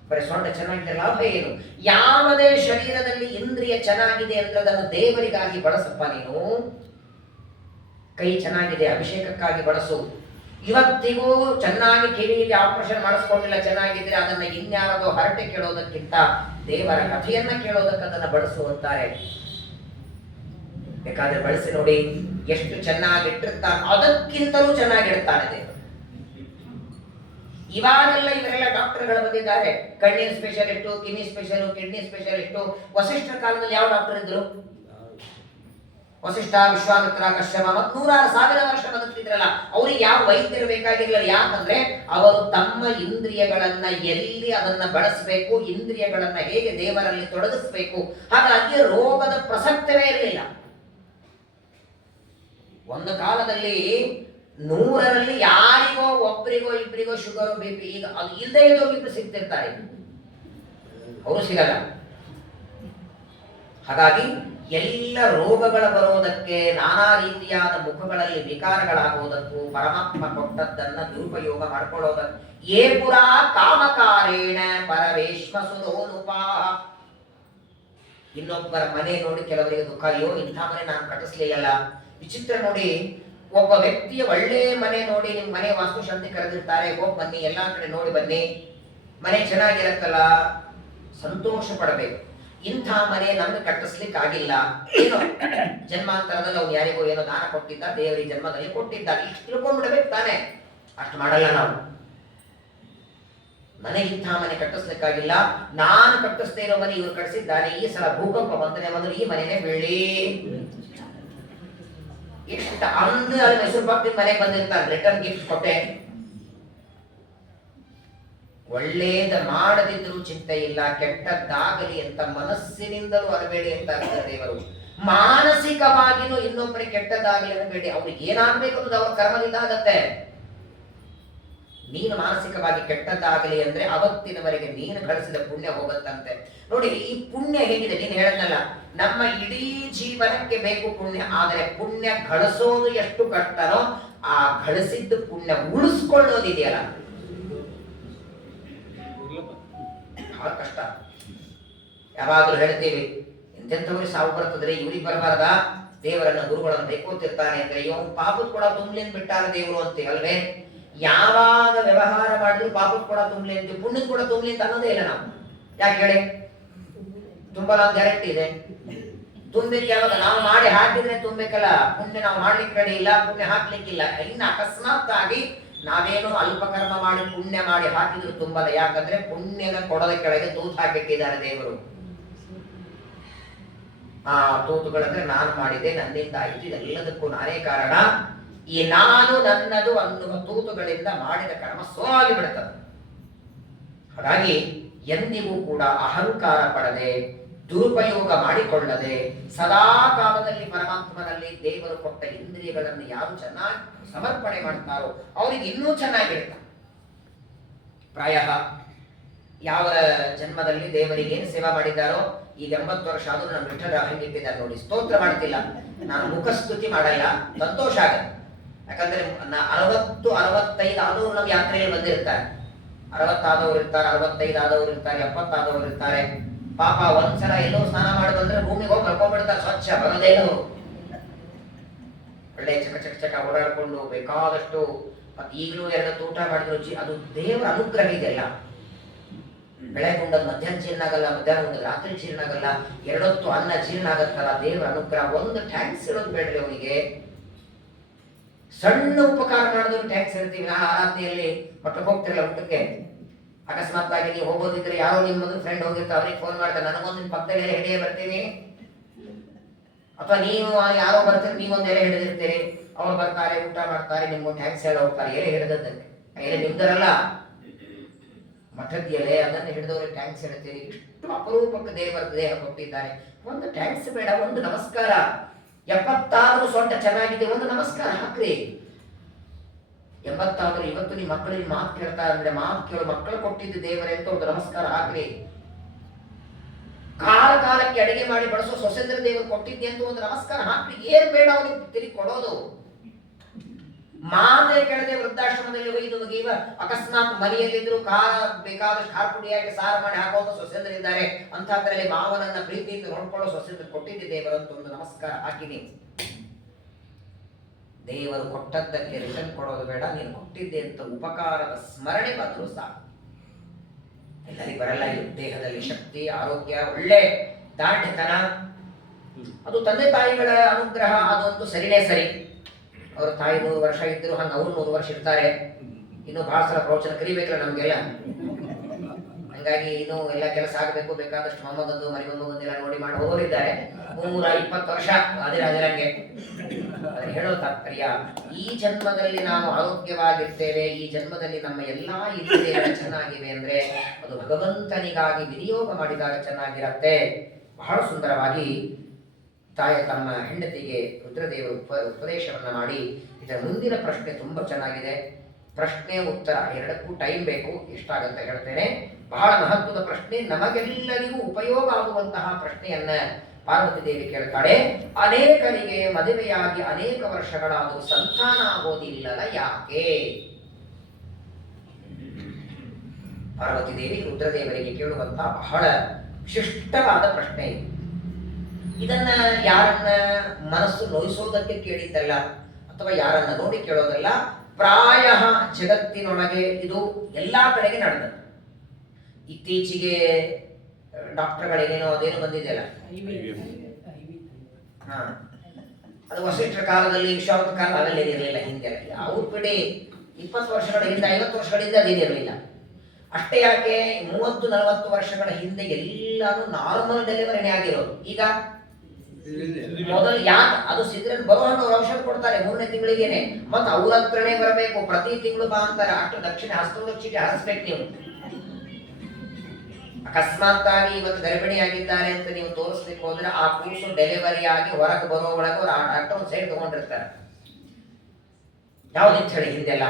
ಬರೀ ಸೊಂಟ ಚೆನ್ನಾಗಿದೆ, ಲಾಭ ಏನು? ಯಾವುದೇ ಶರೀರದಲ್ಲಿ ಇಂದ್ರಿಯ ಚೆನ್ನಾಗಿದೆ ಅಂದ್ರೆ ಅದನ್ನು ದೇವರಿಗಾಗಿ ಬಳಸಪ್ಪ ನೀನು. ಕೈ ಚೆನ್ನಾಗಿದೆ, ಅಭಿಷೇಕಕ್ಕಾಗಿ ಬಳಸು. ಇವತ್ತಿಗೂ ಚೆನ್ನಾಗಿ ಕಿವಿಯಲ್ಲಿ ಆಪರೇಷನ್ ಮಾಡಿಸ್ಕೊಂಡಿಲ್ಲ, ಚೆನ್ನಾಗಿದ್ರೆ ಅದನ್ನ ಇನ್ಯಾರದೋ ಹರಟೆ ಕೇಳೋದಕ್ಕಿಂತ ದೇವರ ಕಥೆಯನ್ನ ಕೇಳೋದಕ್ಕೆ ಅದನ್ನ ಬಳಸುವಂತಾರೆ. ಬೇಕಾದ್ರೆ ಬಳಸಿ ನೋಡಿ, ಎಷ್ಟು ಚೆನ್ನಾಗಿಟ್ಟಿರ್ತಾನೆ, ಅದಕ್ಕಿಂತಲೂ ಚೆನ್ನಾಗಿಡ್ತಾನೆ ದೇವರು. ಇವಾಗೆಲ್ಲ ಇವರೆಲ್ಲ ಡಾಕ್ಟರ್ಗಳು ಬಂದಿದ್ದಾರೆ, ಕಣ್ಣಿನ specialist, kidney special, kidney specialist. ವಸಿಷ್ಠರ ಕಾಲದಲ್ಲಿ ಯಾವ ಡಾಕ್ಟರ್ ಇದ್ರು? ವಸಿಷ್ಠ, ವಿಶ್ವಾಮಿತ್ರ, ಕಶ್ಯಪ, 100,000 ವರ್ಷ ಬದುಕ್ತಿದ್ರಲ್ಲ, ಅವ್ರಿಗೆ ಯಾವ ವೈದ್ಯರು ಬೇಕಾಗಿರಲಿಲ್ಲ. ಯಾಕಂದ್ರೆ ಅವರು ತಮ್ಮ ಇಂದ್ರಿಯಗಳನ್ನ ಎಲ್ಲಿ ಅದನ್ನ ಬಳಸಬೇಕು, ಇಂದ್ರಿಯಗಳನ್ನ ಹೇಗೆ ದೇವರಲ್ಲಿ ತೊಡಗಿಸ್ಬೇಕು, ಹಾಗಾಗಿ ರೋಗದ ಪ್ರಸಕ್ತವೇ ಇರಲಿಲ್ಲ. ಒಂದು ಕಾಲದಲ್ಲಿ 100ರಲ್ಲಿ ಯಾರಿಗೋ ಒಬ್ಬರಿಗೋ ಇಬ್ಬರಿಗೋ ಶುಗರ್, BP, ಈಗ ಅದು ಇಲ್ಲದೆ ಇದ್ದೋಗಿಬ್ರು ಸಿಗ್ತಿರ್ತಾರೆ, ಅವರು ಸಿಗಲ್ಲ. ಹಾಗಾಗಿ ಎಲ್ಲ ರೋಗಗಳ ಬರೋದಕ್ಕೆ, ನಾನಾ ರೀತಿಯಾದ ಮುಖಗಳಲ್ಲಿ ವಿಕಾರಗಳಾಗುವುದಕ್ಕೂ ಪರಮಾತ್ಮ ಕೊಟ್ಟದ್ದನ್ನ ದುರುಪಯೋಗ ಮಾಡ್ಕೊಳ್ಳೋದಕ್ಕೆ ಏ ಪುರಾ ಕಾಮಕಾರೇಣ ಪರವೇಶ್ಮ ಸುರೋನುಪಾ. ಇನ್ನೊಬ್ಬರ ಮನೆ ನೋಡಿ ಕೆಲವರಿಗೆ ದುಃಖ, ಅಯ್ಯೋ ಇಂಥ ಮನೆ ನಾನು ಕಟ್ಟಿಸ್ಲಿಲ್ಲ. ವಿಚಿತ್ರ ನೋಡಿ, ಒಬ್ಬ ವ್ಯಕ್ತಿಯ ಒಳ್ಳೆ ಮನೆ ನೋಡಿ, ನಿಮ್ ಮನೆ ವಾಸ್ತುಶಾಂತಿ ಕರೆದಿರ್ತಾರೆ, ಹೋಗಿ ಬನ್ನಿ, ಎಲ್ಲಾ ಕಡೆ ನೋಡಿ ಬನ್ನಿ, ಮನೆ ಚೆನ್ನಾಗಿರತ್ತಲ್ಲ, ಸಂತೋಷ ಪಡಬೇಕು. ಇಂಥ ಮನೆ ನಮ್ಗೆ ಕಟ್ಟಿಸ್ಲಿಕ್ಕೆ ಆಗಿಲ್ಲ, ಏನೋ ಜನ್ಮಾಂತರದಲ್ಲಿ ಅವ್ನು ಯಾರಿಗೋ ಏನೋ ದಾನ ಕೊಟ್ಟಿದ್ದ, ದೇವರಿಗೆ ಜನ್ಮದಲ್ಲಿ ಕೊಟ್ಟಿದ್ದ, ಇಷ್ಟು ತಿಳ್ಕೊಂಡ್ಬಿಡ್ಬೇಕು ತಾನೆ. ಅಷ್ಟು ಮಾಡಲ್ಲ ನಾವು. ನನಗೆ ಇಂಥ ಮನೆ ಕಟ್ಟಿಸ್ಲಿಕ್ಕಾಗಿಲ್ಲ, ನಾನು ಕಟ್ಟಿಸ್ದೇ ಇರೋ ಮನೆ ಇವ್ರು ಕಟ್ಟಿಸಿದ್ದಾನೆ, ಈ ಸಲ ಭೂಕಂಪ ಬಂದರೆ ಮೊದಲು ಈ ಮನೆನೇ ಬೀಳಿ. ಇಷ್ಟ ಅಂದು ಅಲ್ಲಿ ಮೈಸೂರು ಪಾಕಿನ ಮನೆಗೆ ಬಂದಿರ್ತಾರೆ, ರಿಟರ್ನ್ ಗಿಫ್ಟ್ ಕೊಟ್ಟೆ. ಒಳ್ಳೇದ ಮಾಡದಿದ್ರೂ ಚಿಂತೆ ಇಲ್ಲ, ಕೆಟ್ಟದ್ದಾಗಲಿ ಅಂತ ಮನಸ್ಸಿನಿಂದಲೂ ಅರಬೇಡಿ ಅಂತ ದೇವರು. ಮಾನಸಿಕವಾಗಿನೂ ಇನ್ನೊಬ್ಬರಿಗೆ ಕೆಟ್ಟದ್ದಾಗಲಿ ಅನ್ನಬೇಡಿ. ಅವ್ರಿಗೆ ಏನಾಗ್ಬೇಕು ಅನ್ನೋದು ಅವ್ರ ಕರ್ಮದಿಂದ ಆಗತ್ತೆ. ನೀನು ಮಾನಸಿಕವಾಗಿ ಕೆಟ್ಟದ್ದಾಗಲಿ ಅಂದ್ರೆ ಅವತ್ತಿನವರೆಗೆ ನೀನು ಗಳಿಸಿದ ಪುಣ್ಯ ಹೋಗುತ್ತಂತೆ. ನೋಡಿ ಈ ಪುಣ್ಯ ಹೇಗಿದೆ, ನೀನು ಹೇಳದ್ನಲ್ಲ, ನಮ್ಮ ಇಡೀ ಜೀವನಕ್ಕೆ ಬೇಕು ಪುಣ್ಯ, ಆದರೆ ಪುಣ್ಯ ಗಳಿಸೋದು ಎಷ್ಟು ಕಷ್ಟನೋ ಆ ಗಳಿಸಿದ್ದು ಪುಣ್ಯ ಉಳಿಸ್ಕೊಳ್ಳೋದಿದೆಯಲ್ಲ ಬಹಳ ಕಷ್ಟ. ಯಾವಾಗಲೂ ಹೇಳ್ತೀವಿ, ಎಂತೆಂಥವ್ರಿಗೆ ಸಾವು ಬರ್ತದ್ರೆ ಇವ್ರಿಗೆ ಬರಬಾರ್ದ, ದೇವರನ್ನ ಗುರುಗಳನ್ನು ಬೈಕೋತಿರ್ತಾನೆ ಅಂದ್ರೆ ಇವನು ಪಾಪದ ಕೂಡ ತುಂಬಲಿಂದ ಬಿಟ್ಟಾರ ದೇವರು ಅಂತೀವಿ ಅಲ್ವೇ. ಯಾವಾಗ ವ್ಯವಹಾರ ಮಾಡಿದ್ರು ಪಾಪದ ಕೂಡ ತುಂಬಲಿ ಅಂತೀವಿ, ಪುಣ್ಯದ ಕೂಡ ತುಂಬಲಿ ಅಂತ ಅನ್ನೋದೇ ಇಲ್ಲ ನಾವು. ಯಾಕೆ ಹೇಳಿ? ತುಂಬಲ್ಲ ಗ್ಯಾರಂಟಿ ಇದೆ. ತುಂಬಲಿಕ್ಕೆ ಯಾವಾಗ ನಾವು ಮಾಡಿ ಹಾಕಿದ್ರೆ ತುಂಬಬೇಕಲ್ಲ. ಪುಣ್ಯ ನಾವು ಮಾಡ್ಲಿಕ್ಕೆ ರೆಡಿ ಇಲ್ಲ, ಪುಣ್ಯ ಹಾಕ್ಲಿಕ್ಕಿಲ್ಲ. ಇನ್ನು ಅಕಸ್ಮಾತ್ ಆಗಿ ನಾವೇನು ಅಲ್ಪಕರ್ಮ ಮಾಡಿ ಪುಣ್ಯ ಮಾಡಿ ಹಾಕಿದ್ರು ತುಂಬಲ್ಲ. ಯಾಕಂದ್ರೆ ಪುಣ್ಯದ ಕೊಡದ ಕೆಳಗೆ ತೂತು ಹಾಕಿಟ್ಟಿದ್ದಾರೆ ದೇವರು. ಆ ತೂತುಗಳಂದ್ರೆ ನಾನು ಮಾಡಿದೆ, ನನ್ನಿಂದ ಆಯ್ತು, ಇದೆಲ್ಲದಕ್ಕೂ ನಾನೇ ಕಾರಣ. ಈ ನಾನು ನನ್ನದು ಅನ್ನುವ ತೂತುಗಳಿಂದ ಮಾಡಿದ ಕರ್ಮ ಸೋಲಾಗಿ ಬಿಡುತ್ತದೆ. ಹಾಗಾಗಿ ಎಂದಿಗೂ ಕೂಡ ಅಹಂಕಾರ ಪಡದೆ, ದುರುಪಯೋಗ ಮಾಡಿಕೊಳ್ಳದೆ, ಸದಾ ಕಾಲದಲ್ಲಿ ಪರಮಾತ್ಮನಲ್ಲಿ ದೇವರು ಕೊಟ್ಟ ಇಂದ್ರಿಯಗಳನ್ನು ಯಾರು ಚೆನ್ನಾಗಿ ಸಮರ್ಪಣೆ ಮಾಡ್ತಾರೋ ಅವರಿಗೆ ಇನ್ನೂ ಚೆನ್ನಾಗಿರ್ತಾರೆ. ಪ್ರಾಯ ಯಾವ ಜನ್ಮದಲ್ಲಿ ದೇವರಿಗೆ ಏನು ಸೇವಾ ಮಾಡಿದ್ದಾರೋ, ಈಗ 80 ವರ್ಷ ಆದ್ರೂ ನಮ್ಮ ವಿಠಲ ಹಂಗಿಟ್ಟಿದ್ದಾರೆ ನೋಡಿ, ಸ್ತೋತ್ರ ಮಾಡ್ತಿಲ್ಲ, ನಾನು ಮುಖಸ್ತುತಿ ಮಾಡಲ್ಲ, ಸಂತೋಷ ಆಗತ್ತೆ. ಯಾಕಂದ್ರೆ 60, 65 ಆದವರು ನಮ್ಮ ಯಾತ್ರೆಯಲ್ಲಿ ಬಂದಿರ್ತಾರೆ. 60 ಆದವ್ರು ಇರ್ತಾರೆ, 65 ಆದವ್ರು ಇರ್ತಾರೆ, 70 ಆದವ್ರು ಇರ್ತಾರೆ. ಪಾಪ ಒಂದ್ಸಲ ಎಲ್ಲೋ ಸ್ನಾನ ಮಾಡಿ ಬಂದ್ರೆ ರೂಮಿಗೆ ಹೋಗಿ ಮಲ್ಕೊಂಡ್ಬಿಡ್ತಾರೆ, ಸ್ವಚ್ಛ ಬರೋದೇನು. ಒಳ್ಳೆ ಚಕ ಚಕ ಚಕ ಓಡಾಡ್ಕೊಂಡು ಬೇಕಾದಷ್ಟು. ಮತ್ತೆ ಈಗಲೂ 2 ಊಟ ಮಾಡಿದ್ರು ಅದು ದೇವರ ಅನುಗ್ರಹ ಇದೆಲ್ಲ. ಬೆಳಗ್ಗೆ ಉಂಡದ್ ಮಧ್ಯಾಹ್ನ ಜೀರ್ಣ ಆಗಲ್ಲ, ಮಧ್ಯಾಹ್ನ ಉಂಡದ್ ರಾತ್ರಿ ಜೀರ್ಣ ಆಗಲ್ಲ, 2 ಹೊತ್ತು ಅನ್ನ ಜೀರ್ಣ ಆಗತ್ತಲ್ಲ, ದೇವರ ಅನುಗ್ರಹ. ಒಂದು ಟ್ಯಾಂಕ್ಸ್ ಇರೋದು ಬೇಡ್ರಿ ಅವನಿಗೆ. ಸಣ್ಣ ಉಪಕಾರ ಮಾಡಿದ್ರು ಟ್ಯಾಂಕ್ಸ್ ಹೇಳ್ತೀವಿ. ನಾನು ಆರಾಧನೆಯಲ್ಲಿ ಮಟ್ಟಕ್ಕೆ ಹೋಗ್ತಿರಲ್ಲ ಊಟಕ್ಕೆ, ಅಕಸ್ಮಾತ್ ಆಗಿ ನೀವು ಹೋಗೋದಿದ್ರೆ ಯಾರೋ ನಿಮ್ಮ ಮೊದಲು ಫ್ರೆಂಡ್ ಹೋಗಿರ್ತಾರೆ, ಅವ್ರಿಗೆ ಫೋನ್ ಮಾಡ್ತಾರೆ, ನನಗೊಂದು ನಿಮ್ಮ ಪಕ್ಕದಲ್ಲಿ ಎಲೆ ಹಿಡಿಯೇ ಬರ್ತೀನಿ, ಅಥವಾ ನೀವು ಯಾರೋ ಬರ್ತೀರಿ, ನೀವೊಂದು ಎಲೆ ಹಿಡಿದಿರ್ತೀರಿ, ಅವ್ರು ಬರ್ತಾರೆ, ಊಟ ಮಾಡ್ತಾರೆ, ನಿಮ್ಗೊಂದು ಟ್ಯಾಂಕ್ಸ್ ಹೇಳಿ ಹೋಗ್ತಾರೆ. ಎಲೆ ಹಿಡಿದದ್ದಕ್ಕೆ ಎಲೆ ನಿಮ್ದರಲ್ಲ, ಮಠದ ಎಲೆ, ಅದನ್ನು ಹಿಡಿದವ್ರಿಗೆ ಟ್ಯಾಂಕ್ಸ್ ಹೇಳ್ತೀರಿ. ಇಷ್ಟು ಅಪರೂಪಕ್ಕೆ ದೇವರ ದೇಹ ಕೊಟ್ಟಿದ್ದಾರೆ. ಒಂದು ಟ್ಯಾಂಕ್ಸ್ ಬೇಡ, ಒಂದು ನಮಸ್ಕಾರ. 76 ಸೊಂಟ ಚೆನ್ನಾಗಿದೆ, ಒಂದು ನಮಸ್ಕಾರ ಹಾಕ್ರಿ. 80 ಇವತ್ತು ನಿಮ್ಮ ಮಕ್ಕಳಿಗೆ ಮಾತು ಕೇಳ್ತಾ ಅಂದ್ರೆ ಮಾತು ಕೇಳೋ ಮಕ್ಕಳು ಕೊಟ್ಟಿದ್ದು ದೇವರೇ ಅಂತ ಒಂದು ನಮಸ್ಕಾರ ಹಾಕ್ರಿ. ಕಾಲಕ್ಕೆ ಅಡಿಗೆ ಮಾಡಿ ಬಡಿಸೋ ಸೊಸೆಂದ್ರ ದೇವರು ಕೊಟ್ಟಿದ್ದೆ ಅಂತ ಒಂದು ನಮಸ್ಕಾರ ಹಾಕಿ ಏನ್ ಬೇಡ ಅವನಿಗೆ ತಿರುಗಿ ಕೊಡೋದು. ಮಾತೆ ಕೆಳದೆ ವೃದ್ಧಾಶ್ರಮದಲ್ಲಿ ಒಯ್ದು ಈಗ ಅಕಸ್ಮಾತ್ ಮನೆಯಲ್ಲಿದ್ರು ಬೇಕಾದಷ್ಟು ಖಾರ ಪುಡಿಯಾಗಿ ಸಾರು ಮಾಡಿ ಹಾಕೋದು ಸೊಸೆಂದ್ರಿದ್ದಾರೆ. ಅಂತದ್ರಲ್ಲಿ ಮಾವನನ್ನ ಪ್ರೀತಿಯಿಂದ ನೋಡ್ಕೊಳ್ಳೋ ಸೊಸೆಂದ್ರ ಕೊಟ್ಟಿದ್ದೆ ದೇವರಂತ ಒಂದು ನಮಸ್ಕಾರ ಹಾಕಿನಿ. ದೇವರು ಕೊಟ್ಟದ್ದಕ್ಕೆ ರಿಟರ್ನ್ ಕೊಡೋದು ಬೇಡ, ನೀನು ಕೊಟ್ಟಿದ್ದೆ ಅಂತ ಉಪಕಾರದ ಸ್ಮರಣೆ ಬಂದರೂ ಸಾಕು. ಎಲ್ಲರಿಗೂ ಬರಲ್ಲ ಇದು. ದೇಹದಲ್ಲಿ ಶಕ್ತಿ, ಆರೋಗ್ಯ, ಒಳ್ಳೆ ದಾಢ್ಯತನ, ಅದು ತಂದೆ ತಾಯಿಗಳ ಅನುಗ್ರಹ, ಅದಂತೂ ಸರಿನೇ ಸರಿ. ಅವ್ರ ತಾಯಿ 100 ವರ್ಷ ಇದ್ರು ಹಂಗೆ ಅವ್ರು 100 ವರ್ಷ ಇರ್ತಾರೆ. ಇನ್ನು ಬಹಳ ಸಲ ಪ್ರವಚನ ಕರಿಬೇಕಲ್ಲ ನಮ್ಗೆಲ್ಲ. ಹಂಗಾಗಿ ಇನ್ನು ಎಲ್ಲ ಕೆಲಸ ಆಗಬೇಕು, ಬೇಕಾದಷ್ಟು ಮೊಮ್ಮಗಂದು ಮರಿಮೊಮ್ಮಗಂದೆಲ್ಲ ನೋಡಿ ಮಾಡಿ ಹೋಗೋರಿದ್ದಾರೆ. 120 ವರ್ಷ ಅದಿರಂಗೆ ಹೇಳೋ ತಾತ್ಪರ್ಯ, ಈ ಜನ್ಮದಲ್ಲಿ ನಾವು ಆರೋಗ್ಯವಾಗಿರ್ತೇವೆ, ಈ ಜನ್ಮದಲ್ಲಿ ನಮ್ಮ ಎಲ್ಲಾ ಇಂದ್ರಿಯಗಳು ಚೆನ್ನಾಗಿವೆ ಅಂದ್ರೆ ಅದು ಭಗವಂತನಿಗಾಗಿ ವಿನಿಯೋಗ ಮಾಡಿದಾಗ ಚೆನ್ನಾಗಿರತ್ತೆ. ಬಹಳ ಸುಂದರವಾಗಿ ತಾಯಿ ತಮ್ಮ ಹೆಂಡತಿಗೆ ರುದ್ರದೇವರು ಉಪದೇಶವನ್ನ ಮಾಡಿ, ಇದರ ಮುಂದಿನ ಪ್ರಶ್ನೆ ತುಂಬಾ ಚೆನ್ನಾಗಿದೆ. ಪ್ರಶ್ನೆ ಉತ್ತರ ಎರಡಕ್ಕೂ ಟೈಮ್ ಬೇಕು, ಎಷ್ಟಾಗಂತ ಹೇಳ್ತೇನೆ. ಬಹಳ ಮಹತ್ವದ ಪ್ರಶ್ನೆ, ನಮಗೆಲ್ಲರಿಗೂ ಉಪಯೋಗ ಆಗುವಂತಹ ಪ್ರಶ್ನೆಯನ್ನ ಪಾರ್ವತಿ ದೇವಿ ಕೇಳ್ತಾಳೆ. ಅನೇಕರಿಗೆ ಮದುವೆಯಾಗಿ ಅನೇಕ ವರ್ಷಗಳಾದರೂ ಸಂತಾನ ಆಗೋದಿಲ್ಲಲ್ಲ, ಯಾಕೆ? ಪಾರ್ವತಿ ದೇವಿ ರುದ್ರದೇವರಿಗೆ ಕೇಳುವಂತಹ ಬಹಳ ವಿಶಿಷ್ಟವಾದ ಪ್ರಶ್ನೆ ಇದು. ಇದನ್ನ ಯಾರನ್ನ ಮನಸ್ಸು ನೋಯಿಸೋದಕ್ಕೆ ಕೇಳಿದ್ದಲ್ಲ, ಅಥವಾ ಯಾರನ್ನ ನೋಡಿ ಕೇಳೋದಲ್ಲ. ಪ್ರಾಯ ಜಗತ್ತಿನೊಳಗೆ ಇದು ಎಲ್ಲಾ ಕಡೆಗೆ ನಡೆದದ್ದು. ಇತ್ತೀಚೆಗೆ ಡಾಕ್ಟರ್ಗಳೇನೇನೋ ಅದೇನು ಬಂದಿದೆಯಲ್ಲ, ಅದು ವಸಿಷ್ಠರ ಕಾಲದಲ್ಲಿ, ವಿಶ್ವಾಮಿತ್ರ ಕಾಲ ಅವೆಲ್ಲ ಇರಲಿಲ್ಲ. ಹಿಂದೆಲ್ಲ ಅವ್ರ ಬಿಡಿ 20 ವರ್ಷಗಳ ಹಿಂದೆ, 50 ವರ್ಷಗಳಿಂದ ಅದೇನಿರಲಿಲ್ಲ. ಅಷ್ಟೇ ಯಾಕೆ, 30-40 ವರ್ಷಗಳ ಹಿಂದೆ ಎಲ್ಲಾನು ನಾರ್ಮಲ್ ಡೆಲಿವರಿನೇ ಆಗಿರೋದು. ಈಗ ಮೊದಲು ಯಾಕೆ ಅದು ಸಿದ್ರನ್ ಬರುವಾಗ ಅವ್ರು ಔಷಧ ಕೊಡ್ತಾರೆ 3ನೇ ತಿಂಗಳಿಗೇನೆ, ಮತ್ತೆ ಅವ್ರ ಹತ್ರನೇ ಬರಬೇಕು, ಪ್ರತಿ ತಿಂಗಳು ಬಾ ಅಂತಾರೆ. ಅಷ್ಟು ದಕ್ಷಿಣ ಹಸ್ತೋದಕ್ಕೆ ಚೀಟಿ ಹರಿಸ್ಬೇಕು ನೀವು. ಅಕಸ್ಮಾತ್ ಆಗಿ ಇವತ್ತು ಗರ್ಭಿಣಿಯಾಗಿದ್ದಾರೆ ಅಂತ ನೀವು ತೋರಿಸ್ಲಿಕ್ಕೆ ಹೋದ್ರೆ ಆ ಕೂಸು ಡೆಲಿವರಿ ಆಗಿ ಹೊರಗೆ ಬರೋ ಒಳಗೆ ಅವ್ರು ಆ ಡಾಕ್ಟರ್ ಒಂದು ಸೈಡ್ ತಗೊಂಡಿರ್ತಾರೆ. ಯಾವ್ದು ಹೇಳಿ, ಹಿಂದೆಲ್ಲ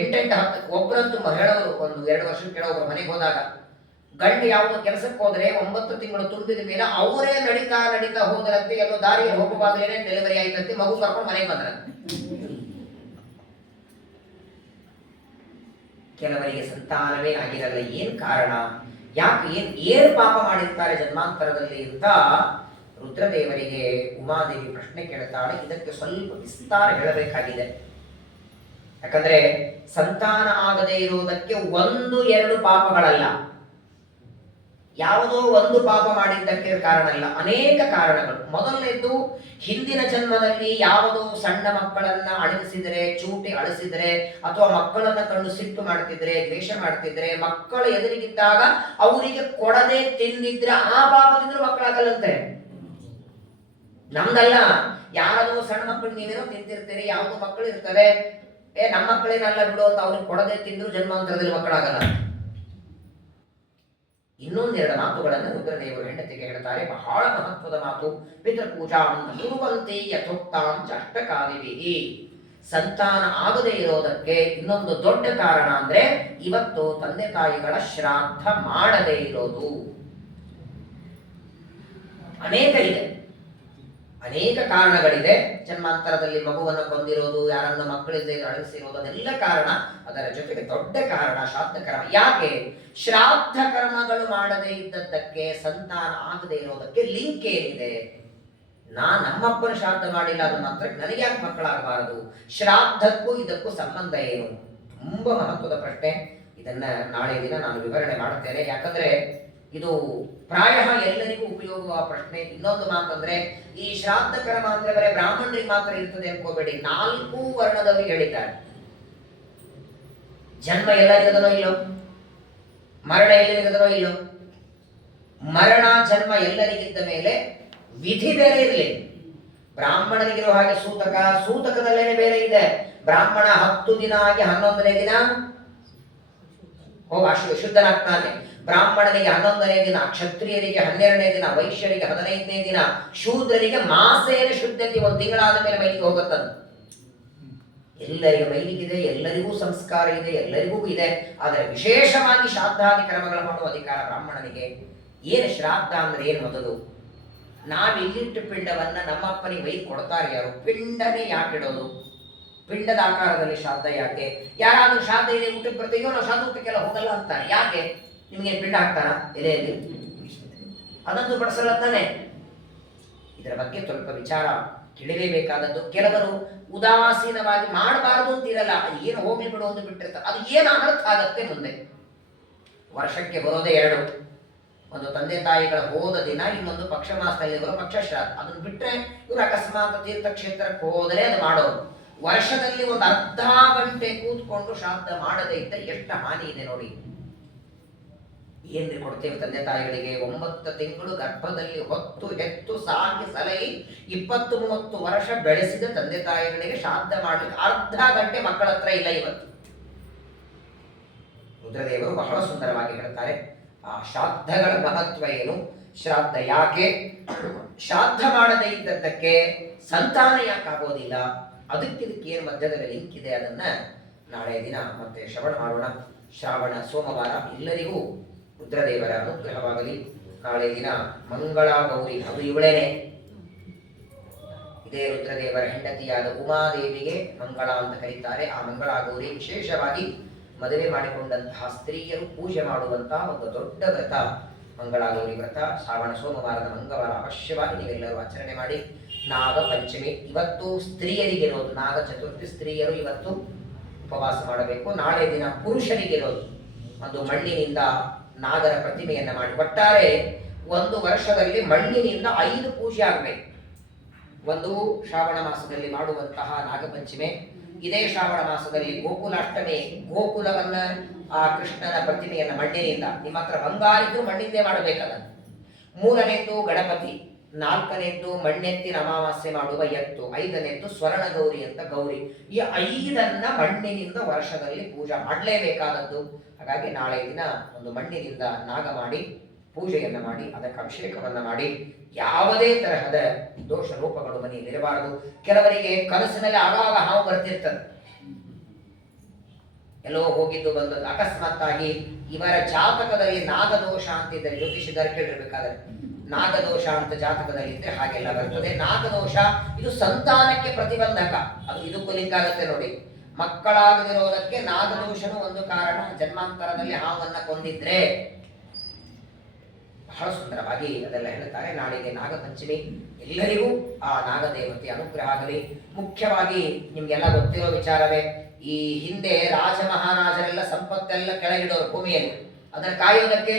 8-10 ಒಬ್ಬರಂತೂ ಮಹಿಳೆಯವರು ಒಂದು 2 ವರ್ಷ ಕೆಳಗೊಬ್ಬರು ಮನೆಗೆ ಹೋದಾಗ ಗಂಡು ಯಾವುದೋ ಕೆಲಸಕ್ಕೆ ಹೋದ್ರೆ 9 ತಿಂಗಳು ತುಂಬಿದ ಮೇಲೆ ಅವರೇ ನಡೀತಾ ಹೋದ್ರಂತೆ, ಎಲ್ಲೋ ದಾರಿಯಲ್ಲಿ ಹೋಗುವಾಗಲೇ ಡೆಲಿವರಿ ಆಯ್ತಂತೆ, ಮಗು ಕರ್ಕೊಂಡು ಮನೆಗೆ ಬಂದ್ರಂತೆ. ಕೆಲವರಿಗೆ ಸಂತಾನವೇ ಆಗಿರಲ್ಲ. ಏನ್ ಕಾರಣ? ಯಾಕೆ? ಏನ್ ಪಾಪ ಮಾಡಿರ್ತಾರೆ ಜನ್ಮಾಂತರದಲ್ಲಿ ಅಂತ ರುದ್ರದೇವರಿಗೆ ಉಮಾದೇವಿ ಪ್ರಶ್ನೆ ಕೇಳ್ತಾಳೆ. ಇದಕ್ಕೆ ಸ್ವಲ್ಪ ವಿಸ್ತಾರ ಹೇಳಬೇಕಾಗಿದೆ. ಯಾಕಂದ್ರೆ ಸಂತಾನ ಆಗದೆ ಇರುವುದಕ್ಕೆ 1-2 ಪಾಪಗಳಲ್ಲ, ಯಾವುದೋ ಒಂದು ಪಾಪ ಮಾಡಿದ್ದಕ್ಕೆ ಕಾರಣ ಇಲ್ಲ, ಅನೇಕ ಕಾರಣಗಳು. ಮೊದಲನೇದ್ದು, ಹಿಂದಿನ ಜನ್ಮದಲ್ಲಿ ಯಾವುದೋ ಸಣ್ಣ ಮಕ್ಕಳನ್ನ ಅಳಿಸಿದ್ರೆ, ಚೂಟಿ ಅಳಿಸಿದ್ರೆ, ಅಥವಾ ಮಕ್ಕಳನ್ನ ಕಂಡು ಸಿಟ್ಟು ಮಾಡ್ತಿದ್ರೆ, ದ್ವೇಷ ಮಾಡ್ತಿದ್ರೆ, ಮಕ್ಕಳ ಎದುರಿಗಿದ್ದಾಗ ಅವರಿಗೆ ಕೊಡದೆ ತಿಂದಿದ್ರೆ ಆ ಪಾಪದಿಂದ ಮಕ್ಕಳಾಗಲ್ಲಂತೆ. ನಮ್ದಲ್ಲ, ಯಾರದೋ ಸಣ್ಣ ಮಕ್ಕಳು ನೀವೇನೋ ತಿಂತಿರ್ತೀರಿ, ಯಾವುದೋ ಮಕ್ಕಳು ಇರ್ತವೆ, ನಮ್ಮ ಮಕ್ಕಳೇನಲ್ಲ ಬಿಡು ಅಂತ ಅವ್ರಿಗೆ ಕೊಡದೆ ತಿಂದ್ರು ಜನ್ಮಾಂತರದಲ್ಲಿ ಮಕ್ಕಳಾಗಲ್ಲ. ಇನ್ನೊಂದೆರಡು ಮಾತುಗಳನ್ನು ರುದ್ರದೇವರು ಹೆಂಡತಿಗೆ ಹೇಳ್ತಾರೆ, ಬಹಳ ಮಹತ್ವದ ಮಾತು. ಪಿತೃಪೂಜಾಂ ಕುರುವಂತೆ ಯಥೋಕ್ತಾಂ ಅಷ್ಟಕಾದಿಭಿಃ. ಸಂತಾನ ಆಗದೆ ಇರೋದಕ್ಕೆ ಇನ್ನೊಂದು ದೊಡ್ಡ ಕಾರಣ ಅಂದ್ರೆ ಇವತ್ತು ತಂದೆ ತಾಯಿಗಳ ಶ್ರಾದ್ದ ಮಾಡದೇ ಇರೋದು. ಅನೇಕ ಕಾರಣಗಳಿದೆ. ಜನ್ಮಾಂತರದಲ್ಲಿ ಮಗುವನ್ನು ಕೊಂದಿರೋದು, ಯಾರನ್ನು ಮಕ್ಕಳಿಂದ ಅಳಿಸಿರೋದು, ಅದೆಲ್ಲ ಕಾರಣ. ಅದರ ಜೊತೆಗೆ ದೊಡ್ಡ ಕಾರಣ ಶ್ರಾದ್ದ ಕರ್ಮ. ಯಾಕೆ? ಶ್ರಾದ್ದ ಕರ್ಮಗಳು ಮಾಡದೇ ಇದ್ದದ್ದಕ್ಕೆ ಸಂತಾನ ಆಗದೆ ಇರೋದಕ್ಕೆ ಲಿಂಕ್ ಏನಿದೆ? ನಮ್ಮಪ್ಪನ ಶ್ರಾದ್ದ ಮಾಡಿಲ್ಲ, ಅದು ಮಾತ್ರ ನನಗೆ ಯಾಕೆ ಮಕ್ಕಳಾಗಬಾರದು? ಶ್ರಾದ್ದಕ್ಕೂ ಇದಕ್ಕೂ ಸಂಬಂಧ ಏನು? ತುಂಬಾ ಮಹತ್ವದ ಪ್ರಶ್ನೆ. ಇದನ್ನ ನಾಳೆ ದಿನ ನಾನು ವಿವರಣೆ ಮಾಡುತ್ತೇನೆ. ಯಾಕಂದ್ರೆ ಇದು ಪ್ರಾಯ ಎಲ್ಲರಿಗೂ ಉಪಯೋಗವಾದ ಪ್ರಶ್ನೆ. ಇನ್ನೊಂದು ಮಾತಂದ್ರೆ, ಈ ಶ್ರಾದ್ದ ಕರ್ಮ ಅಂದ್ರೆ ಬರೀ ಬ್ರಾಹ್ಮಣರಿಗೆ ಮಾತ್ರ ಇರ್ತದೆ ಅನ್ಕೋಬೇಡಿ. 4 ವರ್ಣದವರಿಗೆ ಹೇಳಿದ್ದಾರೆ. ಜನ್ಮ ಎಲ್ಲರಿಗದನೋ ಇಲ್ಲೋ, ಮರಣ ಎಲ್ಲರಿಗದನೋ ಇಲ್ಲೋ. ಮರಣ ಜನ್ಮ ಎಲ್ಲರಿಗಿದ್ದ ಮೇಲೆ ವಿಧಿ ಬೇರೆ ಇರಲಿ. ಬ್ರಾಹ್ಮಣರಿಗಿರೋ ಹಾಗೆ ಸೂತಕದಲ್ಲೇನೆ ಬೇರೆ ಇದೆ. ಬ್ರಾಹ್ಮಣ 10 ದಿನ ಆಗಿ 11ನೇ ದಿನ ಶುದ್ಧನಾಗ್ತಾನೆ. ಬ್ರಾಹ್ಮಣನಿಗೆ 11ನೇ ದಿನ, ಕ್ಷತ್ರಿಯರಿಗೆ 12ನೇ ದಿನ, ವೈಶ್ಯರಿಗೆ 15ನೇ ದಿನ, ಶೂದ್ರರಿಗೆ ಮಾಸೇನ ಶುದ್ಧತೆ 1 ತಿಂಗಳಾದ ಮೇಲೆ ಮೈಲಿಗೆ ಹೋಗುತ್ತಂತ. ಎಲ್ಲರಿಗೂ ಮೈಲಿಗಿದೆ, ಎಲ್ಲರಿಗೂ ಸಂಸ್ಕಾರ ಇದೆ, ಎಲ್ಲರಿಗೂ ಇದೆ. ಆದರೆ ವಿಶೇಷವಾಗಿ ಶ್ರಾದ್ದಾದಿ ಕರ್ಮಗಳು ಮಾಡುವ ಅಧಿಕಾರ ಬ್ರಾಹ್ಮಣನಿಗೆ. ಏನು ಶ್ರಾದ್ದ ಅಂದ್ರೆ ಏನು? ಮೊದಲು ನಾವಿಲ್ಲಿಟ್ಟು ಪಿಂಡವನ್ನ ನಮ್ಮಪ್ಪನಿಗೆ ಒಯ್ದು ಕೊಡ್ತಾರೆ ಯಾರು? ಪಿಂಡನೇ ಯಾಕೆ ಇಡೋದು? ಪಿಂಡದ ಆಕಾರದಲ್ಲಿ ಶ್ರಾದ್ದ ಯಾಕೆ? ಯಾರಾದ್ರೂ ಶ್ರಾದ್ದ ಇದೆ ಊಟಕ್ಕೆ ಬರ್ತೀಯೋ, ನಾವು ಶ್ರಾದ್ದ ಊಟಕ್ಕೆಲ್ಲ ಹೋಗಲ್ಲ ಅಂತಾರೆ. ಯಾಕೆ? ನಿಮಗೆ ಪಿಂಡ ಹಾಕ್ತಾರ ಎಲೆಯಲ್ಲಿ? ಅದಂತೂ ಬಡಿಸಲ್ಲ ತಾನೆ. ಇದರ ಬಗ್ಗೆ ಸ್ವಲ್ಪ ವಿಚಾರ ತಿಳಿಯಲೇಬೇಕಾದದ್ದು. ಕೆಲವರು ಉದಾಸೀನವಾಗಿ ಮಾಡಬಾರದು ಅಂತಿರಲ್ಲ, ಅದು ಏನು ಹೋಗ್ಲಿ ಬಿಡು ಅಂತ ಬಿಟ್ಟಿರ್ತಾರೆ. ಅದು ಏನು ಅನರ್ಥ ಆಗತ್ತೆ ಮುಂದೆ. ವರ್ಷಕ್ಕೆ ಬರೋದೇ ಎರಡು, ಒಂದು ತಂದೆ ತಾಯಿಗಳ ಹೋದ ದಿನ, ಇನ್ನೊಂದು ಪಕ್ಷ ಮಾಸದಲ್ಲಿ ಬರೋ ಪಕ್ಷ ಶ್ರಾದ್ದ. ಅದನ್ನು ಬಿಟ್ಟರೆ ಇವರು ಅಕಸ್ಮಾತ್ ತೀರ್ಥಕ್ಷೇತ್ರಕ್ಕೆ ಹೋದರೆ ಅದು ಮಾಡೋರು. ವರ್ಷದಲ್ಲಿ ಒಂದು ಅರ್ಧ ಗಂಟೆ ಕೂತ್ಕೊಂಡು ಶ್ರಾದ್ದ ಮಾಡದೇ ಇದ್ದರೆ ಎಷ್ಟು ಹಾನಿ ಇದೆ ನೋಡಿ. ಏನ್ರಿ ಕೊಡ್ತೇವೆ ತಂದೆ ತಾಯಿಗಳಿಗೆ? 9 ತಿಂಗಳು ಗರ್ಭದಲ್ಲಿ ಹೊತ್ತು ಹೆತ್ತು ಸಾಕಿ ಸಲಹಿ 20-30 ವರ್ಷ ಬೆಳೆಸಿದ ತಂದೆ ತಾಯಿಗಳಿಗೆ ಶ್ರಾದ್ದ ಮಾಡಲಿಕ್ಕೆ ಅರ್ಧ ಗಂಟೆ ಮಕ್ಕಳ ಹತ್ರ ಇಲ್ಲ ಇವತ್ತು. ರುದ್ರದೇವರು ಬಹಳ ಸುಂದರವಾಗಿ ಹೇಳ್ತಾರೆ ಆ ಶ್ರಾದ್ದಗಳ ಮಹತ್ವ ಏನು, ಶ್ರಾದ್ದ ಯಾಕೆ, ಶ್ರಾದ್ದ ಮಾಡದೇ ಇದ್ದದ್ದಕ್ಕೆ ಸಂತಾನ ಯಾಕಾಗೋದಿಲ್ಲ, ಅದಕ್ಕಿದಕ್ಕೆ ಏನು ಮಧ್ಯದಲ್ಲಿ ಲಿಂಕ್ ಇದೆ, ಅದನ್ನ ನಾಳೆ ದಿನ ಮತ್ತೆ ಶ್ರವಣ ಮಾಡೋಣ. ಶ್ರಾವಣ ಸೋಮವಾರ. ಎಲ್ಲರಿಗೂ ರುದ್ರದೇವರ ಅನುಗ್ರಹವಾಗಲಿ. ನಾಳೆ ದಿನ ಮಂಗಳ ಗೌರಿ, ಅದು ಇವಳೇನೆ, ಇದೇ ರುದ್ರದೇವರ ಹೆಂಡತಿಯಾದ ಉಮಾದೇವಿಗೆ ಮಂಗಳ ಅಂತ ಕರೀತಾರೆ. ಆ ಮಂಗಳ ಗೌರಿ ವಿಶೇಷವಾಗಿ ಮದುವೆ ಮಾಡಿಕೊಂಡಂತಹ ಸ್ತ್ರೀಯರು ಪೂಜೆ ಮಾಡುವಂತಹ ಒಂದು ದೊಡ್ಡ ವ್ರತ ಮಂಗಳಾಗೌರಿ ವ್ರತ. ಶ್ರಾವಣ ಸೋಮವಾರದ ಮಂಗಳವಾರ ಅವಶ್ಯವಾಗಿ ನೀವೆಲ್ಲರೂ ಆಚರಣೆ ಮಾಡಿ. ನಾಗ ಪಂಚಮಿ ಇವತ್ತು ಸ್ತ್ರೀಯರಿಗಿರೋದು, ನಾಗ ಚತುರ್ಥಿ ಸ್ತ್ರೀಯರು ಇವತ್ತು ಉಪವಾಸ ಮಾಡಬೇಕು. ನಾಳೆ ದಿನ ಪುರುಷರಿಗಿರೋದು, ಒಂದು ಮಣ್ಣಿನಿಂದ ನಾಗರ ಪ್ರತಿಮೆಯನ್ನ ಮಾಡಿ. ಒಟ್ಟಾರೆ ಒಂದು ವರ್ಷದಲ್ಲಿ ಮಣ್ಣಿನಿಂದ 5 ಪೂಜೆ ಆಗಬೇಕು. ಒಂದು ಶ್ರಾವಣ ಮಾಸದಲ್ಲಿ ಮಾಡುವಂತಹ ನಾಗಪಂಚಮಿ, ಇದೇ ಶ್ರಾವಣ ಮಾಸದಲ್ಲಿ ಗೋಕುಲಾಷ್ಟಮಿ, ಗೋಕುಲವನ್ನ ಆ ಕೃಷ್ಣನ ಪ್ರತಿಮೆಯನ್ನ ಮಣ್ಣಿನಿಂದ, ನಿಮ್ಮ ಹತ್ರ ಬಂಗಾರ ಇದ್ದು ಮಣ್ಣಿಂದೇ ಮಾಡಬೇಕಲ್ಲ. 3ನೇದ್ದು ಗಣಪತಿ, 4ನೇದ್ದು ಮಣ್ಣೆತ್ತಿನ ಅಮಾವಾಸ್ಯೆ ಮಾಡುವ ಎತ್ತು, 5ನೇದ್ದು ಸ್ವರ್ಣ ಗೌರಿ ಅಂತ ಗೌರಿ. ಈ 5 ಮಣ್ಣಿನಿಂದ ವರ್ಷದಲ್ಲಿ ಪೂಜೆ ಮಾಡಲೇಬೇಕಾದದ್ದು. ಹಾಗಾಗಿ ನಾಳೆ ದಿನ ಒಂದು ಮಣ್ಣಿನಿಂದ ನಾಗ ಮಾಡಿ ಪೂಜೆಯನ್ನ ಮಾಡಿ ಅದಕ್ಕೆ ಅಭಿಷೇಕವನ್ನ ಮಾಡಿ. ಯಾವುದೇ ತರಹದ ದೋಷ ರೂಪಗಳು ಮನೆಯಲ್ಲಿ ಇರಬಾರದು. ಕೆಲವರಿಗೆ ಕನಸಿನಲ್ಲಿ ಆಗಾಗ ಹಾವು ಬರ್ತಿರ್ತದೆ, ಎಲ್ಲೋ ಹೋಗಿದ್ದು ಬಂದದ್ದು. ಅಕಸ್ಮಾತ್ತಾಗಿ ಇವರ ಜಾತಕದಲ್ಲಿ ನಾಗದೋಷ ಅಂತಿದ್ದರೆ, ಜ್ಯೋತಿಷಿದಾರ ಕೇಳಿರ್ಬೇಕಾದ್ರೆ ನಾಗದೋಷ ಅಂತ ಜಾತಕದಲ್ಲಿ ಇದ್ರೆ ಹಾಗೆಲ್ಲ ಬರ್ತದೆ. ನಾಗದೋಷ ಇದು ಸಂತಾನಕ್ಕೆ ಪ್ರತಿಬಂಧಕ, ಅದು ಇದಕ್ಕೂ ಲಿಂಕ್ ಆಗುತ್ತೆ ನೋಡಿ. ಮಕ್ಕಳಾಗದಿರೋದಕ್ಕೆ ನಾಗದೋಷನು ಒಂದು ಕಾರಣ. ಜನ್ಮಾಂತರದಲ್ಲಿ ಹಾವನ್ನ ಕೊಂದಿದ್ರೆ ಬಹಳ ಸುಂದರವಾಗಿ ಅದೆಲ್ಲ ಹೇಳ್ತಾರೆ. ನಾಳೆಗೆ ನಾಗಪಂಚಮಿ, ಎಲ್ಲರಿಗೂ ಆ ನಾಗದೇವತೆ ಅನುಗ್ರಹ ಆಗಲಿ. ಮುಖ್ಯವಾಗಿ ನಿಮ್ಗೆಲ್ಲ ಗೊತ್ತಿರೋ ವಿಚಾರವೇ, ಈ ಹಿಂದೆ ರಾಜ ಮಹಾರಾಜರೆಲ್ಲ ಸಂಪತ್ತೆಲ್ಲ ಕೆಳಗಿಡೋರು ಭೂಮಿಯಲ್ಲಿ, ಅದನ್ನ ಕಾಯೋದಕ್ಕೆ.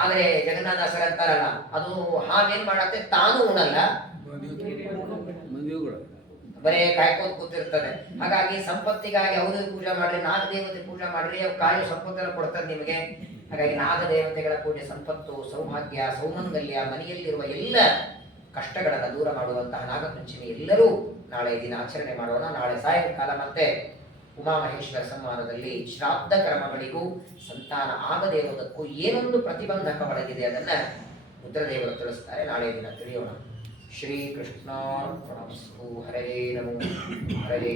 ಆದರೆ ಜಗನ್ನಾಥದಾಸರ ಅಂತಾರಲ್ಲ, ಅದು ಹಾವೇನ್ ಮಾಡತ್ತೆ, ತಾನು ಉಣಲ್ಲ, ಬರೇ ಕಾಯ್ಕೋದ್ ಕೂತಿರ್ತದೆ. ಹಾಗಾಗಿ ಸಂಪತ್ತಿಗಾಗಿ ಅವ್ರಿಗೆ ಪೂಜೆ ಮಾಡ್ರಿ, ನಾಗದೇವತೆ ಪೂಜೆ ಮಾಡ್ರಿ, ಅವ್ರು ಕಾಯೋ ಸಂಪತ್ತೆಲ್ಲ ಕೊಡ್ತಾರೆ ನಿಮಗೆ. ಹಾಗಾಗಿ ನಾಗದೇವತೆಗಳ ಪೂಜೆ ಸಂಪತ್ತು, ಸೌಭಾಗ್ಯ, ಸೌಮಂಗಲ್ಯ, ಮನೆಯಲ್ಲಿರುವ ಎಲ್ಲ ಕಷ್ಟಗಳನ್ನು ದೂರ ಮಾಡುವಂತಹ ನಾಗಪಂಚಮಿ ಎಲ್ಲರೂ ನಾಳೆ ದಿನ ಆಚರಣೆ ಮಾಡೋಣ. ನಾಳೆ ಸಾಯಂಕಾಲ ಮತ್ತೆ ಉಮಾಮಹೇಶ್ವರ ಸಂವಾದದಲ್ಲಿ ಶ್ರಾದ್ದ ಕರ್ಮಗಳಿಗೂ ಸಂತಾನ ಆಗದೇ ಇರುವುದಕ್ಕೂ ಏನೊಂದು ಪ್ರತಿಬಂಧಕ ಒಳಗಿದೆ ಅದನ್ನ ರುದ್ರದೇವರು ತಿಳಿಸ್ತಾರೆ. ನಾಳೆ ದಿನ ತಿಳಿಯೋಣ. ಶ್ರೀಕೃಷ್ಣಾರ್ಪಣಮಸ್ತು. ಹರೇ ನಮೋ ಹರೇ